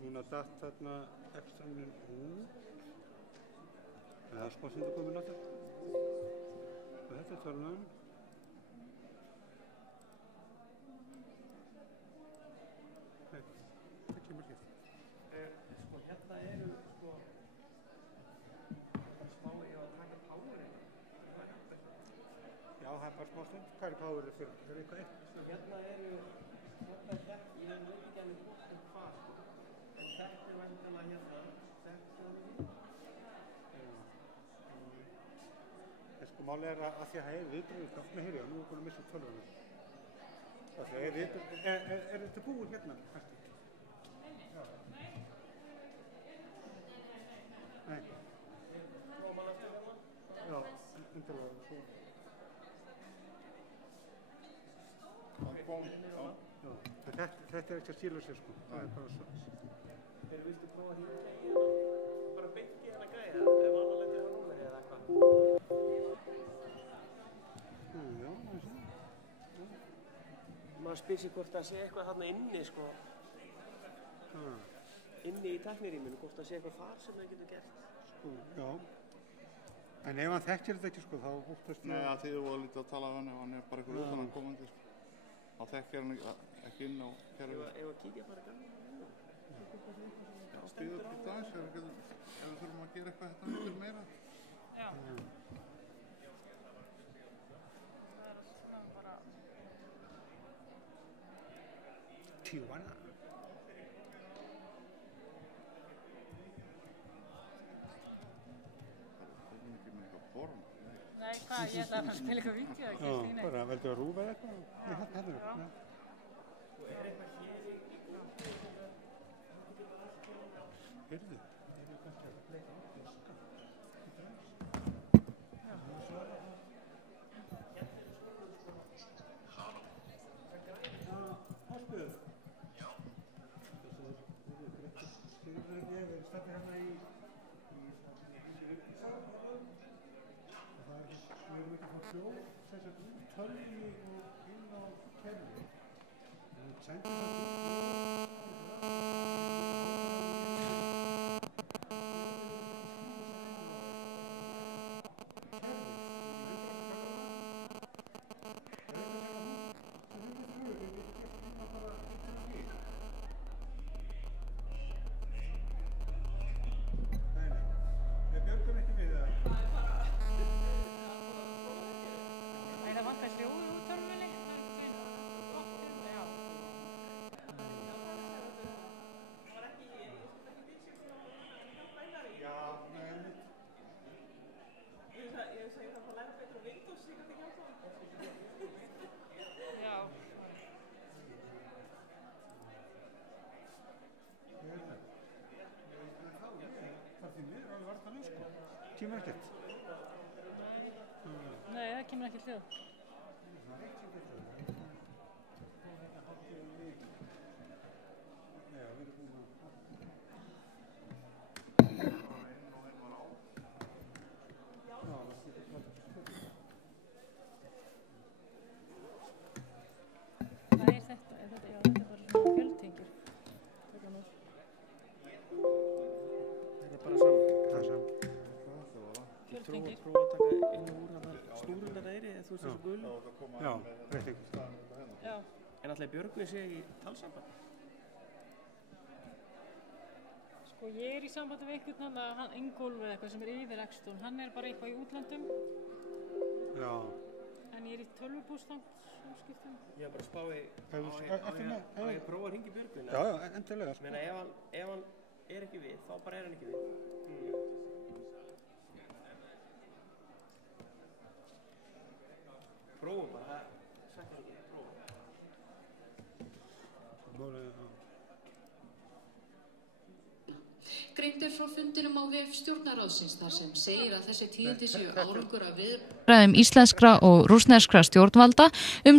Núna datt þarna ekstraninn út. Það er smá sem þetta komin áttur. Og þetta er tölvan. Nei, það kemur ekki. Sko hérna eru sko bara smá ég að taka powerinn. Já, það er bara smá stund. Hvað er powerið fyrir? Er eitthvað eitt? Sko hérna eru hérna ég veit ekki alveg hvort hvað sko. Þetta er væntanlega hérna. Þetta er Sko málið er að því að það er viðbröðið gafna hér, nú er búin að missa tölvunum. Það er viðbröðið, er þetta búið hérna? Nei. Já, endilega, svo. Já, þetta er ekki að stíla sér, sko. Það er bara svo. Þeir viltu prófa að hýta í hérna? Bara beint í hérna gæja, ef alla letið á númeri eða eitthvað? Já, það sé. Maður spyr sig hvort það sé eitthvað þarna inni, sko. Inni í tæknirýminu, hvort það sé eitthvað þar sem það getur gert. Sko, já. En ef hann þekkir þetta ekki, sko, þá óttast ég... Nei, að þið voru lítið að tala af henni og hann er bara eitthvað utan að komandi, sko. Þá þekkir hann ekki inn á kerfið. Ef að kíkja bara gamla hérna. Já, býður upp í dag, ef við þurfum að gera eitthvað þetta mikil meira. Já. Það er svona bara... Tijuana. Nei, hvað? Ég ætlaði að spila eitthvað vídeo eða Kristín. Já, bara veldu að rúfa eitthvað? Nei, hérna. Og er eitthvað hér í góðu? Heyrðu, er kannski að leika á diska? Já. Áspjöður. Já. Ég verið stætti hérna í við erum ekki að fá hljóð, sem sagt úr tölvi og inn á kerfi. Við sendum það kemur ekkert. Nei, það kemur ekkert hljóð. Hvað er þetta? Já, þetta er bara svona fjöltengjur. Þetta er bara saman. Það er saman. Fjöltengir. Prófa að taka inn og úr þarna stúrundareyri, eða þú veist þessu gul. Já, breyting. Já. En ætlaði Björgvin sé í talsamband? Sko, ég er í sambandi við einhvern hann Ingólf eða eitthvað sem er yfir Ekstón. Hann er bara eitthvað í útlöndum. Já. En ég er í tölvupóstsamskiptum. Ég er bara að spá í, á ég prófa að hringja Björgvin? Já, endilega. Ég meina, ef hann er ekki við, þá bara er hann ekki við. Prófum bara, það sagt ekki, prófum. Málið, Greint frá fundinum á vef stjórnarráðsins þar sem segir að þessi tíðindi séu árangur af viðræðum íslenskra og rússneskra stjórnvalda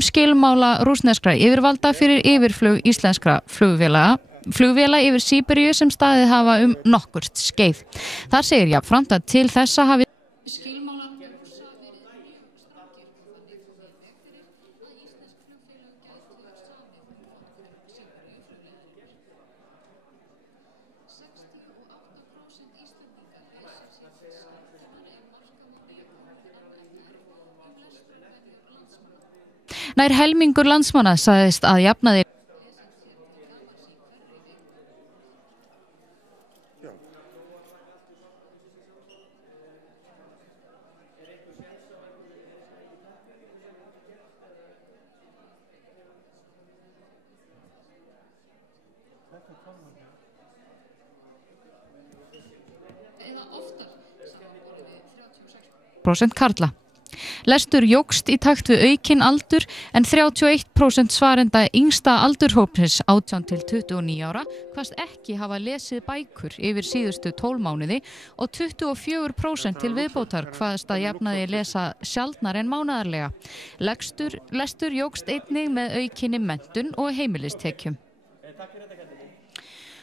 skilmála rússneskra yfirvalda fyrir yfirflug íslenskra flugvéla yfir Síberíu sem staðið hafa nokkurt skeið. Þar segir jafnframt að til þessa hafi skilmálar Rússa verið mjög strangir og þannig komið í veg fyrir að íslensk flugfélög gætu samið notkun Síberíuflugvélarinnar. 68% Íslendinga leysa sig saman ef marka má niðurgang lesturvenjur landsmanna. Nær helmingur landsmanna sagðist að jafnaði eða oftar samanborið við 36% karla. Lestur jókst í takt við aukinn aldur en 31% svarenda yngsta aldurhópsins 18 til 29 ára kvaðst ekki hafa lesið bækur yfir síðustu 12 mánuði og 24% til viðbótar kvaðst að jafnaði lesa sjaldnar en mánaðarlega. Lestur jókst einnig með aukinni menntun og heimilistekjum.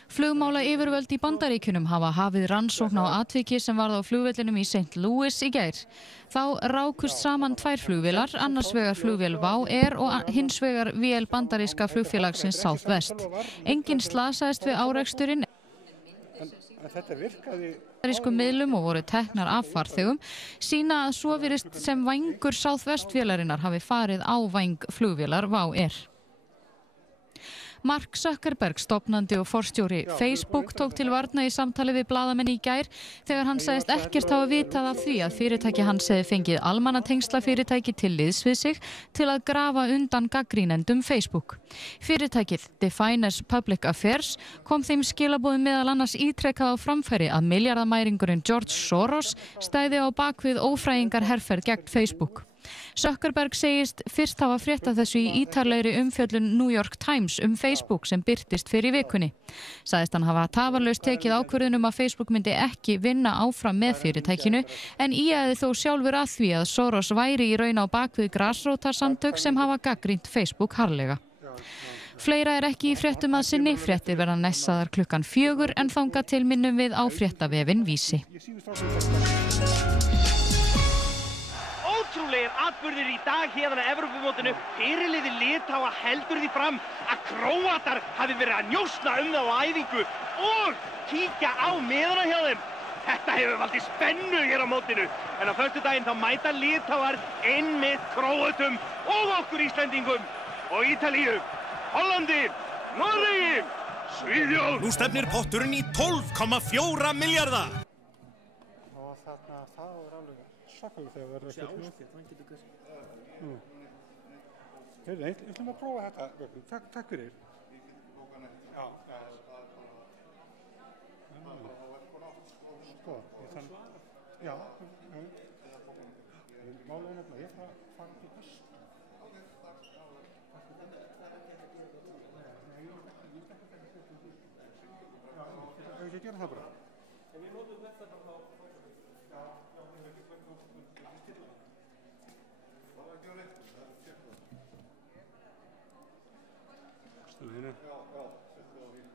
Flugmála yfirvöld í Bandaríkjunum hafa hafið rannsókn á atviki sem varð á flugvellinum í St. Louis í gær. Þá rákust saman 2 flugvélar, annars vegar flugvél WOW Air og hins vegar vél bandaríska flugfélagsins Southwest. Enginn slasaðist við áreksturinn bandarískum miðlum og voru teknar af farþegum, sýna að svo virðist sem vængur Southwest vélarinnar hafi farið á væng flugvélar WOW Air. Mark Zuckerberg, stofnandi og forstjóri Facebook, tók til varna í samtali við blaðamenn í gær þegar hann sagðist ekkert hafa vitað af því að fyrirtæki hans hefði fengið almannatengslafyrirtæki til liðs við sig til að grafa undan gaggrínendum Facebook. Fyrirtækið Defines Public Affairs kom þeim skilaboðum meðal annars ítrekkað á framfæri að milljarðamæringurinn George Soros stæði á bakvið ófrægingar herferð gegn Facebook. Zuckerberg segist fyrst hafa fréttað þessu í ítarlegri umfjöllun New York Times Facebook sem birtist fyrir vikunni. Sagðist hann hafa tafarlaust tekið ákvörðun að Facebook myndi ekki vinna áfram með fyrirtækinu en ýjaði þó sjálfur að því að Soros væri í raun á bakvið grasrótarsamtök sem hafa gagnrýnt Facebook harðlega. Fleira ekki í fréttum að sinni, fréttir verða nessaðar klukkan 4 en þangað til minnum við á fréttavefinn Vísi. Ótrúlegir atburðir í dag hérna á Evrópumótinu. Fyrirliði Litháa heldur því fram að Króatar hafi verið að njósna þá á æfingu og kíkja á miðana hjá þeim. Þetta hefur valdið spennu hér á mótinu. En á föstudaginn þá mæta Litháar einmitt Króötum og okkur Íslendingum og Ítalíu, Hollandi, Noregi, Svíþjóð. Nú stefnir potturinn í 12,4 milljarða. Og þarna það alveg svakalega þegar verður ekki til. Heyrðu, ætlum að prófa þetta. Takk fyrir. Já. Sko, já. Málega nefnilega, ég fara til þess. Ég ekki gera það bara. En við notum þetta bara á... Já, ég veit ekki hvað þú stilla. Það var ekki á réttum, það er kemur. Stilla hérna. Já, settu á hinn.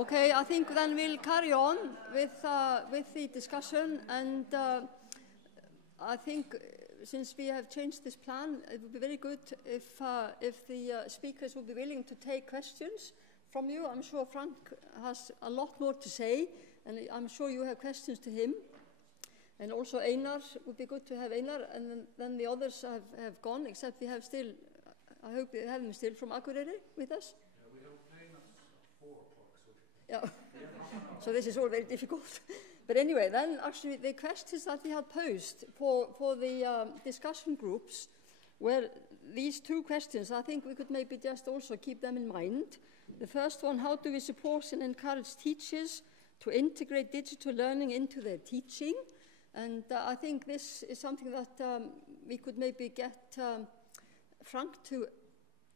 Okay, I think then we'll carry on with the discussion, and I think since we have changed this plan, it would be very good if the speakers would be willing to take questions from you. I'm sure Frank has a lot more to say, and I'm sure you have questions to him. And also Einar, would be good to have Einar, and then the others have gone, except we have still, I hope we have them still from Akureyri with us. Yeah, we have a plane at 4 o'clock, so... Yeah, so this is all very difficult. But anyway, then actually the questions that we had posed for the discussion groups were these 2 questions. I think we could maybe just also keep them in mind. The first one, how do we support and encourage teachers to integrate digital learning into their teaching? And I think this is something that we could maybe get Frank to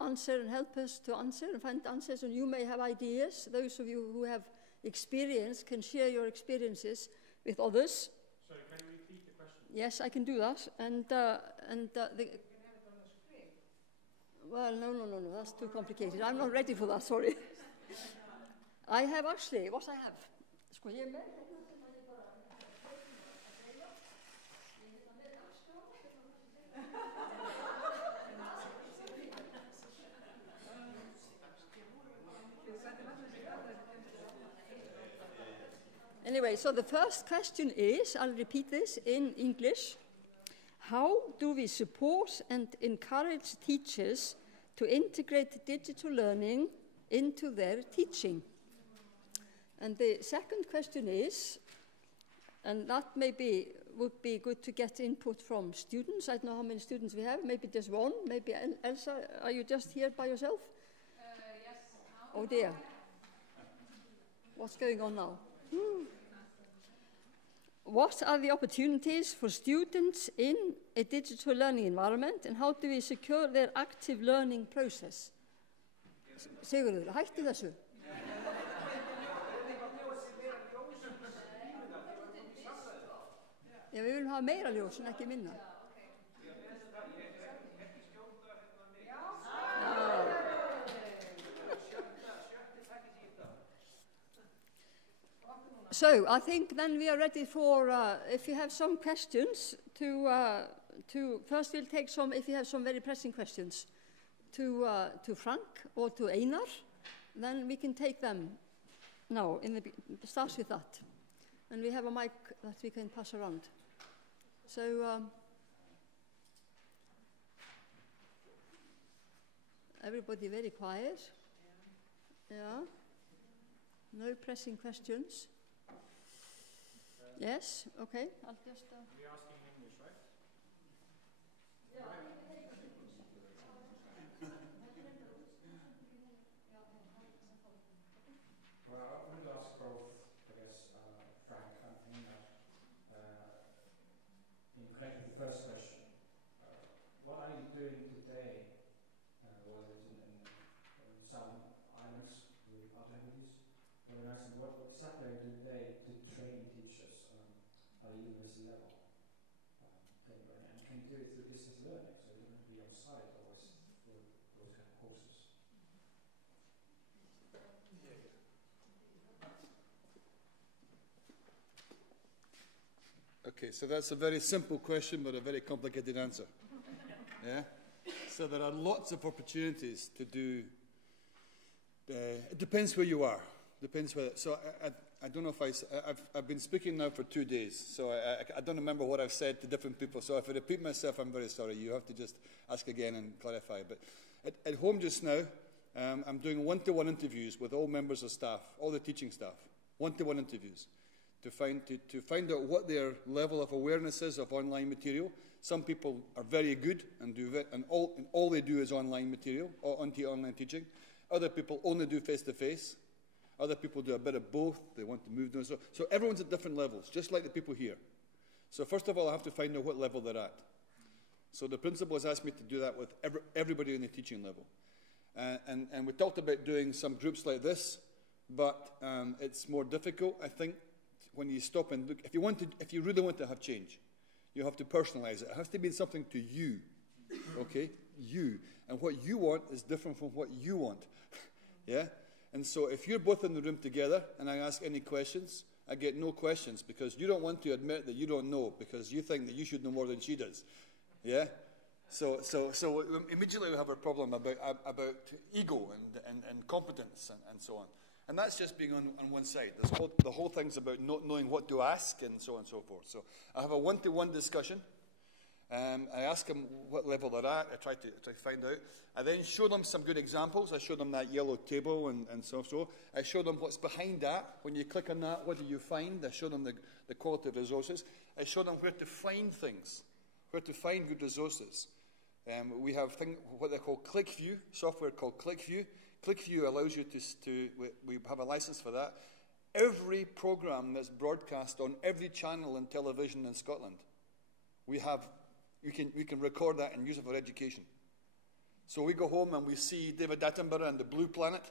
answer and help us to answer and find answers, and you may have ideas. Those of you who have experience can share your experiences with others. Sorry, can you repeat the question? Yes, I can do that. Well, no, that's too complicated. I'm not ready for that, sorry. I have actually, what I have, sko ég með Anyway, so the first question is, I'll repeat this in English. How do we support and encourage teachers to integrate digital learning into their teaching? And the second question is, and that maybe would be good to get input from students. I don't know how many students we have, maybe just one, maybe Elsa, are you just here by yourself? Yes. Oh dear. What's going on now? What are the opportunities for students in a digital learning environment, and how do we secure their active learning process? Sigurður, hættu þessu. Já, við viljum hafa meira ljós en ekki minna. So I think then we are ready for, if you have some questions, first we'll take some, if you have some very pressing questions, to Frank or to Einar, then we can take them now, start with that. And we have a mic that we can pass around. So everybody very quiet. Yeah. No pressing questions. Yes, okay. I'll just... You're asking in English, right? Yeah. Well, I wanted to ask both, I guess, Frank and Einar, in connection with the first question. What are you doing today, whether it's in some islands with other entities, what exactly are you doing today to train teachers at a university level? And can you do it through distance learning, so you don't have to be on site always for those kind of courses? Okay, so that's a very simple question, but a very complicated answer. Yeah? So there are lots of opportunities to do, it depends where you are. Depends where, so I don't know if I've been speaking now for 2 days, so I don't remember what I've said to different people, so if I repeat myself, I'm very sorry. You have to just ask again and clarify. But at home just now, I'm doing one-to-one interviews with all members of staff, all the teaching staff, one-to-one interviews, to find out what their level of awareness is of online material. Some people are very good and all they do is online material, or online teaching. Other people only do face-to-face. Other people do a bit of both. They want to move them. So everyone's at different levels, just like the people here. So first of all, I have to find out what level they're at. So the principal has asked me to do that with everybody in the teaching level. And we talked about doing some groups like this, but it's more difficult, I think, when you stop and look. If you really want to have change, you have to personalize it. It has to be something to you, okay? You. And what you want is different from what you want, yeah? And so if you're both in the room together and I ask any questions, I get no questions because you don't want to admit that you don't know because you think that you should know more than she does. Yeah? So immediately we have a problem about ego and competence and so on. And that's just being on one side. The whole thing's about not knowing what to ask and so on and so forth. So I have a one-to-one discussion. I ask them what level they're at. I try to find out. I then show them some good examples. I show them that yellow table and so. I show them what's behind that. When you click on that, what do you find? I show them the quality of resources. I show them where to find things, where to find good resources. We have what they call ClickView, software called ClickView. ClickView allows you we have a license for that. Every program that's broadcast on every channel in television in Scotland, we can record that and use it for education. So we go home and we see David Attenborough and the Blue Planet,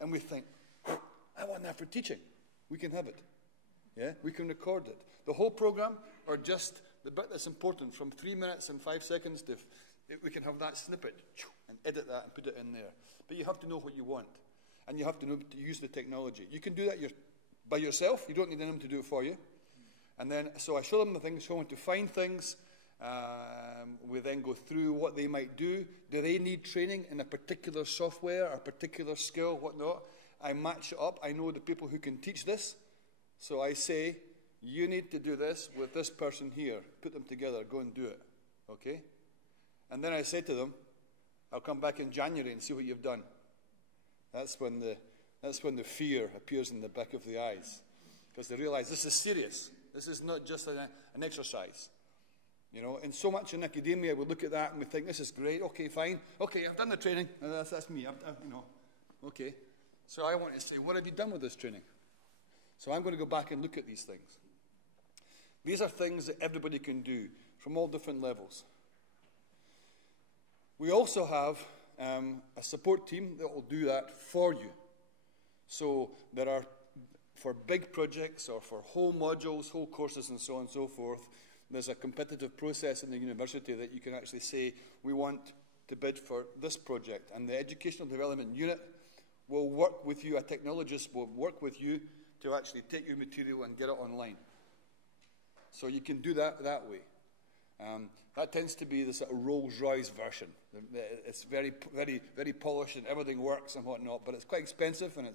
and we think, I want that for teaching. We can have it. Yeah, we can record it. The whole program, or just the bit that's important, from 3 minutes and 5 seconds to, we can have that snippet and edit that and put it in there. But you have to know what you want, and you have to know to use the technology. You can do that by yourself. You don't need anyone to do it for you. And then, so I show them the things, show them to find things. We then go through what they might do. Do they need training in a particular software, a particular skill, whatnot? I match it up. I know the people who can teach this. So I say, you need to do this with this person here. Put them together. Go and do it. Okay? And then I say to them, I'll come back in January and see what you've done. That's when the fear appears in the back of the eyes. Because they realize this is serious. This is not just an exercise. You know, and so much in academia, we look at that and we think, this is great, okay, fine. Okay, I've done the training. That's me, okay. So I want to say, what have you done with this training? So I'm going to go back and look at these things. These are things that everybody can do from all different levels. We also have a support team that will do that for you. So there are, for big projects or for whole modules, whole courses and so on and so forth, there's a competitive process in the university that you can actually say, we want to bid for this project. And the Educational Development Unit will work with you, a technologist will work with you to actually take your material and get it online. So you can do that way. That tends to be the sort of Rolls-Royce version. It's very, very, very polished and everything works and whatnot, but it's quite expensive and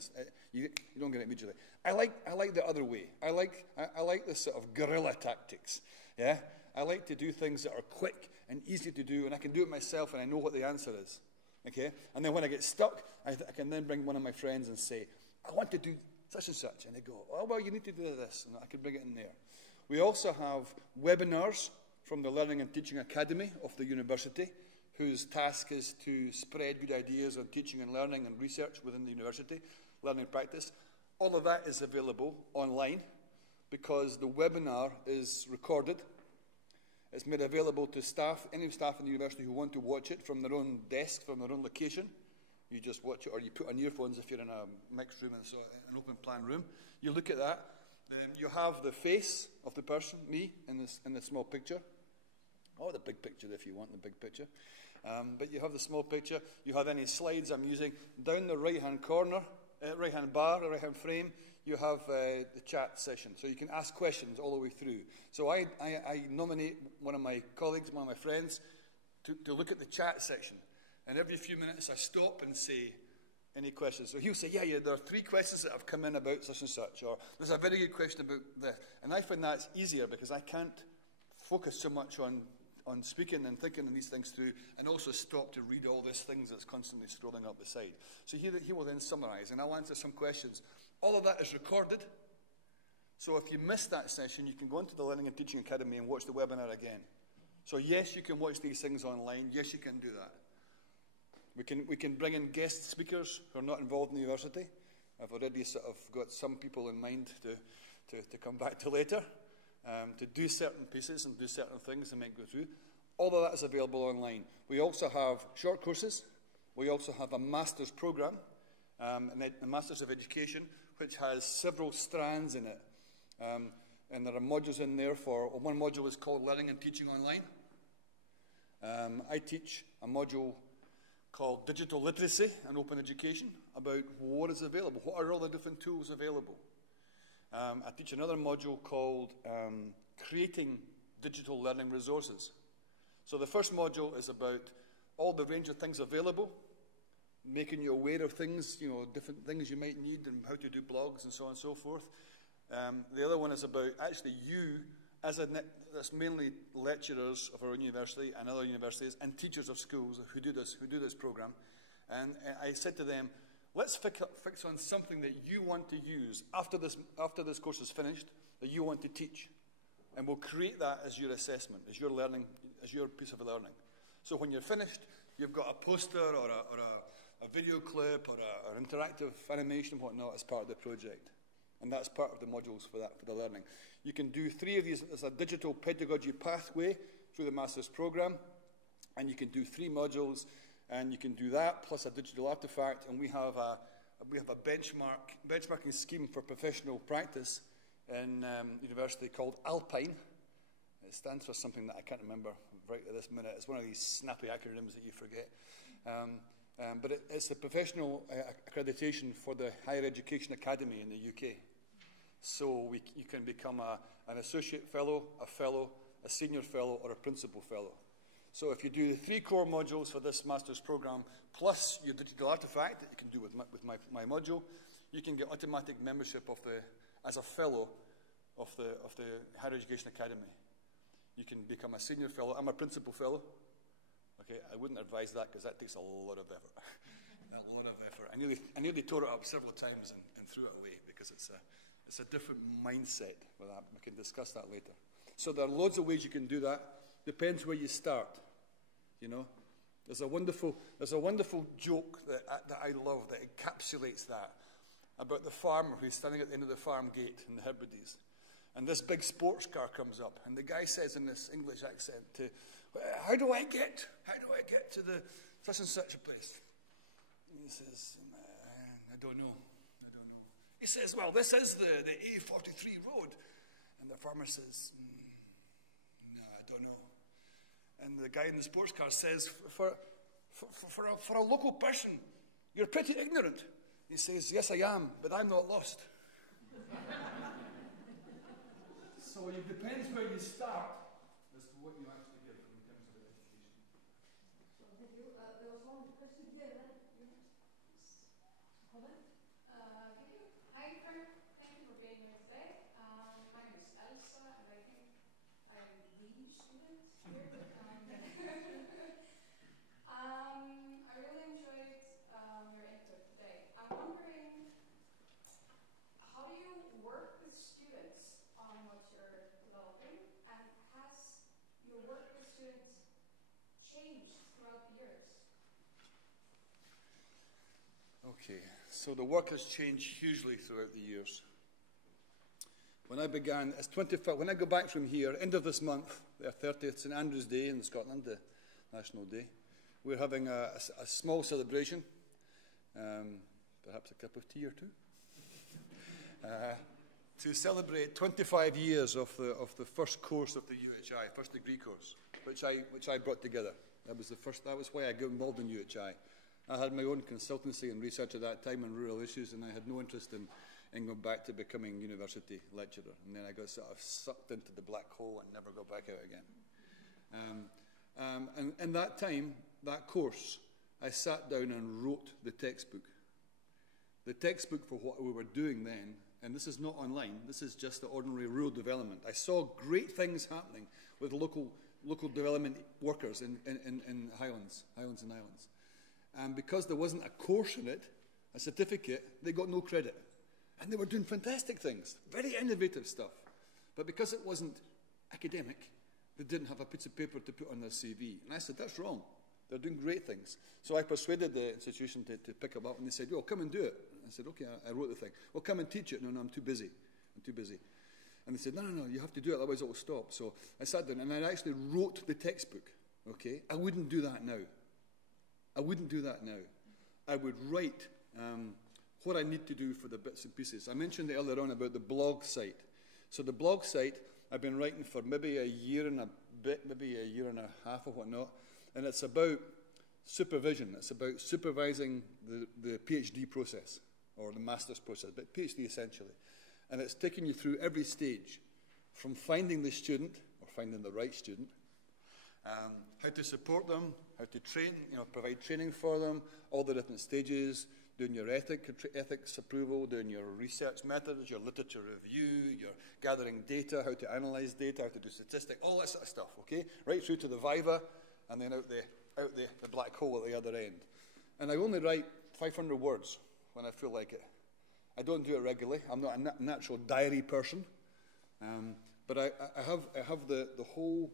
you don't get it immediately. I like the other way. I like the sort of guerrilla tactics. Yeah, I like to do things that are quick and easy to do, and I can do it myself, and I know what the answer is. Okay, and then when I get stuck, I can then bring one of my friends and say, I want to do such and such, and they go, oh well, you need to do this, and I can bring it in there. We also have webinars from the Learning and Teaching Academy of the university, whose task is to spread good ideas on teaching and learning and research within the university, learning practice. All of that is available online because the webinar is recorded. It's made available to staff, any staff in the university who want to watch it from their own desk, from their own location. You just watch it, or you put on earphones if you're in a mixed room, and so an open plan room. You look at that. You have the face of the person, me, in the small picture. Or the big picture if you want the big picture. But you have the small picture. You have any slides I'm using. Down the right-hand corner, right-hand bar, right-hand frame, you have the chat session. So you can ask questions all the way through. So I nominate one of my colleagues, one of my friends, to look at the chat section. And every few minutes I stop and say, any questions? So he'll say, yeah, there are 3 questions that have come in about such and such, or there's a very good question about this. And I find that's easier because I can't focus so much on speaking and thinking these things through, and also stop to read all these things that's constantly scrolling up the side. So he will then summarize, and I'll answer some questions. All of that is recorded. So if you missed that session, you can go into the Learning and Teaching Academy and watch the webinar again. So yes, you can watch these things online. Yes, you can do that. We can bring in guest speakers who are not involved in the university. I've already sort of got some people in mind to come back to later, to do certain pieces and do certain things and make go through. All of that is available online. We also have short courses. We also have a master's program, a Master's of Education, which has several strands in it. And there are modules in there for, one module is called Learning and Teaching Online. I teach a module called Digital Literacy and Open Education, about what is available, what are all the different tools available. I teach another module called Creating Digital Learning Resources. So the first module is about all the range of things available, making you aware of things, different things you might need and how to do blogs and so on and so forth. The other one is about actually you, that's mainly lecturers of our own university and other universities and teachers of schools who do this program. And I said to them, let's fix on something that you want to use after this course is finished, that you want to teach. And we'll create that as your assessment, as your learning, as your piece of learning. So when you're finished, you've got a poster or a video clip or an interactive animation, whatnot, as part of the project. And that's part of the modules for the learning. You can do 3 of these as a digital pedagogy pathway through the master's program. And you can do 3 modules, and you can do that plus a digital artifact. And we have a benchmarking scheme for professional practice in university called Alpine. It stands for something that I can't remember right at this minute. It's one of these snappy acronyms that you forget. But it's a professional accreditation for the Higher Education Academy in the UK. So you can become an associate fellow, a senior fellow, or a principal fellow. So if you do the 3 core modules for this master's program, plus your digital artifact that you can do with my module, you can get automatic membership as a fellow of the Higher Education Academy. You can become a senior fellow. I'm a principal fellow. Okay, I wouldn't advise that because that takes a lot of effort. A lot of effort. I nearly tore it up several times and threw it away because it's a different mindset with that. We can discuss that later. So there are loads of ways you can do that. Depends where you start. There's a wonderful joke that I love that encapsulates that about the farmer who's standing at the end of the farm gate in the Hebrides. And this big sports car comes up, and the guy says in this English accent, how do I get to the such and such a place? And he says, I don't know. He says, well, this is the A43 road. And the farmer says, no, I don't know. And the guy in the sports car says, for a local person, you're pretty ignorant. He says, yes, I am, but I'm not lost. So it depends where you start as to what you actually give in terms of education. So thank you. There was one question here. Comment? Thank you. Hi, Frank. Thank you for being here today. My name is Elsa, and I think I'm the student here. I really enjoyed your input today. I'm wondering, how do you work with students on what you're developing, and has your work with students changed throughout the years? Okay, so the work has changed hugely throughout the years. When I began, when I go back from here, end of this month, the 30th, St Andrew's Day in Scotland, the National Day, we're having a small celebration, perhaps a cup of tea or two, to celebrate 25 years of the first course of the UHI, first degree course, which I brought together. That was why I got involved in UHI. I had my own consultancy and research at that time on rural issues, and I had no interest in going back to becoming university lecturer. And then I got sort of sucked into the black hole and never got back out again. And in that time, that course, I sat down and wrote the textbook. The textbook for what we were doing then, and this is not online, this is just the ordinary rural development. I saw great things happening with local development workers in Highlands and Islands. And because there wasn't a course in it, a certificate, they got no credit. And they were doing fantastic things, very innovative stuff. But because it wasn't academic, they didn't have a piece of paper to put on their CV. And I said, that's wrong. They're doing great things. So I persuaded the institution to pick them up, and they said, come and do it. I said, okay, I wrote the thing. Well, come and teach it. No, I'm too busy. And they said, no, you have to do it, otherwise it will stop. So I sat down, and I actually wrote the textbook, okay? I wouldn't do that now. I would write what I need to do for the bits and pieces. I mentioned earlier on about the blog site. So the blog site, I've been writing for maybe a year and a bit, maybe a year and a half or whatnot, and it's about supervision. It's about supervising the PhD process, or the master's process, but PhD essentially. And it's taking you through every stage, from finding the student, or finding the right student, how to support them, how to train, provide training for them, all the different stages, doing your ethics approval, doing your research methods, your literature review, your gathering data, how to analyze data, how to do statistics, all that sort of stuff, okay? Right through to the viva, and then out the black hole at the other end. And I only write 500 words when I feel like it. I don't do it regularly. I'm not a natural diary person. But I have the whole...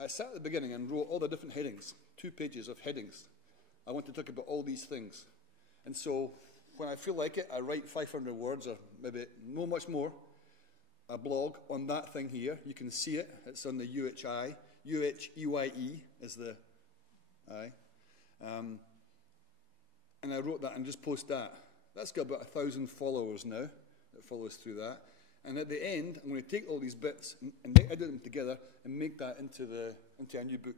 I sat at the beginning and wrote all the different headings, 2 pages of headings. I want to talk about all these things. And so when I feel like it, I write 500 words, or maybe no much more, a blog on that thing here. You can see it. It's on the UHI. UHEYE is the I. And I wrote that and just post that. That's got about 1,000 followers now that follows through that. And at the end, I'm going to take all these bits and edit them together and make that into a new book.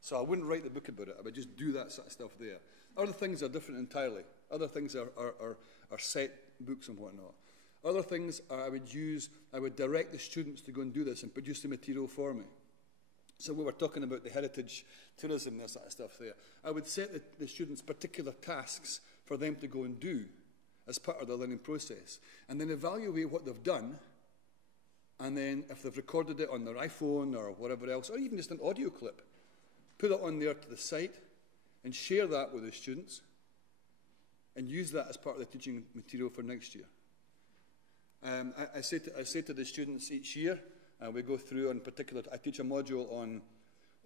So I wouldn't write the book about it. I would just do that sort of stuff there. Other things are different entirely. Other things are set books and whatnot. Other things I would direct the students to go and do this and produce the material for me. So we were talking about the heritage tourism and that sort of stuff there. I would set the students particular tasks for them to go and do as part of the learning process, and then evaluate what they've done, and then if they've recorded it on their iPhone or whatever else, or even just an audio clip, put it on there to the site and share that with the students and use that as part of the teaching material for next year. I say to the students each year, we go through in particular, I teach a module on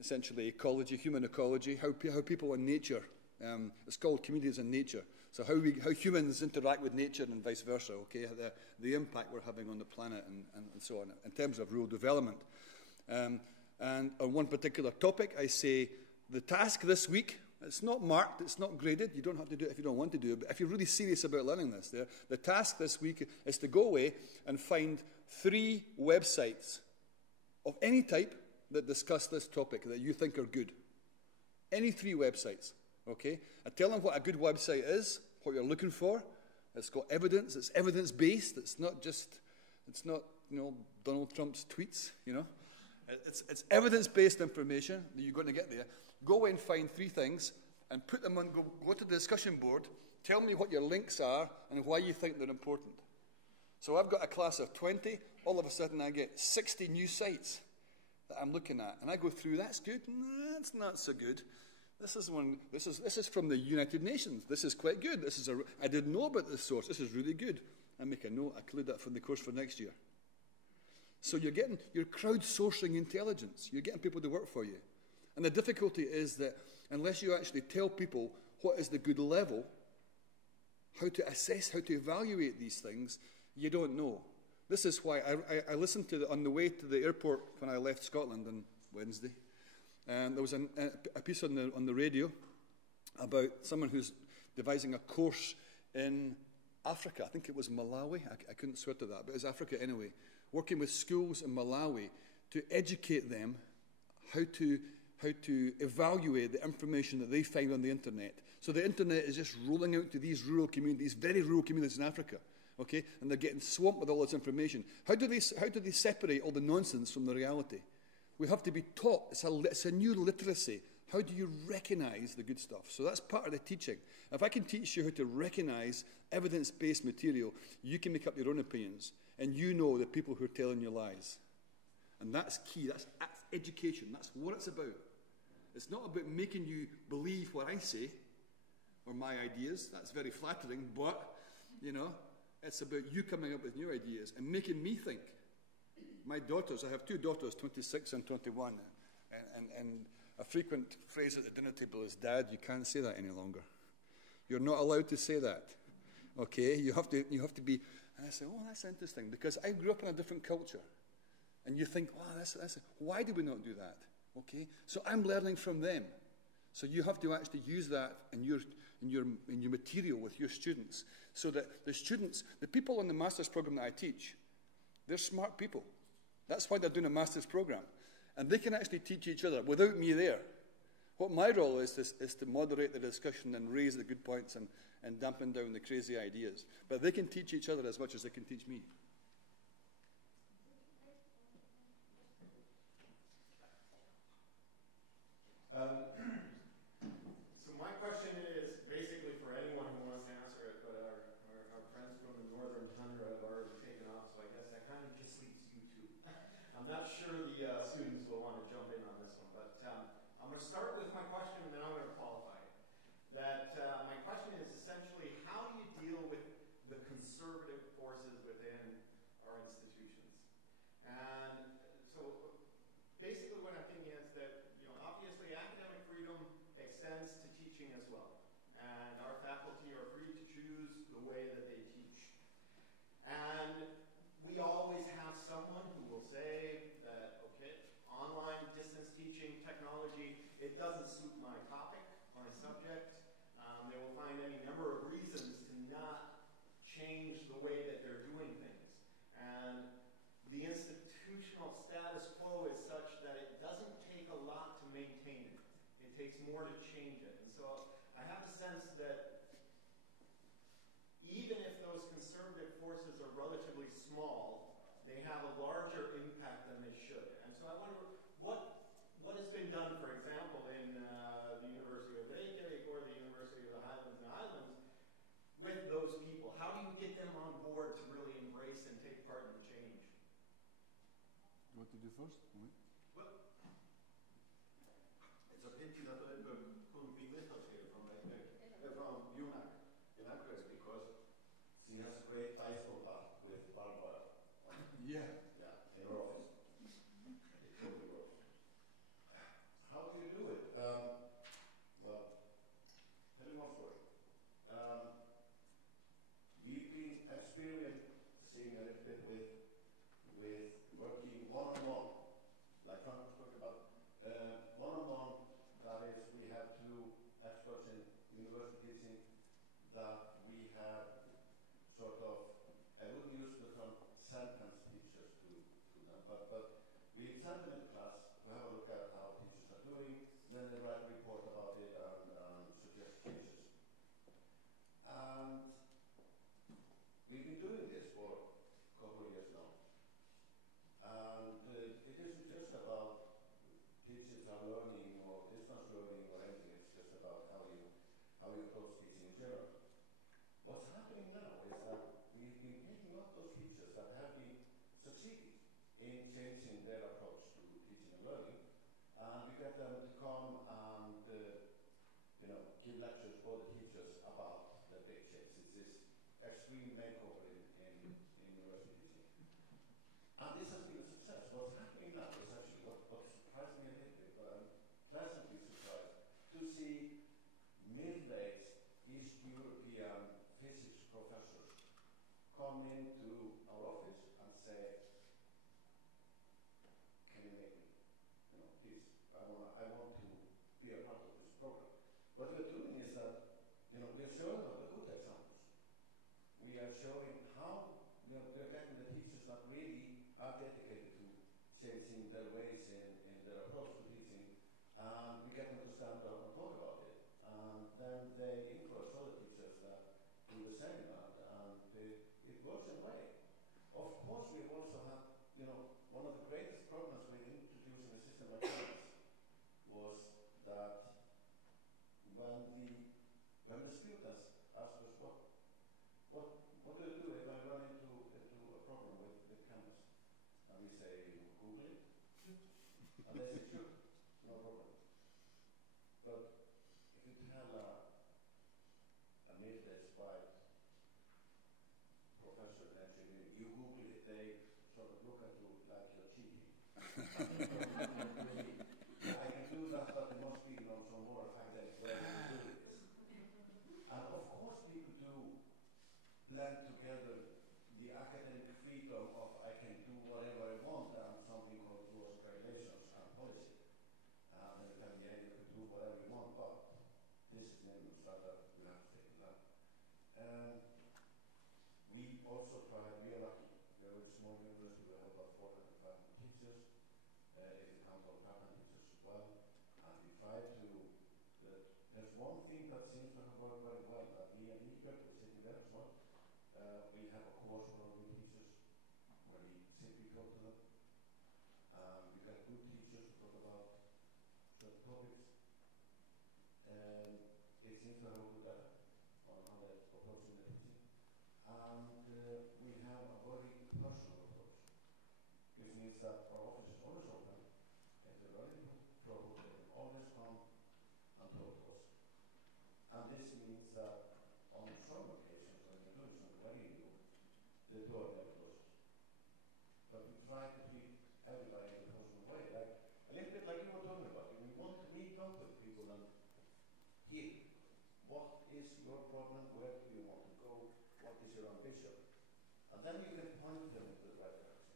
essentially ecology, human ecology, how people in nature, it's called Communities in Nature. So how humans interact with nature and vice versa, okay? The impact we're having on the planet and so on in terms of rural development. And on one particular topic, I say the task this week, it's not marked, it's not graded, you don't have to do it if you don't want to do it, but if you're really serious about learning this, the task this week is to go away and find 3 websites of any type that discuss this topic that you think are good. Any 3 websites. Okay, I tell them what a good website is, what you're looking for. It's got evidence. It's evidence-based. It's not Donald Trump's tweets. It's evidence-based information that you're going to get there. Go away and find 3 things and put them on. Go to the discussion board. Tell me what your links are and why you think they're important. So I've got a class of 20. All of a sudden, I get 60 new sites that I'm looking at, and I go through. That's good. No, that's not so good. This is from the United Nations. This is quite good. I didn't know about this source. This is really good. I make a note. I include that from the course for next year. So you're crowdsourcing intelligence. You're getting people to work for you. And the difficulty is that unless you actually tell people what is the good level, how to assess, how to evaluate these things, you don't know. This is why I listened to on the way to the airport when I left Scotland on Wednesday. And there was a piece on the radio about someone who's devising a course in Africa. I think it was Malawi. I couldn't swear to that, but it was Africa anyway. Working with schools in Malawi to educate them how to evaluate the information that they find on the internet. So the internet is just rolling out to these rural communities, very rural communities in Africa, okay? And they're getting swamped with all this information. How do they separate all the nonsense from the reality? We have to be taught. It's a new literacy. How do you recognize the good stuff? So that's part of the teaching. If I can teach you how to recognize evidence-based material, you can make up your own opinions, and you know the people who are telling you lies. And that's key. That's education. That's what it's about. It's not about making you believe what I say or my ideas. That's very flattering, but, it's about you coming up with new ideas and making me think. My daughters, I have 2 daughters, 26 and 21, and a frequent phrase at the dinner table is, Dad, you can't say that any longer. You're not allowed to say that, okay? You have to be, and I say, oh, that's interesting, because I grew up in a different culture, and you think, oh, why do we not do that, okay? So I'm learning from them. So you have to actually use that in your material with your students, so that the people on the master's program that I teach, they're smart people. That's why they're doing a master's program. And they can actually teach each other without me there. What my role is to moderate the discussion and raise the good points and dampen down the crazy ideas. But they can teach each other as much as they can teach me. So my question is basically for anyone who wants to answer it, but our friends from the northern tundra have already taken off, so I guess that kind of just leaves you two. I'm not sure the students will want to jump in on this one, but I'm going to start with my question and then I'm going to qualify it. My question is essentially, how do you deal with the conservative forces within our institutions? And so basically what I'm thinking is that, obviously academic freedom extends to teaching as well. And our faculty are free to choose the way that they teach. And we always have someone who will say that, okay, online distance teaching technology, it doesn't suit my topic, my subject. They will find any number of reasons to not change the way that they're doing things. And the institutional status quo is such that it doesn't take a lot to maintain it. It takes more to change it. And so I have a sense that even if those conservative forces are relatively small, they have a larger impact than they should. And so I wonder what has been done, for example, in the University of Reykjavik or the University of the Highlands and Islands with those people. How do you get them on board to really embrace and take part in the change? You want to do first? Well, it's a pity that Edberg couldn't be with us here from UNAC in Akureyri, because she has a great baseball bat with Barbara. Yeah. Yeah, in her office. It totally works. How do you do it? Well, tell you one story. We've been experiencing a little bit with working one-on-one, like Frank was talking about. One-on-one, that is, we have two experts in university teaching that we have sort of, I wouldn't use the term sentence teachers to them, but we send them into class to have a look at how teachers are doing, then they write a report about it and suggest changes. And we've been doing this for a couple of years now. And it isn't just about teachers are learning or distance learning or anything, it's just about how you approach teaching in general. What's happening now is that we've been picking up those teachers that have been succeeding in changing their approach to teaching and learning, and we get them to come and give lectures for the teachers about the big change. It's this extreme makeover in university teaching. And this has been a success. What's happening now is actually what surprised me a little bit, but I'm pleasantly surprised to see middle-aged East European physics professors come into our office and say, can you make me, please, I want to be a part of this program. What we're doing is that, we're showing them the good examples. We are showing how, we're getting the teachers that really are dedicated to changing their ways in their approach to teaching, and we get them to stand up and talk about it. And then they influence other teachers that do the same, and it works in a way. Of course, we've also had, one of the greatest problems with introducing a system like this was that when the students ask us, what do I do if I run into a problem with Canvas? And we say, Google it. And they say, sure, no problem. But if you tell a middle-aged white professor in engineering, you Google it, they sort of look at you like you're cheating. I can do that, but there must be some more academic way of doing this. And of course people do blend together the academic freedom of I can do whatever I want and something called rules, regulations and policy. And then they tell me, yeah, you can do whatever you want, but this is minimum standard, you have to stick to that. We also tried, we are lucky, we are a small university, we have about 400, 500 teachers, if you count all part-time teachers as well, and we try to one thing that seems to have worked very well, that we at HIvarp, we're sitting there as well, we have a course for our new teachers where we simply talk to them. We got good teachers to talk about certain topics, and it seems to have a good effect on how they're approaching the teaching. And we have a very personal approach, which means that our office is always open. If there are any trouble, they can always come and talk to us. And this means that on some occasions when we're doing something very new, the door never closes. But we try to treat everybody in a personal way, like a little bit like you were talking about. We want to meet up with people and hear what is your problem, where do you want to go, what is your ambition, and then you can point them into the right direction.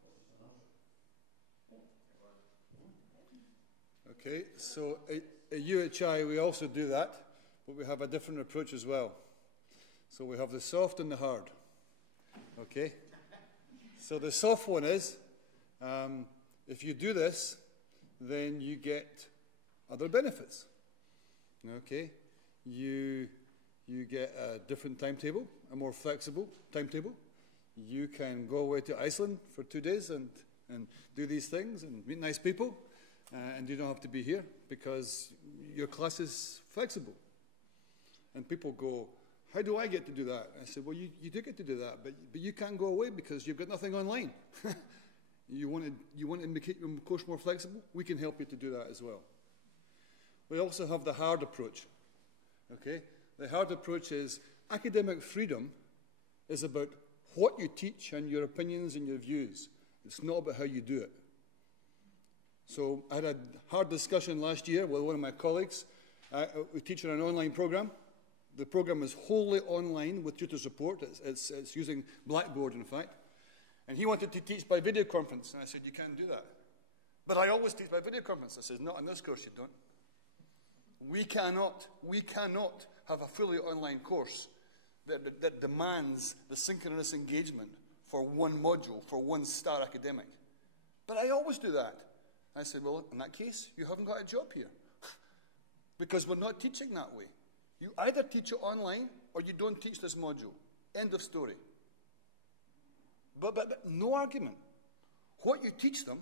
What is an answer? Okay, so at UHI we also do that, but we have a different approach as well. So we have the soft and the hard. Okay? So the soft one is, if you do this, then you get other benefits. Okay? You get a different timetable, a more flexible timetable. You can go away to Iceland for 2 days and do these things and meet nice people. And you don't have to be here because your class is flexible. And people go, how do I get to do that? I said, well, you do get to do that, but you can't go away because you've got nothing online. You want to make your course more flexible? We can help you to do that as well. We also have the hard approach. Okay? The hard approach is academic freedom is about what you teach and your opinions and your views. It's not about how you do it. So I had a hard discussion last year with one of my colleagues. We teach in an online program. The program is wholly online with tutor support. It's using Blackboard, in fact. And he wanted to teach by video conference. And I said, you can't do that. But I always teach by video conference. I said, not in this course, you don't. We cannot have a fully online course that demands the synchronous engagement for one module, for one star academic. But I always do that. I said, well, in that case, you haven't got a job here. Because we're not teaching that way. You either teach it online or you don't teach this module. End of story. But no argument. What you teach them,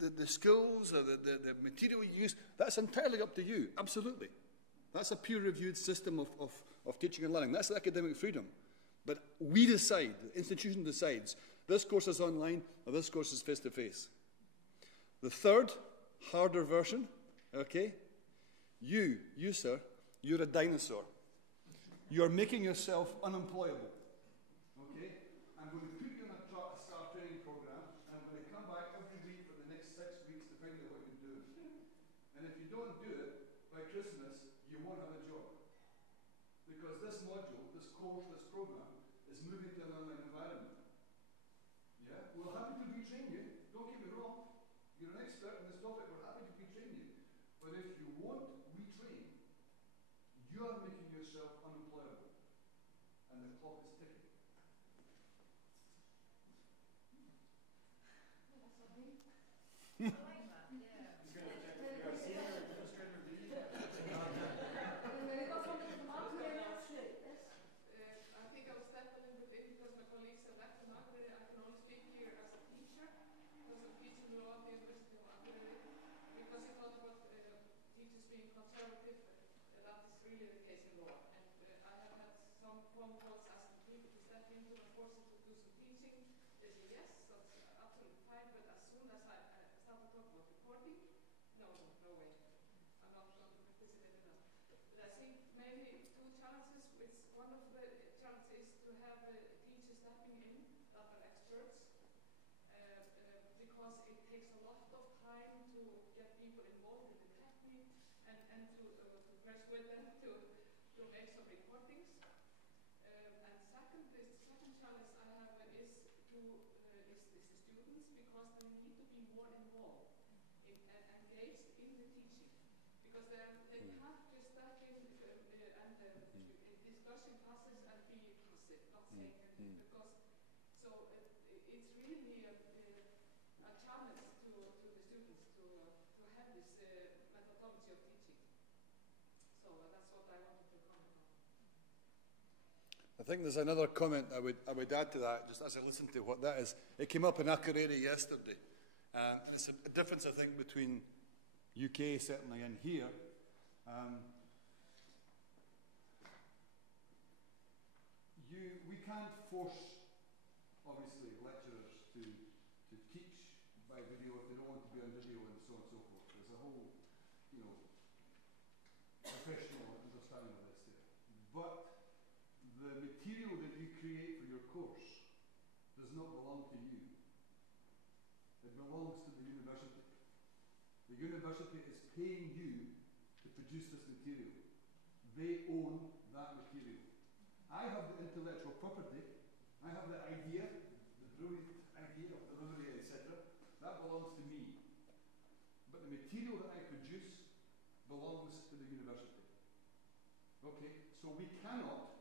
the skills, or the material you use, that's entirely up to you. Absolutely. That's a peer-reviewed system of teaching and learning. That's academic freedom. But we decide, the institution decides, this course is online or this course is face-to-face. The third, harder version, okay? You, sir, you're a dinosaur. You're making yourself unemployable. Okay? I'm going to put you in a STAR training program, and I'm going to come back every week for the next 6 weeks to find out what you're doing. And if you don't do it, by Christmas, you won't have a job. Because this module, this course, this program, is moving to an online environment. Yeah? We're happy to retrain you. Don't get me wrong. You're an expert in this topic. We're happy to retrain you. But if you won't retrain, you are making yourself unemployable. And the clock is ticking. I think I'll step a little bit in because my colleagues have left from Akureyri. I can only speak here as a teacher because I'm teaching law at the University of Akureyri. Because you talked about teachers being conservative, that is really the case in law. And I have had some phone calls asking people to step into and force them to do some teaching. They say yes, that's absolutely fine. But as soon as I start to talk about reporting, no way. I'm not going to participate in that. But I think maybe two challenges. One of the challenges is to have teachers stepping in that are experts, because it takes a lot of time to get people involved in the technique and to persuade them to make some recordings. And the second challenge I have is the students, because they need to be more involved and engaged in the teaching, because they can't just step in and discussing classes and be passive, not saying anything, because so it's really a challenge to the students to have this methodology methodology of teaching. So that's what I wanted to comment on. I think there's another comment I would add to that, just as I listened to what that is. It came up in Akureyri yesterday. And it's a difference, I think, between UK, certainly, and here. We can't force, obviously, lecturers to teach by video if they don't want to be on video and so on and so forth. There's a whole, professional understanding of this there. But the material that you create for your course does not belong to you. It belongs to the university. The university is paying you to produce this material. They own that material. I have the intellectual property. I have the idea, the brilliant idea of delivery, etc. That belongs to me. But the material that I produce belongs to the university. Okay, so we cannot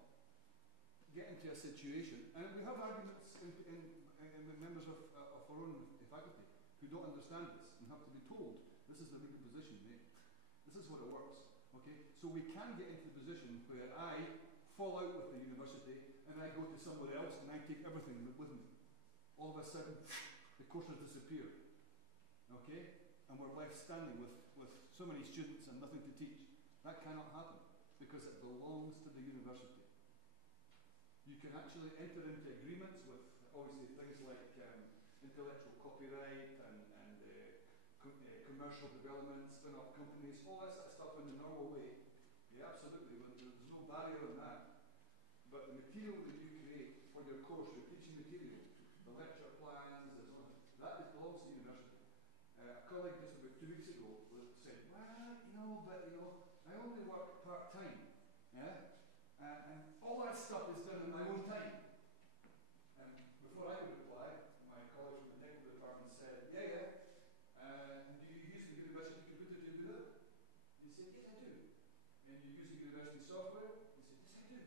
get into a situation, and we have arguments in members of our own faculty who don't understand this and have to be told, this is the legal position, mate. This is what it works. Okay, so we can get into the position where I fall out with the university and I go to somewhere else and I take everything with me. All of a sudden, the course has disappeared. Okay, and we're left standing with so many students and nothing to teach. That cannot happen because it belongs to the university. You can actually enter into agreements with, obviously, things like intellectual copyright and commercial development, spin-off companies, all that sort of stuff in the normal way. Yeah, absolutely. There's no barrier on that. But the material that you create for your course, your teaching material, the lecture plans, and so on, that belongs to the university. A colleague just about 2 weeks ago said, well, I only work part-time. Yeah? And all that stuff is done in my own time. And before I could reply, my colleague from the technical department said, yeah. Do you use the university computer to do that? He said, yes, I do. And you use the university software? He said, yes, I do.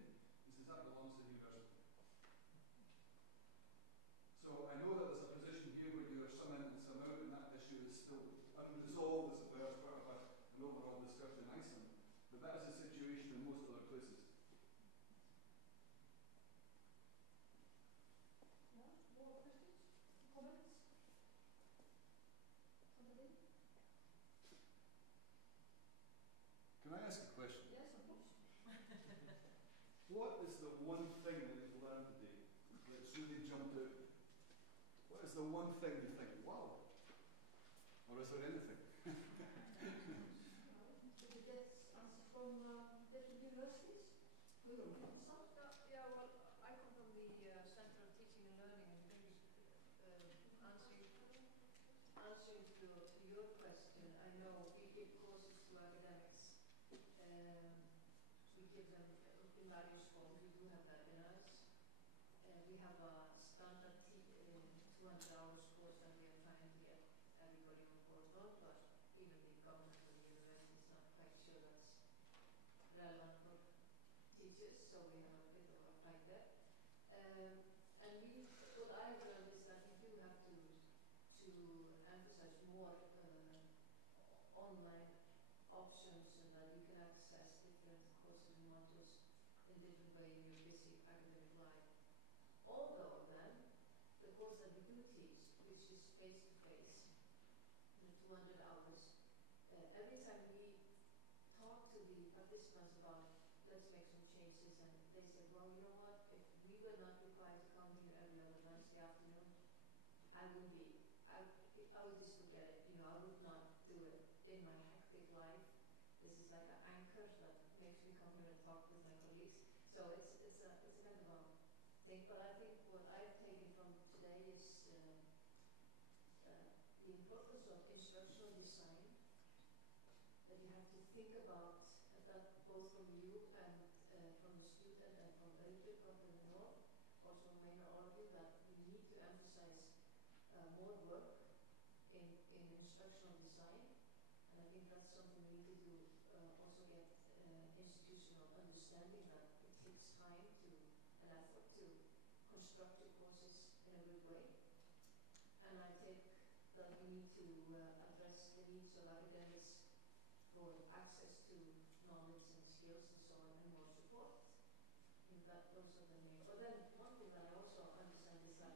He says, that belongs to the university. So I know that there's a position here where you're some in and some out, and that issue is still unresolved as part of an overall discussion in Iceland. But that is the situation in most other places. More questions? Comments? Somebody? Can I ask a question? Yes, of course. What is the one thing that you've learned today that's really jumped out? What is the one thing you think, wow? Or is there anything? Did you get answers from different universities? Who will start? Yeah, well, I come from the Center of Teaching and Learning, and maybe answering to your question, I know we give courses to academics. We give them in various forms. We do have webinars. We have a standard 200 hours course that we are trying to get everybody on board for, but even the government of the university is not quite sure that's relevant for teachers, so we have a bit of a fight there. What I have learned is that we do have to emphasize more online options, and that you can access different courses and modules in different way in your busy academic life. Although then, the course that we do teach, which is face-to-face, 200 hours, every time we talk to the participants about, let's make some changes, and they say, well, you know what, if we were not required to come here every other Wednesday afternoon, I would just forget it. I would not do it in my hectic life. This is like an anchor that makes me come here and talk with my colleagues. So it's a kind of a thing. But I think what I've taken from today is the importance of instructional design. That you have to think about that, both from you and from the student and from Öldrup up in the north, also Maynard, all of you, that we need to emphasize more work in instructional design. And I think that's something we need to do, also get institutional understanding that it takes time and effort to construct your courses in a good way. And I think that we need to address the needs of academics for access to knowledge and skills and so on, and more support. I think that those are the main. But then one thing that I also understand is that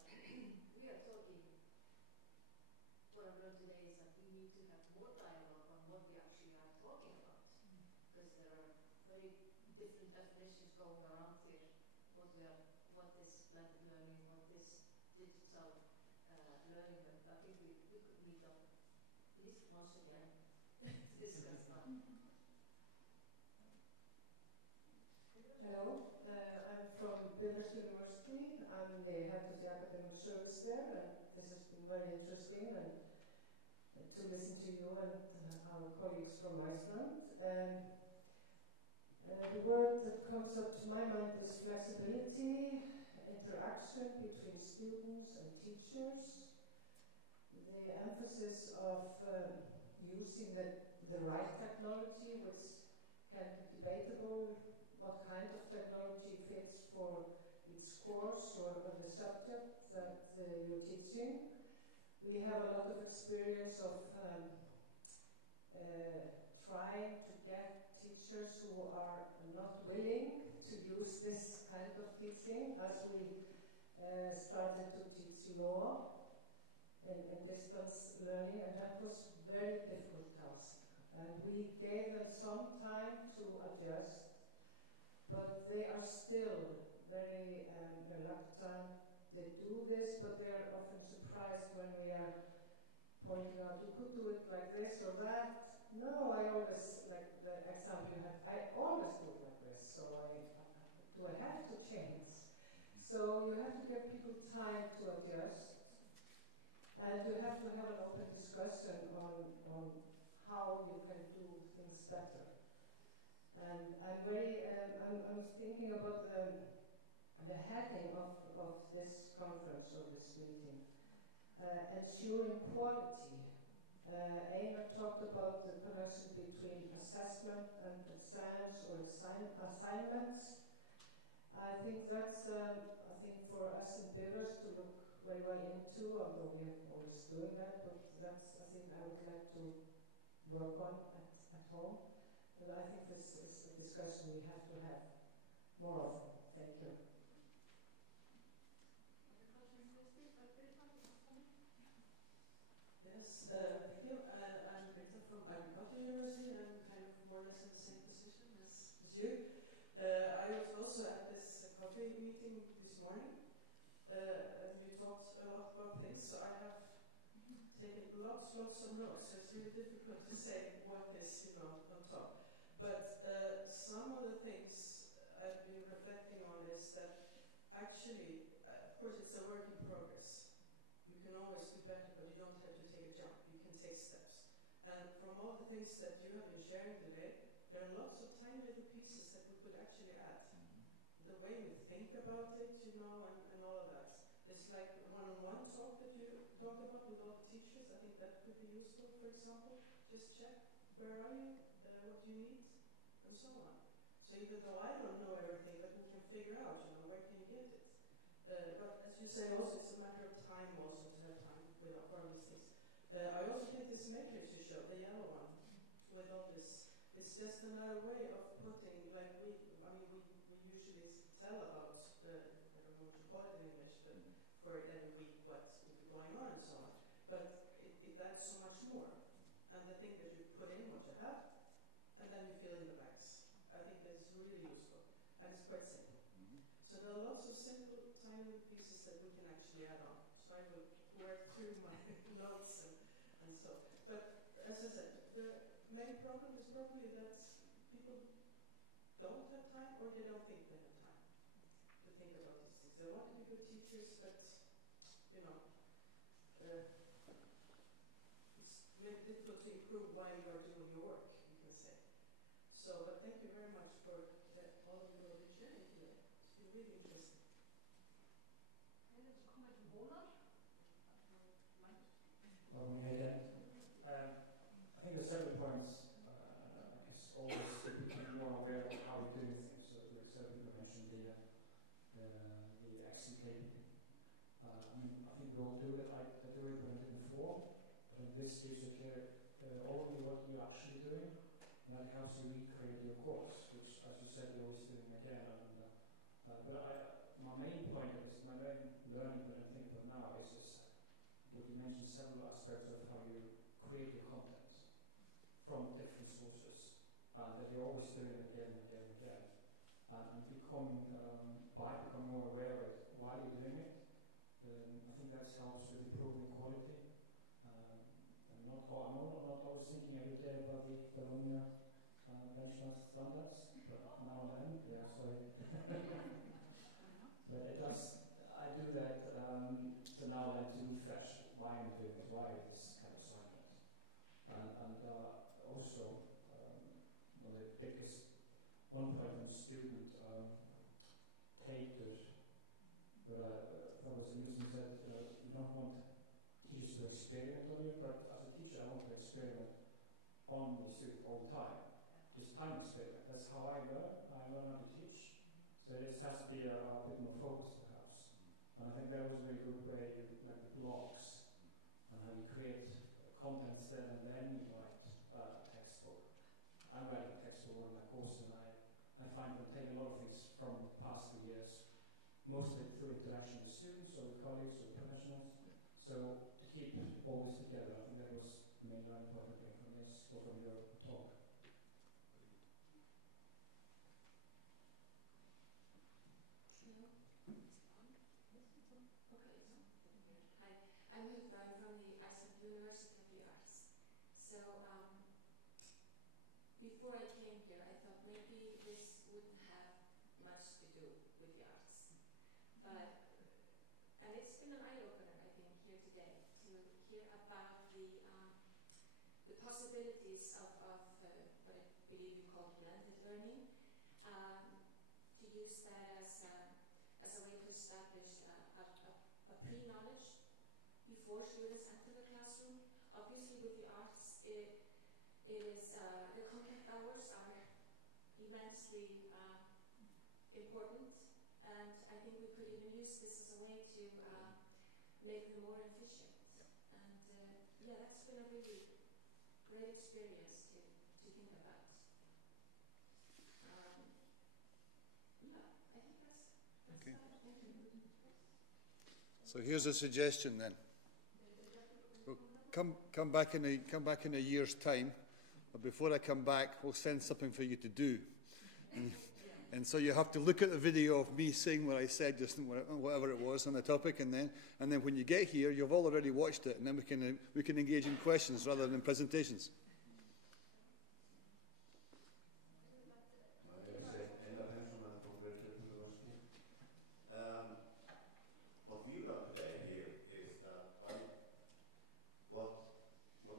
we are talking. What I've learned today is that we need to have more dialogue on what we actually are talking about, because there are very different definitions going around here. What is blended learning? What is digital learning? And I think we could meet up at least once again to discuss that. Hello, I'm from Bifröst University. I'm the head of the academic service there, and this has been very interesting and to listen to you and our colleagues from Iceland. The word that comes up to my mind is flexibility, interaction between students and teachers, the emphasis of using the right technology, which can be debatable, what kind of technology fits for its course or the subject that you're teaching. We have a lot of experience of trying to get teachers who are not willing to use this kind of teaching, as we started to teach law in distance learning, and that was a very difficult task. And we gave them some time to adjust, but they are still very reluctant. They do this, but they are often surprised when we are pointing out, you could do it like this or that. No, I always, like the example you had, I always do it like this, so do I have to change? So you have to give people time to adjust, and you have to have an open discussion on how you can do things better. And I'm thinking about the heading of this conference or this meeting, ensuring quality. Einar talked about the connection between assessment and exams or assignments. I think that's, I think for us in Bifröst to look very well into, although we are always doing that, but that's, I think I would like to work on at home. But I think this is a discussion we have to have more of. Thank you. Yes, thank you. I'm Britta from Agriculture University, and I'm kind of more or less in the same position as you. I was also at this coffee meeting this morning, and you talked a lot about things, so I have taken lots of notes, so it's really difficult to say what is, on top. But some of the things I've been reflecting on is that actually, of course, it's a work in progress. You can always do better, but you don't have to take a jump. You can take steps. And from all the things that you have been sharing today, there are lots of tiny little pieces that we could actually add. The way we think about it, and all of that. It's like one-on-one talk that you talked about with all the teachers. I think that could be useful, for example. Just check, where are you, what do you need, and so on. So even though I don't know everything, but we can figure out, where can you get it? But as you say, also it's a matter of time also to have time with all these things. I also think this matrix you showed, the yellow one, with all this, it's just another way of putting, like we usually tell about, I don't know what you call it in English, but for every week what will be going on and so on. But it adds so much more. And the thing that you put in what you have, and then you fill in the blanks. I think that is really useful. And it's quite simple. So there are lots of simple, tiny little pieces that we can actually add on. So I will work through my notes and so. But as I said, the main problem is probably that people don't have time, or they don't think they have time to think about these things. They want to be good teachers, but it's maybe difficult to improve while you are doing your work, you can say. So, but thank you very much for all of you have been sharing today. It's been really interesting. I think there's several points. It's always to become more aware of how we're doing things. So, like several people mentioned the XCK. I think we all do it. I do it when I did before. But this gives you a clear overview of what you're actually doing. it helps you recreate your course, which, as you said, you're always doing again. My main point of this, my main learning that I'm thinking about now is what you mentioned, several aspects of how you create your content from different sources, that you're always doing it again and again and again, and becoming more aware of it while you're doing it. I think that helps with improving quality. I'm not always thinking every day about the Bologna benchmark standards, but now and then, yeah, sorry. But it does, I do that to now and then to refresh why I'm doing it, why this kind of assignment. Also, one of the biggest, one point on student haters, but Professor Newsom said, you don't want teachers to experiment on you, but as a teacher I want to experiment on the student all the time. Just time experiment. That's how I learn. I learn how to teach. So this has to be a bit more focused perhaps. And I think that was a really good way, like the blogs, and how you create contents there and then you write a textbook. I'm writing a textbook on my course, and I find that I take a lot of things from the past 3 years, mostly through interaction with students or with colleagues or professionals. So to keep all this together, I think that was the main learning point I think from this, or from your talk. Hi, I'm Hilda. I'm from the Iceland University of the Arts. So before I came here, I thought maybe this wouldn't have much to do with the arts. And it's been an eye-opener, I think, here today to hear about the possibilities of what I believe you call blended learning, to use that as a way to establish a pre-knowledge before students enter the classroom. Obviously, with the arts, it is the contact hours are immensely important, and I think we could even use this as a way to make them more efficient. And yeah, that's been a really great experience to think about. Yeah, I think that's Okay. Thank you. So here's a suggestion then. We'll come back in a year's time, but before I come back, we'll send something for you to do. And so you have to look at the video of me saying what I said, just whatever it was on the topic, and then when you get here, you've already watched it, and then we can engage in questions rather than presentations. What we learned today here is that what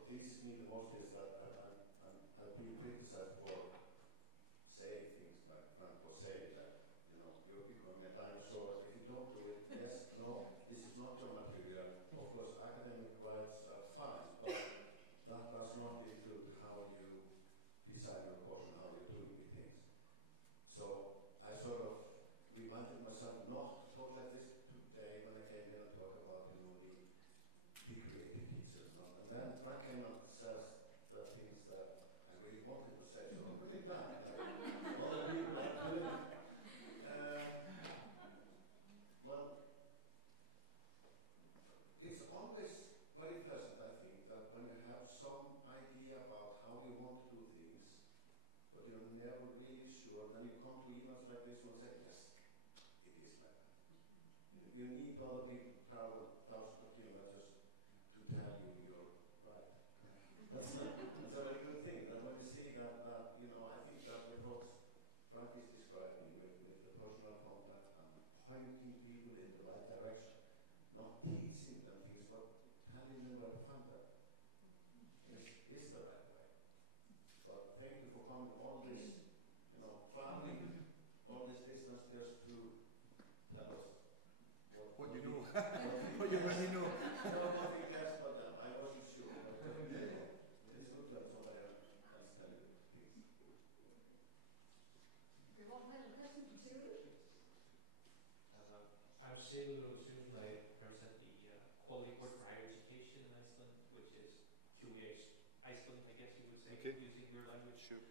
pleases me the most is that I've been criticized for saying things like Frank was saying, that you're becoming a dinosaur if you don't do it. Yes, no, this is not your material. Of course, academic rights are fine, but that does not include how you design your course and how you're doing the things. So I sort of reminded myself not to talk like this today when I came here and talk about the creative teachers. And then Frank came and says the things that I really wanted to say, so I'm really glad. All the people are doing it. Well, it's always very pleasant, I think, that when you have some idea about how you want to do things, but you're never really sure, then you come to emails like this one and say, yes, it is like that. You need other people to travel thousands of kilometers to tell you you're right. That's a very good thing. That when you see that I think that the approach Frank is describing with the personal contact and pointing people in the right direction, not teaching them things, but telling them where to find them, is the right way. But thank you for coming all this, traveling all this distance just to tell us what you know. What you really know. No, nothing else, but I wasn't sure. But it is good to have somebody else tell you things. We want to have a question from Sigurður. I'm Sigurður Sigurðsson. I represent the Quality Board for Higher Education in Iceland, which is QEH Iceland, I guess you would say, Okay. using your language. Sure.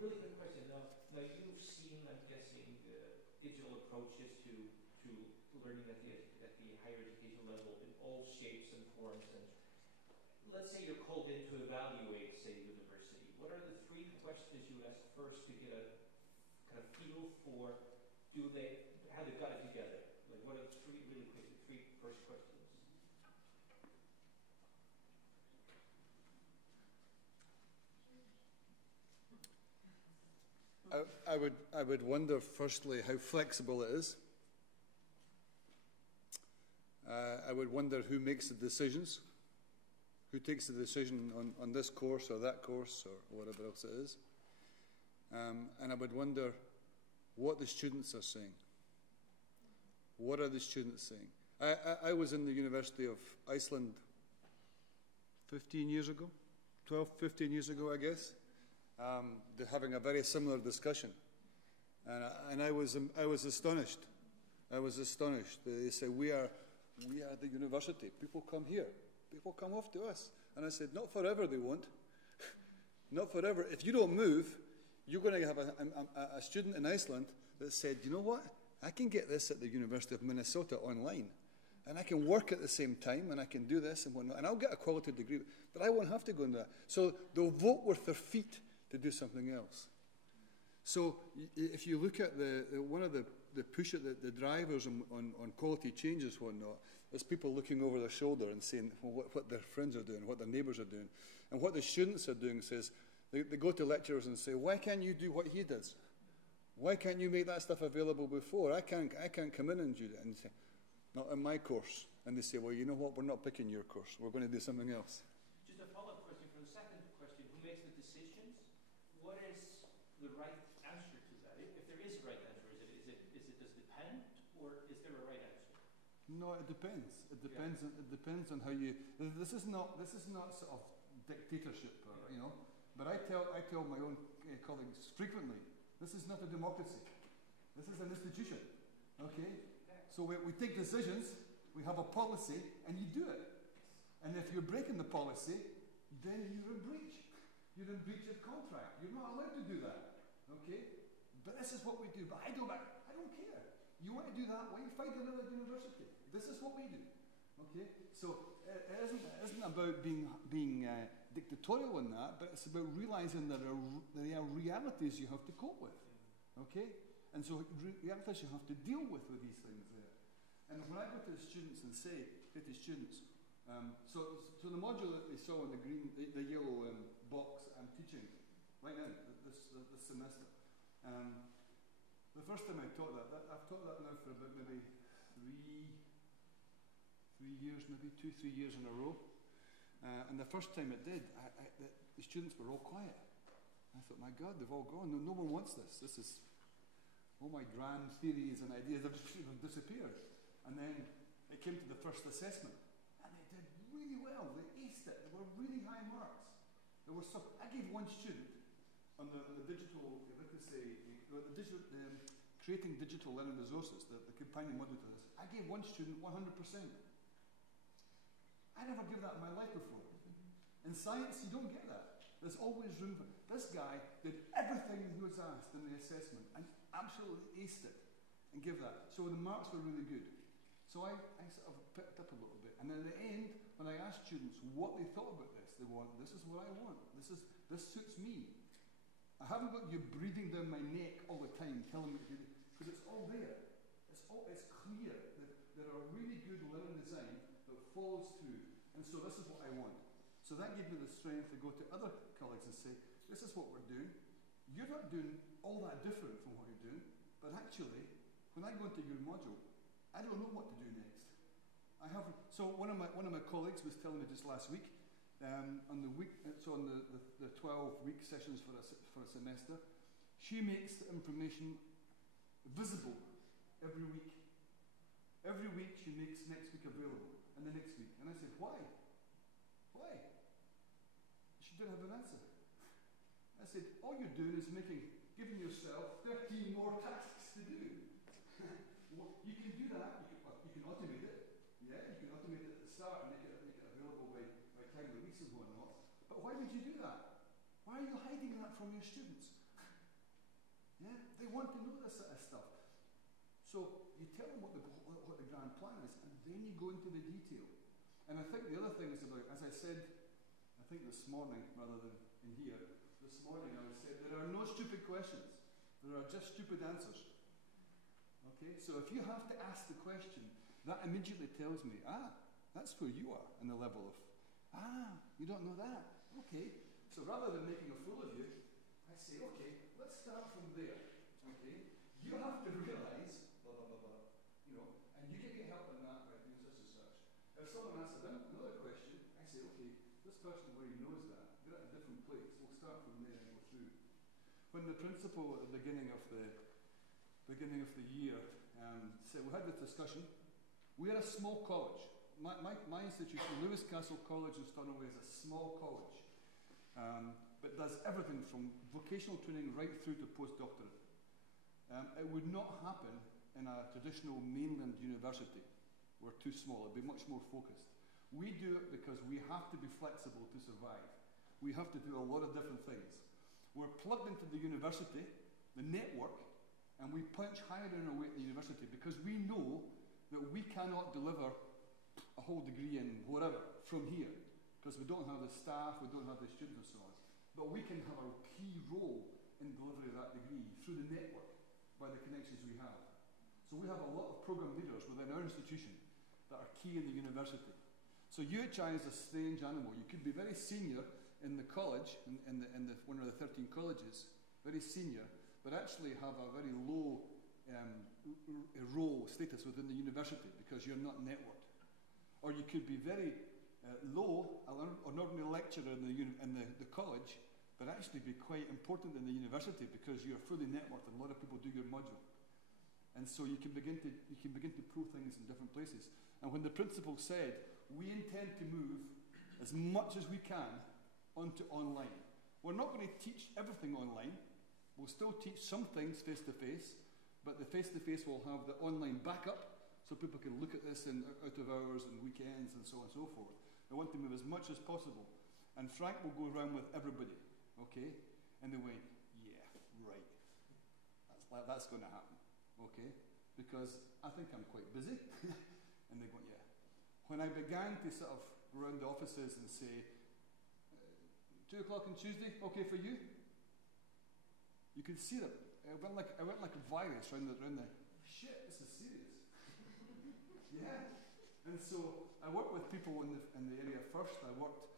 Really quick question. Now you've seen, I'm guessing, digital approaches to learning at the higher education level in all shapes and forms. And let's say you're called in to evaluate, say, university. What are the 3 questions you ask first to get a kind of feel for how they've got it together? Like, what are the 3 really quick, the 3 first questions? I would wonder, firstly, how flexible it is. I would wonder who makes the decisions, who takes the decision on this course or that course or whatever else it is. And I would wonder what the students are saying. What are the students saying? I was in the University of Iceland 15 years ago, 12, 15 years ago, I guess. They're having a very similar discussion, and I was astonished. I was astonished. They say we are the university. People come here. People come off to us. And I said, not forever. They won't. Not forever. If you don't move, you're going to have a student in Iceland that said, you know what? I can get this at the University of Minnesota online, and I can work at the same time, and I can do this and whatnot, and I'll get a quality degree, but I won't have to go into that. So they'll vote with their feet to do something else. So if you look at one of the push at the drivers on quality changes, whatnot, is people looking over their shoulder and saying what their friends are doing, what their neighbours are doing. And what the students are doing says, they go to lecturers and say, why can't you do what he does? Why can't you make that stuff available before? I can't come in and do that. And say, not in my course. And they say, well, you know what, we're not picking your course. We're going to do something else. Just a follow-up question for the second question. Who makes the decisions? What is the right answer to that? If there is a right answer, does it depend, or is there a right answer? No, it depends. It depends. Yeah. It depends on how you. This is not sort of dictatorship, you know. But I tell my own colleagues frequently, this is not a democracy. This is an institution. Okay. So we take decisions. We have a policy, and you do it. And if you're breaking the policy, then you're in breach. You're in breach of contract. You're not allowed to do that. Okay? But this is what we do. But I don't care. You want to do that? Why you find another university? This is what we do. Okay? So it isn't about being dictatorial in that, but it's about realizing that there are realities you have to cope with. Okay? And so realities you have to deal with these things there. And when I go to the students and say, so the module that they saw in the yellow box that I'm teaching right now, this semester, the first time I taught that, I've taught that now for about maybe 3 years, maybe 2-3 years in a row. And the first time it did, the students were all quiet. I thought, my God, they've all gone. No one wants this. This is, all my grand theories and ideas have disappeared. And then it came to the first assessment, and they did really well. They aced it. They were really high marks. I gave one student on the digital, creating digital learning resources, the companion module to this. I gave one student 100%. I never give that in my life before. In science, you don't get that. There's always room for. This guy did everything he was asked in the assessment and absolutely aced it and give that. So the marks were really good. So I sort of picked up a little bit. And in the end, when I asked students what they thought about this, they went, this is what I want. This suits me. I haven't got you breathing down my neck all the time, telling me to do it, because it's all there. It's clear that there are really good learning design that follows through. And so this is what I want. So that gave me the strength to go to other colleagues and say, this is what we're doing. You're not doing all that different from what you're doing, but actually, when I go into your module, I don't know what to do next. So one of my colleagues was telling me just last week, on the 12-week sessions for a semester, she makes the information visible every week. Every week she makes next week available, and the next week. And I said, why? Why? She didn't have an answer. I said, all you're doing is giving yourself 13 more tasks to do. You can do that. You can automate it. Yeah, you can automate it at the start and make it available by time release and whatnot. But why would you do that? Why are you hiding that from your students? Yeah, they want to know this sort of stuff. So you tell them what the grand plan is, and then you go into the detail. And I think the other thing is about, as I said, I think this morning rather than in here, this morning I said there are no stupid questions. There are just stupid answers. Okay, so if you have to ask the question, that immediately tells me, that's where you are in the level of, you don't know that. Okay, so rather than making a fool of you, I say, okay, let's start from there. Okay, you have to realize, blah, blah, blah, blah, you know, and you can get help in that by doing such and such. If someone asks another question, I say, okay, this person already knows that. They're at a different place. We'll start from there and go through. When the principal at the beginning of the year said, we had this discussion, we are a small college. My institution, Lewis Castle College in Stirlingway, is a small college, but does everything from vocational training right through to postdoctorate. It would not happen in a traditional mainland university. We're too small. It'd be much more focused. We do it because we have to be flexible to survive. We have to do a lot of different things. We're plugged into the university, the network, and we punch higher in our way at the university because we know that we cannot deliver a whole degree in whatever from here because we don't have the staff, we don't have the students and so on. But we can have a key role in delivery of that degree through the network by the connections we have. So we have a lot of program leaders within our institution that are key in the university. So UHI is a strange animal. You could be very senior in the college, in one of the 13 colleges, very senior, but actually have a very low role status within the university because you're not networked. Or you could be very low, an ordinary lecturer in the college, but actually be quite important in the university because you're fully networked and a lot of people do your module. And so you can begin to pull things in different places. And when the principal said, we intend to move as much as we can onto online. We're not going to teach everything online. We'll still teach some things face-to-face, but the face-to-face will have the online backup so people can look at this in out of hours and weekends and so on and so forth. I want to move as much as possible. And Frank will go around with everybody, okay? And they went, yeah, right. That's going to happen, okay? Because I think I'm quite busy. And they go, yeah. When I began to sort of go around the offices and say, 2 o'clock on Tuesday, okay for you? You could see that. It went like a virus around the shit, this is serious. Yeah. And so I worked with people in the area first. I worked,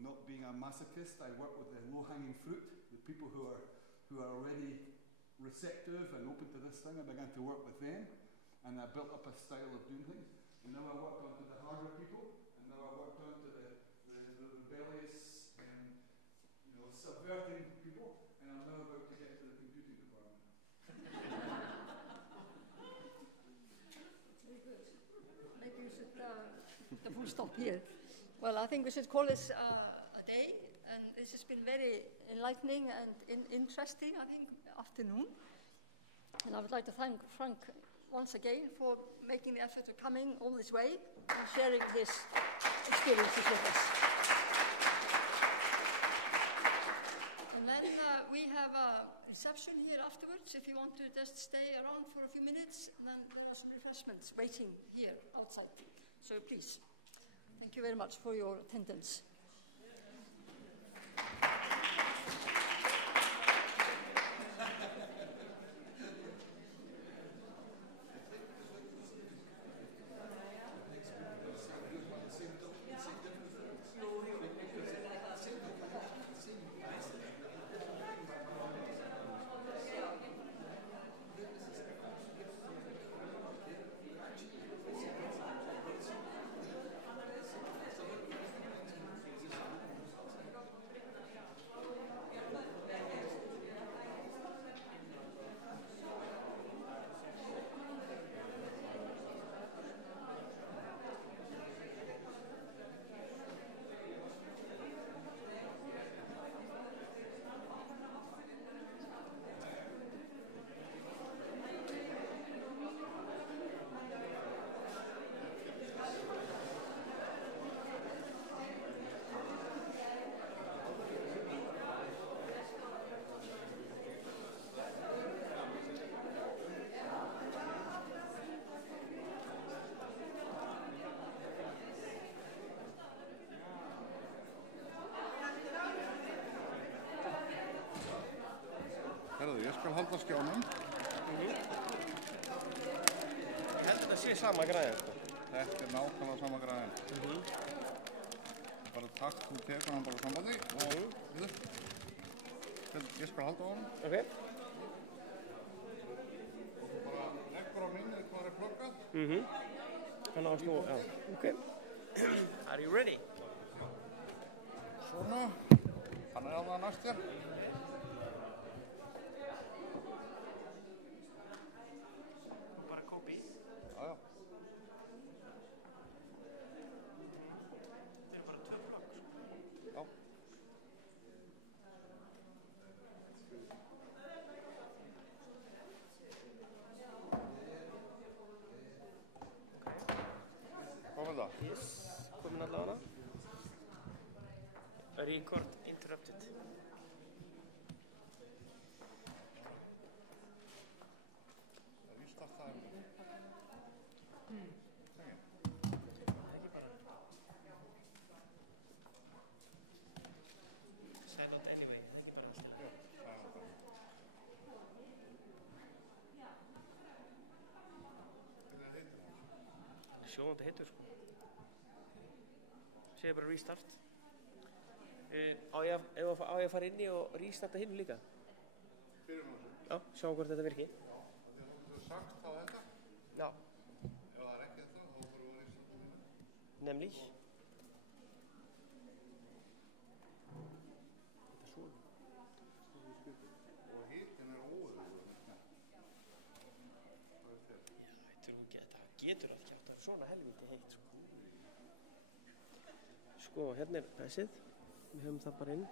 not being a masochist, I worked with the low-hanging fruit, the people who are already receptive and open to this thing. I began to work with them, and I built up a style of doing things. And now I worked on to the harder people, and now I worked on to the rebellious and subverting people, and I'm now about to get to the computing department. Very good. Maybe we should put the full stop here. Well, I think we should call this a day, and this has been very enlightening and interesting, I think, afternoon. And I would like to thank Frank once again for making the effort of coming all this way and sharing his experiences with us. And then we have a reception here afterwards if you want to just stay around for a few minutes, and then there are some refreshments waiting here outside. So please, thank you very much for your attendance. halda skjánum. Ég held að þetta sé sama græðin, sko. Þetta nákvæmlega sama græðin. Bara takk, þú tekur hann bara sambandi og ég skal halda á honum. Ok. Og þú bara leggur á minnið hvað er pluggað. Þannig að snúa, já. Ok. Are you ready? Svona. Hann er alveg næst þér. Bara copy. Já, já. Þetta eru bara 2 plugg, sko. Já. Komið það? Yes, komin allavega. Record interrupted. Restart það. Ekki bara. Silent anyway, ekki bara alltaf. Já, silent bara. Hvernig heitir það? Sjóðandi heitur, sko. Segðu bara restart. Á ég að fara inn í og restarta hinn líka? Byrjum á þessu. Já, sjáum hvort þetta virki. Já, því að þú getur sagt þá þetta. Já. Ef það er ekki þetta, þá þurfum við að restarta hinn. Nämlich. Þetta er svona. Og hitinn er óöðugur. Þetta getur allt kjátt. Það er svona helviti heitt, sko. Sko, hérna er þessið. Við höfum það bara inn.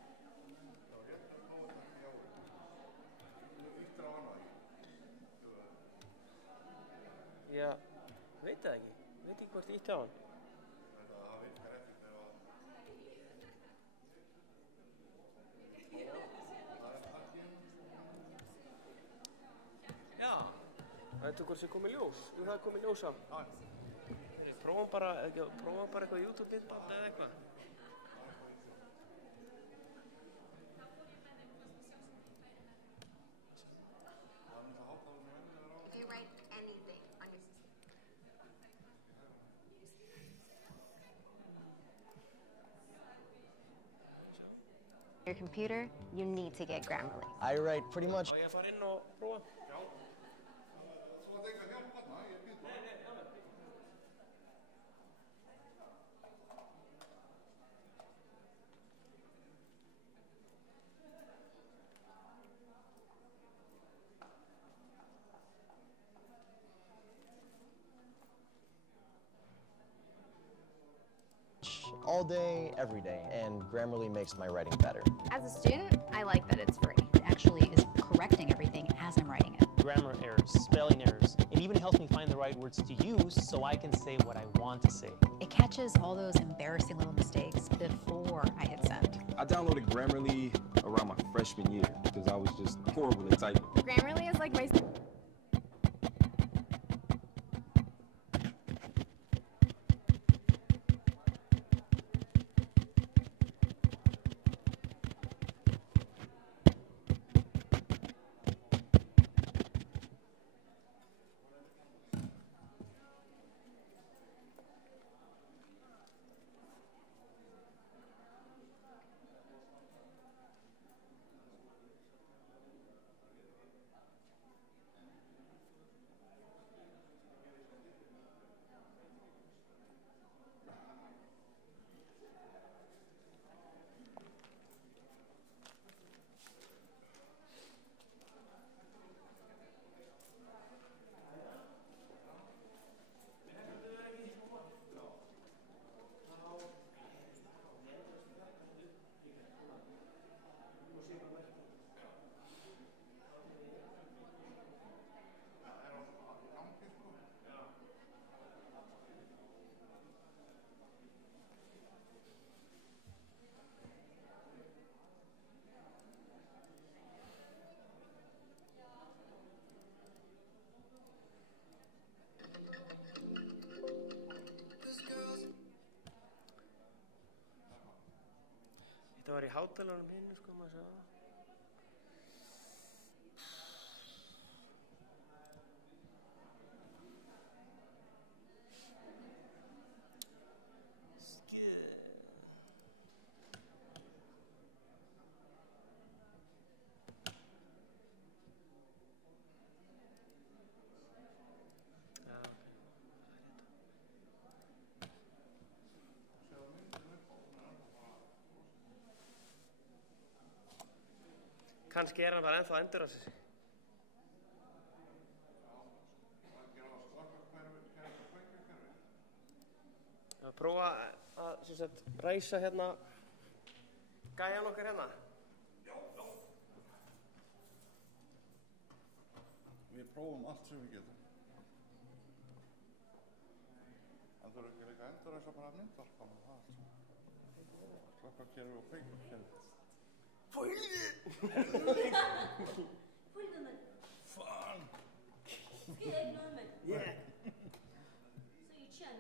Já, veit það ekki. Veit ekki hvort ég ítti á hann. Það virkar ekkert ef að... Já. Veitu hvort sem komið ljós? Jú, það er komið ljós á. Prófum bara eitthvað YouTube-myndband eða eitthvað. Your computer, you need to get Grammarly. I write pretty much. Á ég að fara inn og prófa? Já. Svo þetta eitthvað hjálp þarna, ég býð bara. Nei, alveg. All day, every day, and Grammarly makes my writing better. As a student, I like that it's free. It actually is correcting everything as I'm writing it. Grammar errors, spelling errors. It even helps me find the right words to use so I can say what I want to say. It catches all those embarrassing little mistakes before I hit send. I downloaded Grammarly around my freshman year because I was just horrible at typing. Grammarly is like my... Þetta var í hátalarnum hinn, sko, maður sagði það. Kannski hann bara ennþá endur á sig. Að prófa að sem sagt, ræsa hérna gæjan okkar hérna. Við prófum allt sem við getum. En þú eru ekki líka endur þess að bara myndvarpanum það allt. Slökkvakerfi og kveikjarkerfi. Fan! Skid normen. Yeah. Så you chin.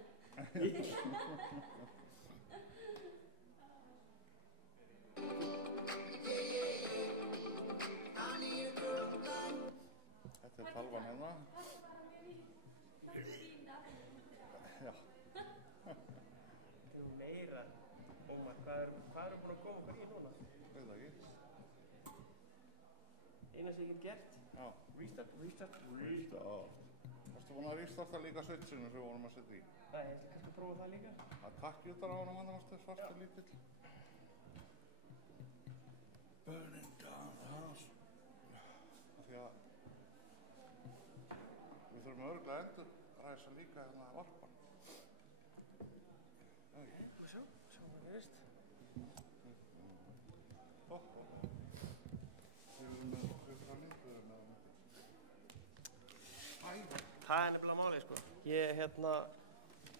Þetta talvan hérna. Já. Meira. Ómar, hvað erum búin að koma okkur í núna? Veit það ekki. Eina sem ég get gert? Já. Restart. Restart. Varstu búin að restarta líka switchinu sem við vorum að setja í? Nei, ég ætla kannski að prófa það líka. Það takk utan á honum hann varstu svartu lítill. Burning down the house. Því að við þurfum örugglega að endurræsa líka hérna varpan. Sjá hvað gerist. Það er nefnilega málið, sko.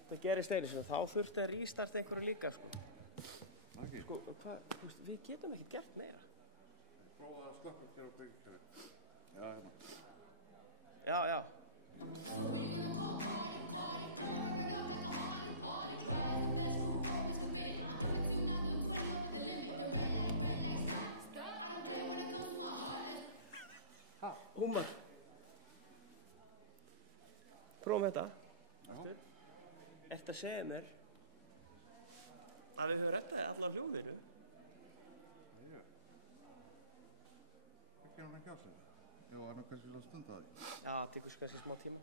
Það gerist einu sinni, þá þurfti að restarta einhverju líka, sko. Ekki? Sko, við getum ekkert gert meira. Prófaðu að slökkva þér og byggja þér. Já, hérna. Já. Ómar. Prófum þetta. Já. Ertu að segja mér að við höfum reddað allar hljóðinu? Já. Það gerir hún ekki á sig. Jú, það er nú kannski að stunda því. Já, það tekur svo kannski smá tíma.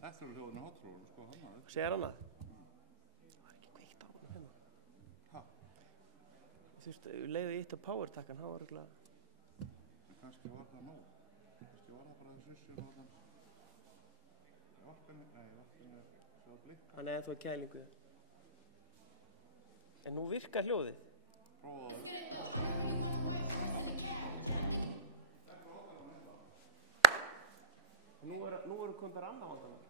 Þetta eru hljóðinu hotrónu, sko, hann að. Segir annað? Það var ekki kveikt á honum hérna. Ha? Þú veist, leiði ítt á power-takkan, það var örugglega. En kannski var það nóg. Kannski var það bara þessu og þann. Varpinu er það blikka. Hann er ennþá í kælingu. En nú virkar hljóðið. Prófaðu. Nú erum komið bara annað vandamál.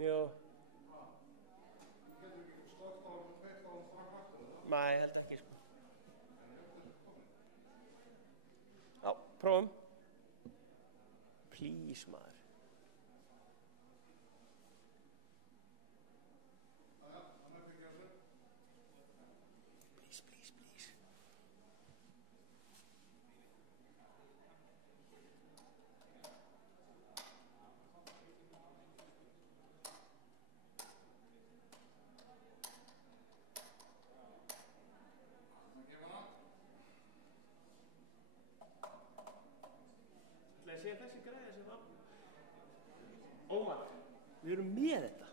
Jó. Nei, ég held ekki, sko. Já, prófum. Please, maður. Please. Ætlaði að segja þessi græði sem var. Ómar, við erum með þetta.